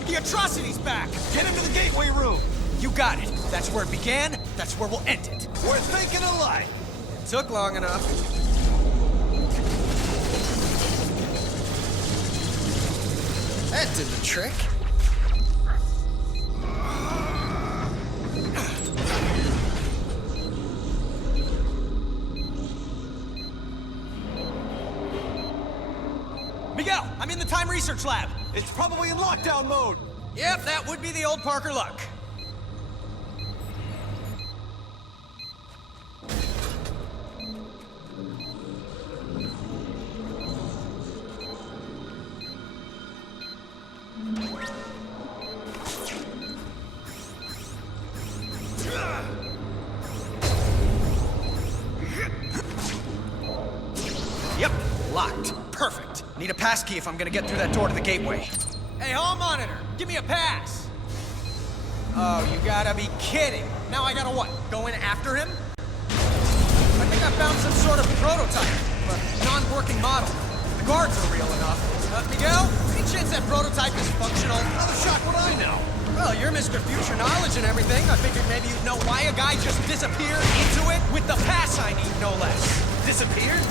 The atrocity's back! Get him to the gateway room! You got it. That's where it began, that's where we'll end it. We're thinking alike! It took long enough. That did the trick. Miguel, I'm in the time research lab. It's probably in lockdown mode. Yep, that would be the old Parker luck. Yep, locked. Perfect. Need a passkey if I'm gonna get through that door to the gateway. Hey, hall monitor, give me a pass. Oh, you gotta be kidding. Now I gotta what? Go in after him? I think I found some sort of prototype, but non-working model. The guards are real enough. Miguel, any chance that prototype is functional? How the shock would I know? Well, you're Mr. Future Knowledge and everything. I figured maybe you'd know why a guy just disappeared into it with the pass I need, no less. Disappeared?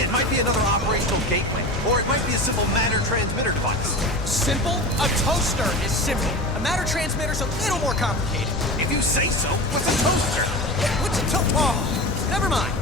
It might be another operational gateway, or it might be a simple matter transmitter device. Simple? A toaster is simple. A matter transmitter's a little more complicated. If you say so, what's a toaster? What's a toaster? Oh, never mind.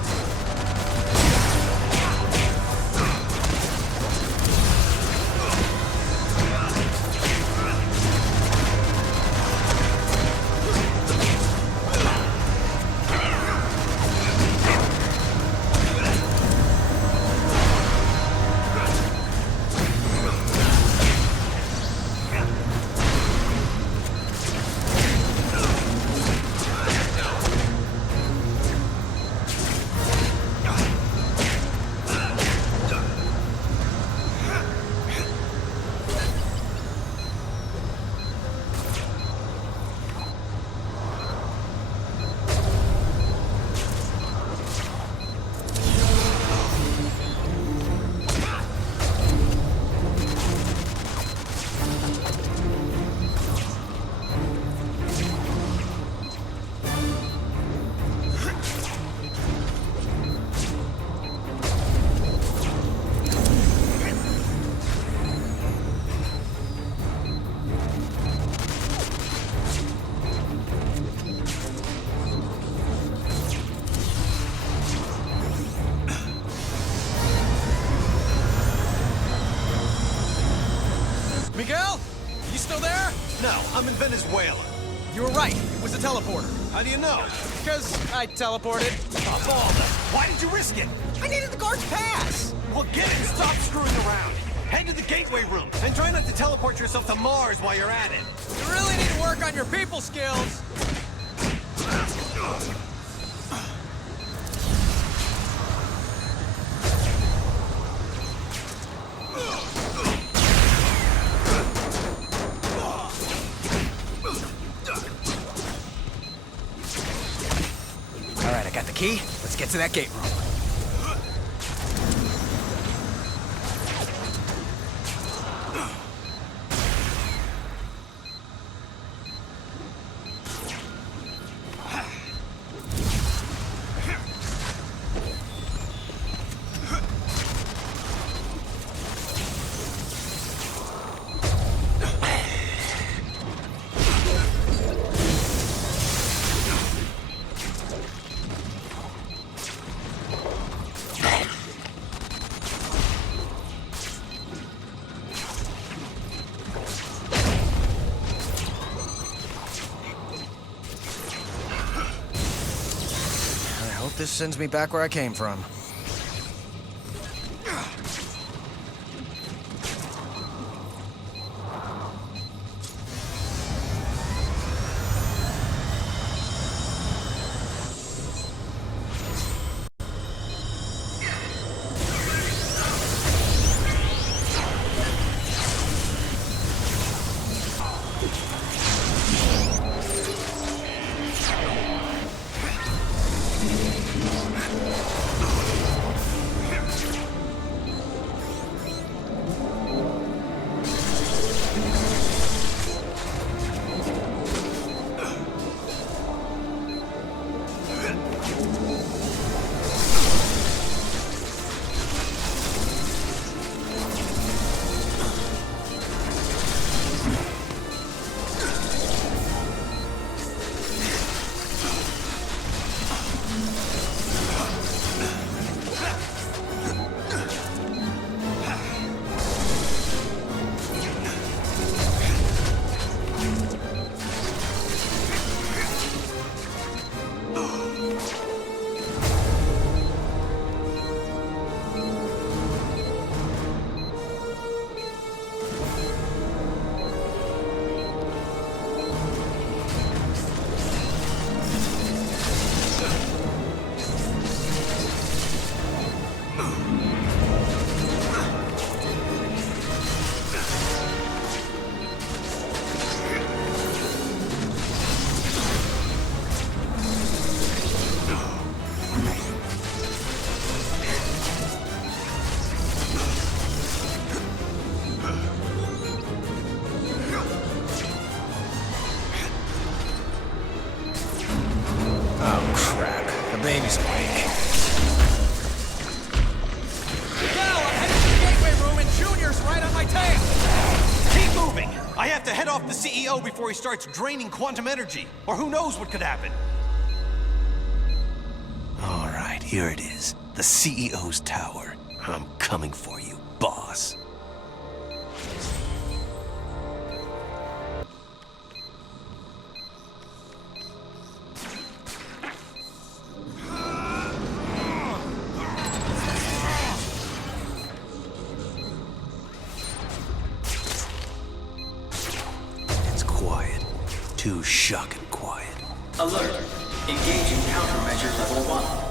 Miguel? You still there? No, I'm in Venezuela. You were right. It was a teleporter. How do you know? Because I teleported. Of all the... Why did you risk it? I needed the guard's pass. Well, get it and stop screwing around. Head to the gateway room and try not to teleport yourself to Mars while you're at it. You really need to work on your people skills. All right, I got the key. Let's get to that gate room. This sends me back where I came from. have to head off the CEO before he starts draining quantum energy. Or who knows what could happen. All right, here it is. The CEO's tower. I'm coming for you, boss. It's quiet. Too shocking quiet. Alert. Engaging countermeasure level 1.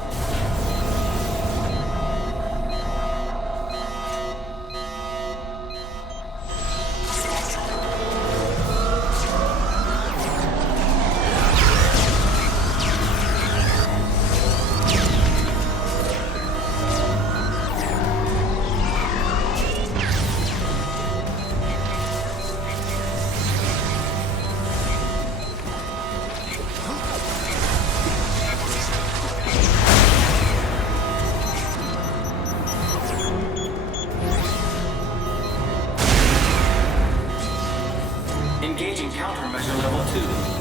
Engaging countermeasure level 2.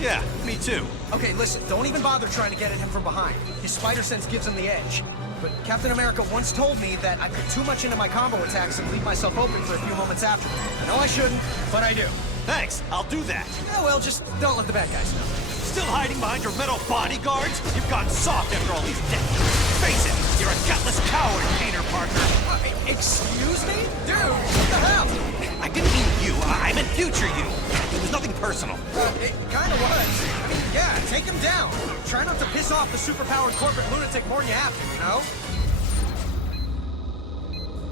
Yeah, me too. Okay, listen, don't even bother trying to get at him from behind. His spider sense gives him the edge. But Captain America once told me that I put too much into my combo attacks and leave myself open for a few moments after. I know I shouldn't, but I do. Thanks, I'll do that. Yeah, well, just don't let the bad guys know. Still hiding behind your metal bodyguards? You've gone soft after all these decades. Face it, you're a gutless coward, Peter Parker. Excuse me? Dude, what the hell? I didn't mean you, I meant future you. It was nothing personal. It kinda was. I mean, yeah, take him down. Try not to piss off the superpowered corporate lunatic more than you have to, you know?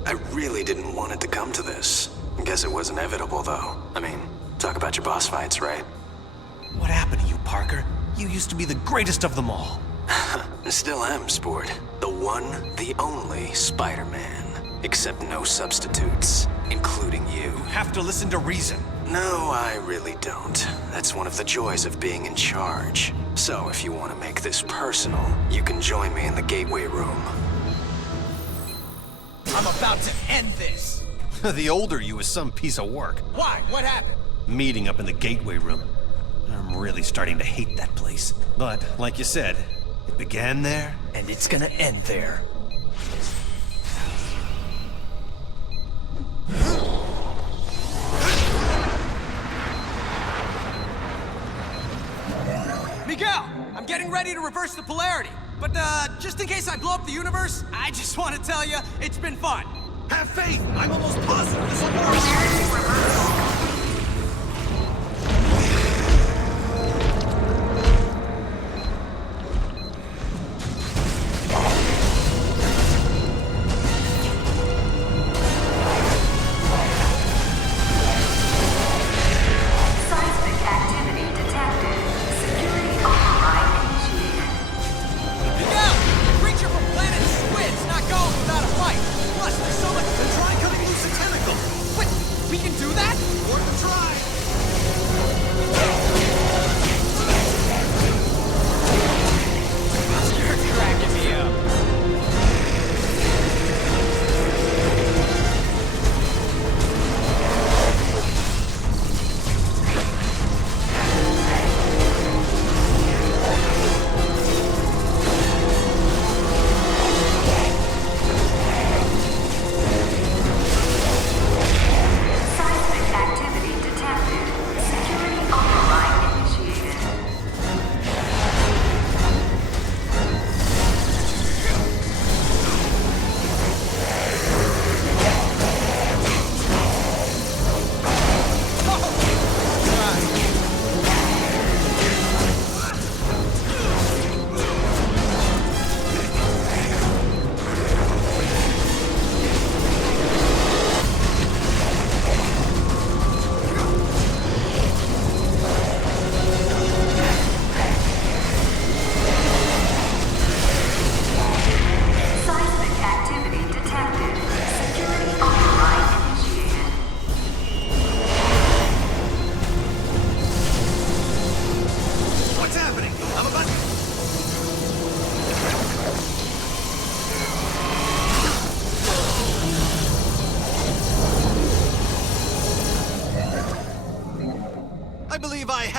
I really didn't want it to come to this. Guess it was inevitable, though. I mean, talk about your boss fights, right? What happened to you, Parker? You used to be the greatest of them all. I still am, Sport. The one, the only Spider-Man. Except no substitutes, including you. You have to listen to reason. No, I really don't. That's one of the joys of being in charge. So if you want to make this personal, you can join me in the gateway room. I'm about to end this! The older you is some piece of work. Why? What happened? Meeting up in the gateway room. I'm really starting to hate that place. But, like you said, it began there, and it's gonna end there. Miguel, I'm getting ready to reverse the polarity. But, just in case I blow up the universe, I just want to tell you, it's been fun. Have faith! I'm almost positive this will work!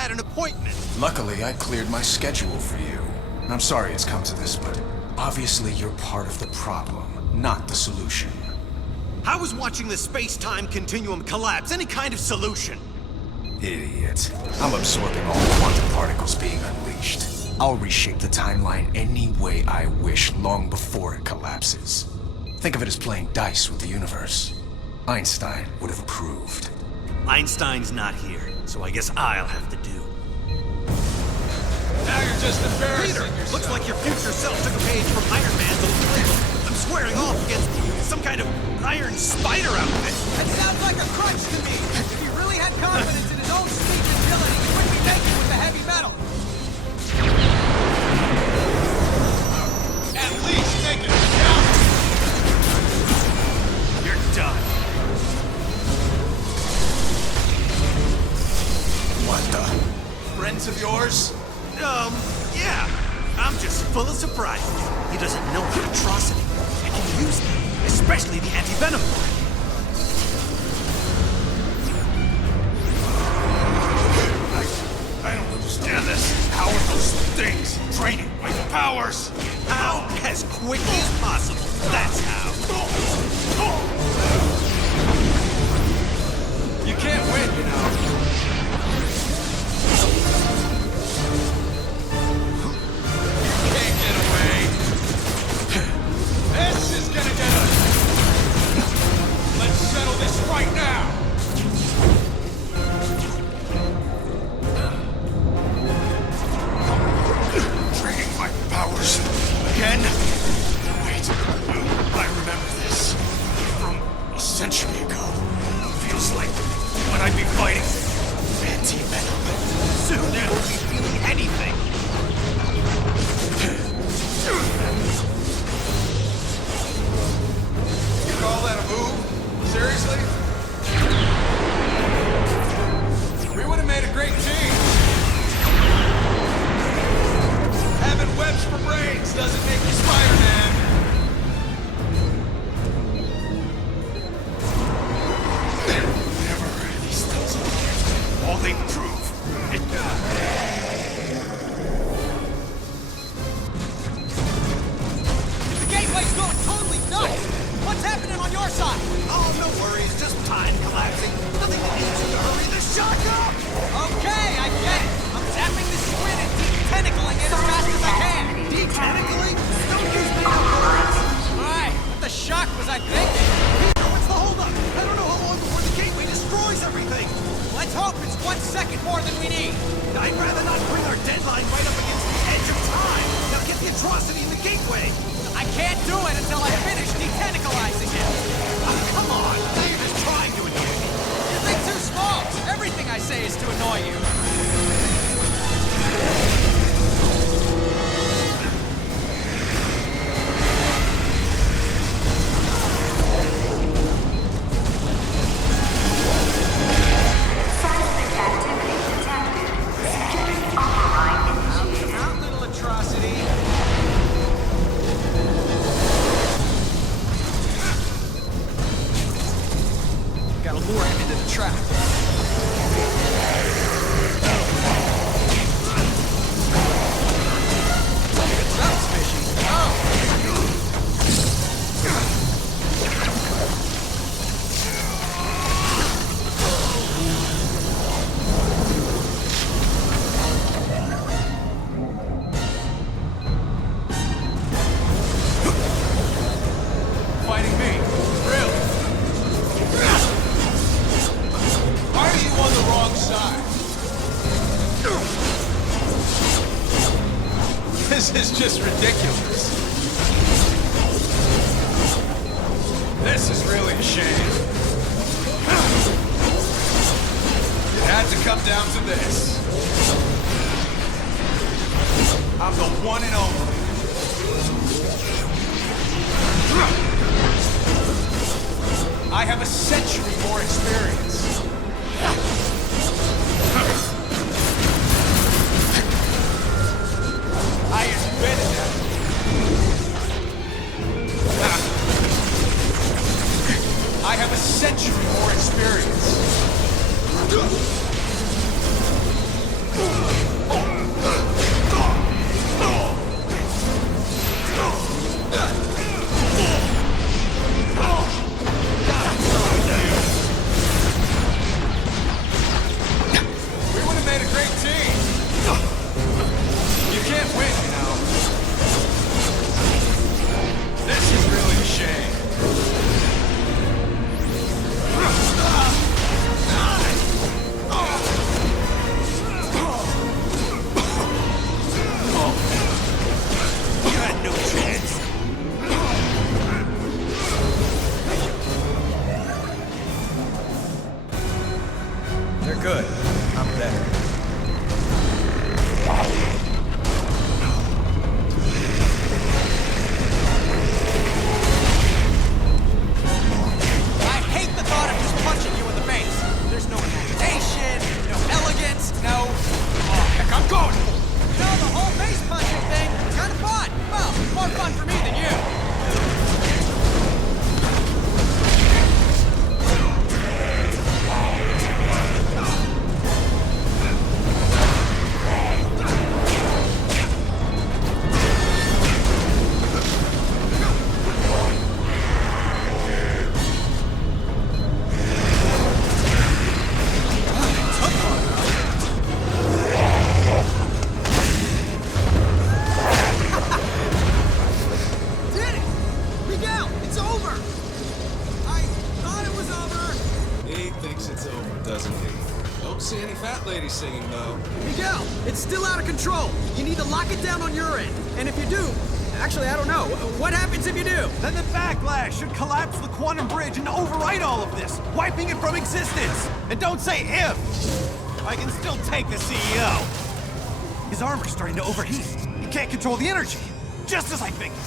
had an appointment. Luckily, I cleared my schedule for you. I'm sorry it's come to this, but obviously you're part of the problem, not the solution. How is watching the space-time continuum collapse any kind of solution? Idiot. I'm absorbing all the quantum particles being unleashed. I'll reshape the timeline any way I wish long before it collapses. Think of it as playing dice with the universe. Einstein would have approved. Einstein's not here, so I guess I'll have to do. Now you're just embarrassing Peter, yourself. looks like your future self took a page from Iron Man's old playbook. I'm squaring off against some kind of iron spider outfit. That sounds like a crutch to me. If he really had confidence in his own speech ability, he wouldn't be making with the heavy metal. At least make it count. You're done. What the? Friends of yours? Yeah. I'm just full of surprises. He doesn't know the atrocity. I can use them, especially the Anti-Venom part. I don't understand this. How are those things draining my powers? How? As quickly as possible. That's how. You can't win, you know. Can't get away. This is gonna get us. Let's settle this right now. Draining my powers again? Wait, I remember this from a century ago. Feels like when I'd be fighting Anti-Venom. Soon you won't be feeling anything. You call that a move? Seriously? We would have made a great team. Having webs for brains doesn't make you Spider-Man. Whatever these things are, all they prove. The gateway's going totally nuts. What's happening on your side? Oh, no worries. Just time collapsing. Nothing that needs you to hurry the shock up. Okay, I get it. I'm tapping the squid and detentacling it as fast as I can. Detentacling? Don't use me no words. Right, what the shock was I thinking? Peter, what's the holdup? I don't know how long before the gateway destroys everything. Let's hope it's 1 second more than we need. I'd rather not bring our deadline right up against the edge of time. Now get the atrocity in the gateway. I can't do it until I finish detentacalizing it. Oh, come on. Now you're just trying to annoy me. You think too small. Everything I say is to annoy you. Seismic activity detected. Security override initiated. Out, little atrocity. Gotta lure him into the trap. That was fishy. Fighting me? Really? Why are you on the wrong side? This is just ridiculous. This is really a shame. It had to come down to this. I'm the one and only. I have a century more experience. I invented that. I have a century more experience. Miguel, it's still out of control. You need to lock it down on your end. And if you do, actually, I don't know. What happens if you do? Then the backlash should collapse the quantum bridge and overwrite all of this, wiping it from existence. And don't say if. I can still take the CEO. His armor's starting to overheat. He can't control the energy. Just as I figured.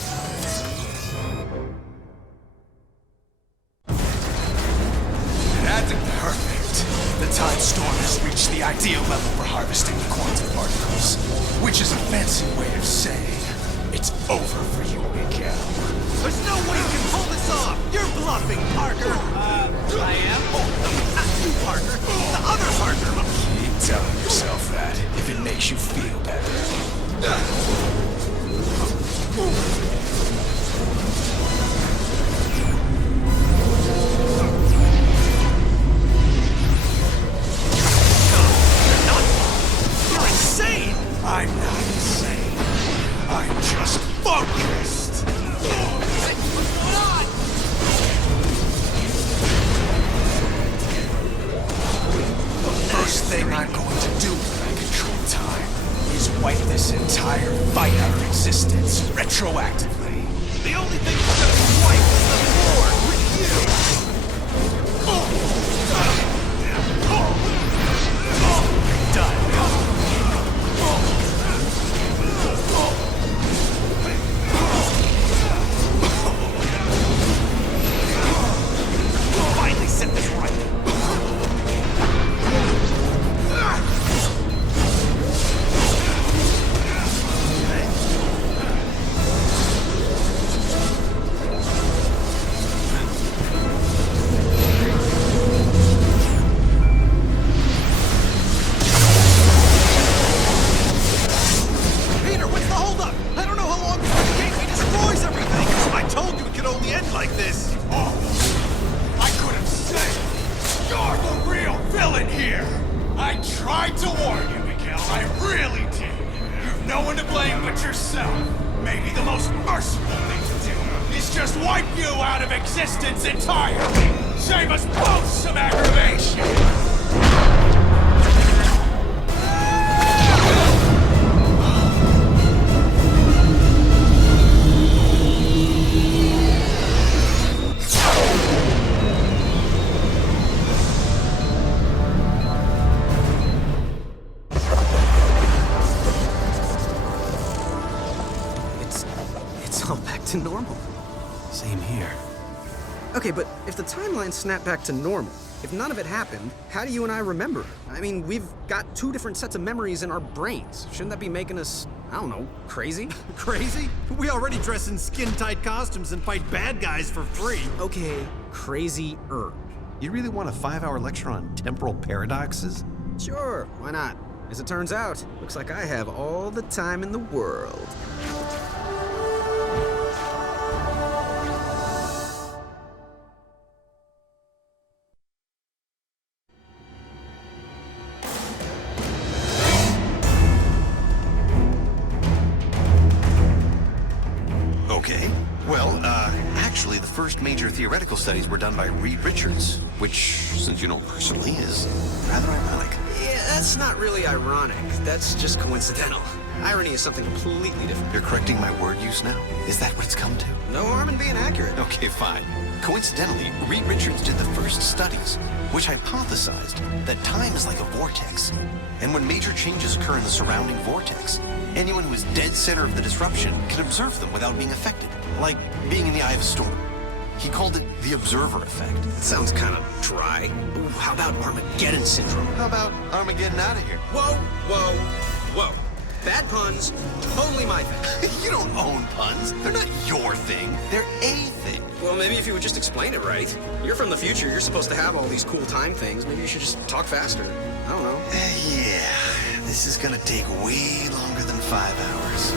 That's perfect. The time storm has reached the ideal level for harvesting the quantum particles, which is a fancy way of saying it's over for you, Miguel. There's no way you can pull this off! You're bluffing, Parker! I am? Oh, not you, Parker. The other Parker! Keep telling yourself that, if it makes you feel better. You're insane! I'm not insane. I'm just focused. What's going on? The first thing I'm going to do when I control time is wipe this entire fight out of existence retroactively. The only thing that's gonna be white is the floor with you! Finally set this right! Peter, what's the holdup? I don't know how long before the gateway destroys everything! I told you it could only end like this! Oh, I couldn't say. You're the real villain here. I tried to warn you, Miguel. I really did. You've no one to blame but yourself. Maybe the most merciful thing to do is just wipe you out of existence entirely. Save us both some aggravation. It's all back to normal. Same here. Okay, but if the timeline snapped back to normal, if none of it happened, how do you and I remember? I mean, we've got two different sets of memories in our brains. Shouldn't that be making us, I don't know, crazy? Crazy? We already dress in skin-tight costumes and fight bad guys for free. Okay, crazy-er. You really want a 5-hour lecture on temporal paradoxes? Sure, why not? As it turns out, looks like I have all the time in the world. Okay. Well, actually, the first major theoretical studies were done by Reed Richards, which, since you know personally, is rather ironic. Yeah, that's not really ironic. That's just coincidental. Irony is something completely different. You're correcting my word use now? Is that what it's come to? No harm in being accurate. Okay, fine. Coincidentally, Reed Richards did the first studies, which hypothesized that time is like a vortex. And when major changes occur in the surrounding vortex, anyone who is dead center of the disruption can observe them without being affected, like being in the eye of a storm. He called it the observer effect. That sounds kind of dry. Ooh, how about Armageddon syndrome? How about Armageddon out of here? Whoa, whoa, whoa. Bad puns, totally my thing. You don't own puns. They're not your thing. They're a thing. Well, maybe if you would just explain it right. You're from the future. You're supposed to have all these cool time things. Maybe you should just talk faster. I don't know. Yeah, this is gonna take way longer than 5 hours.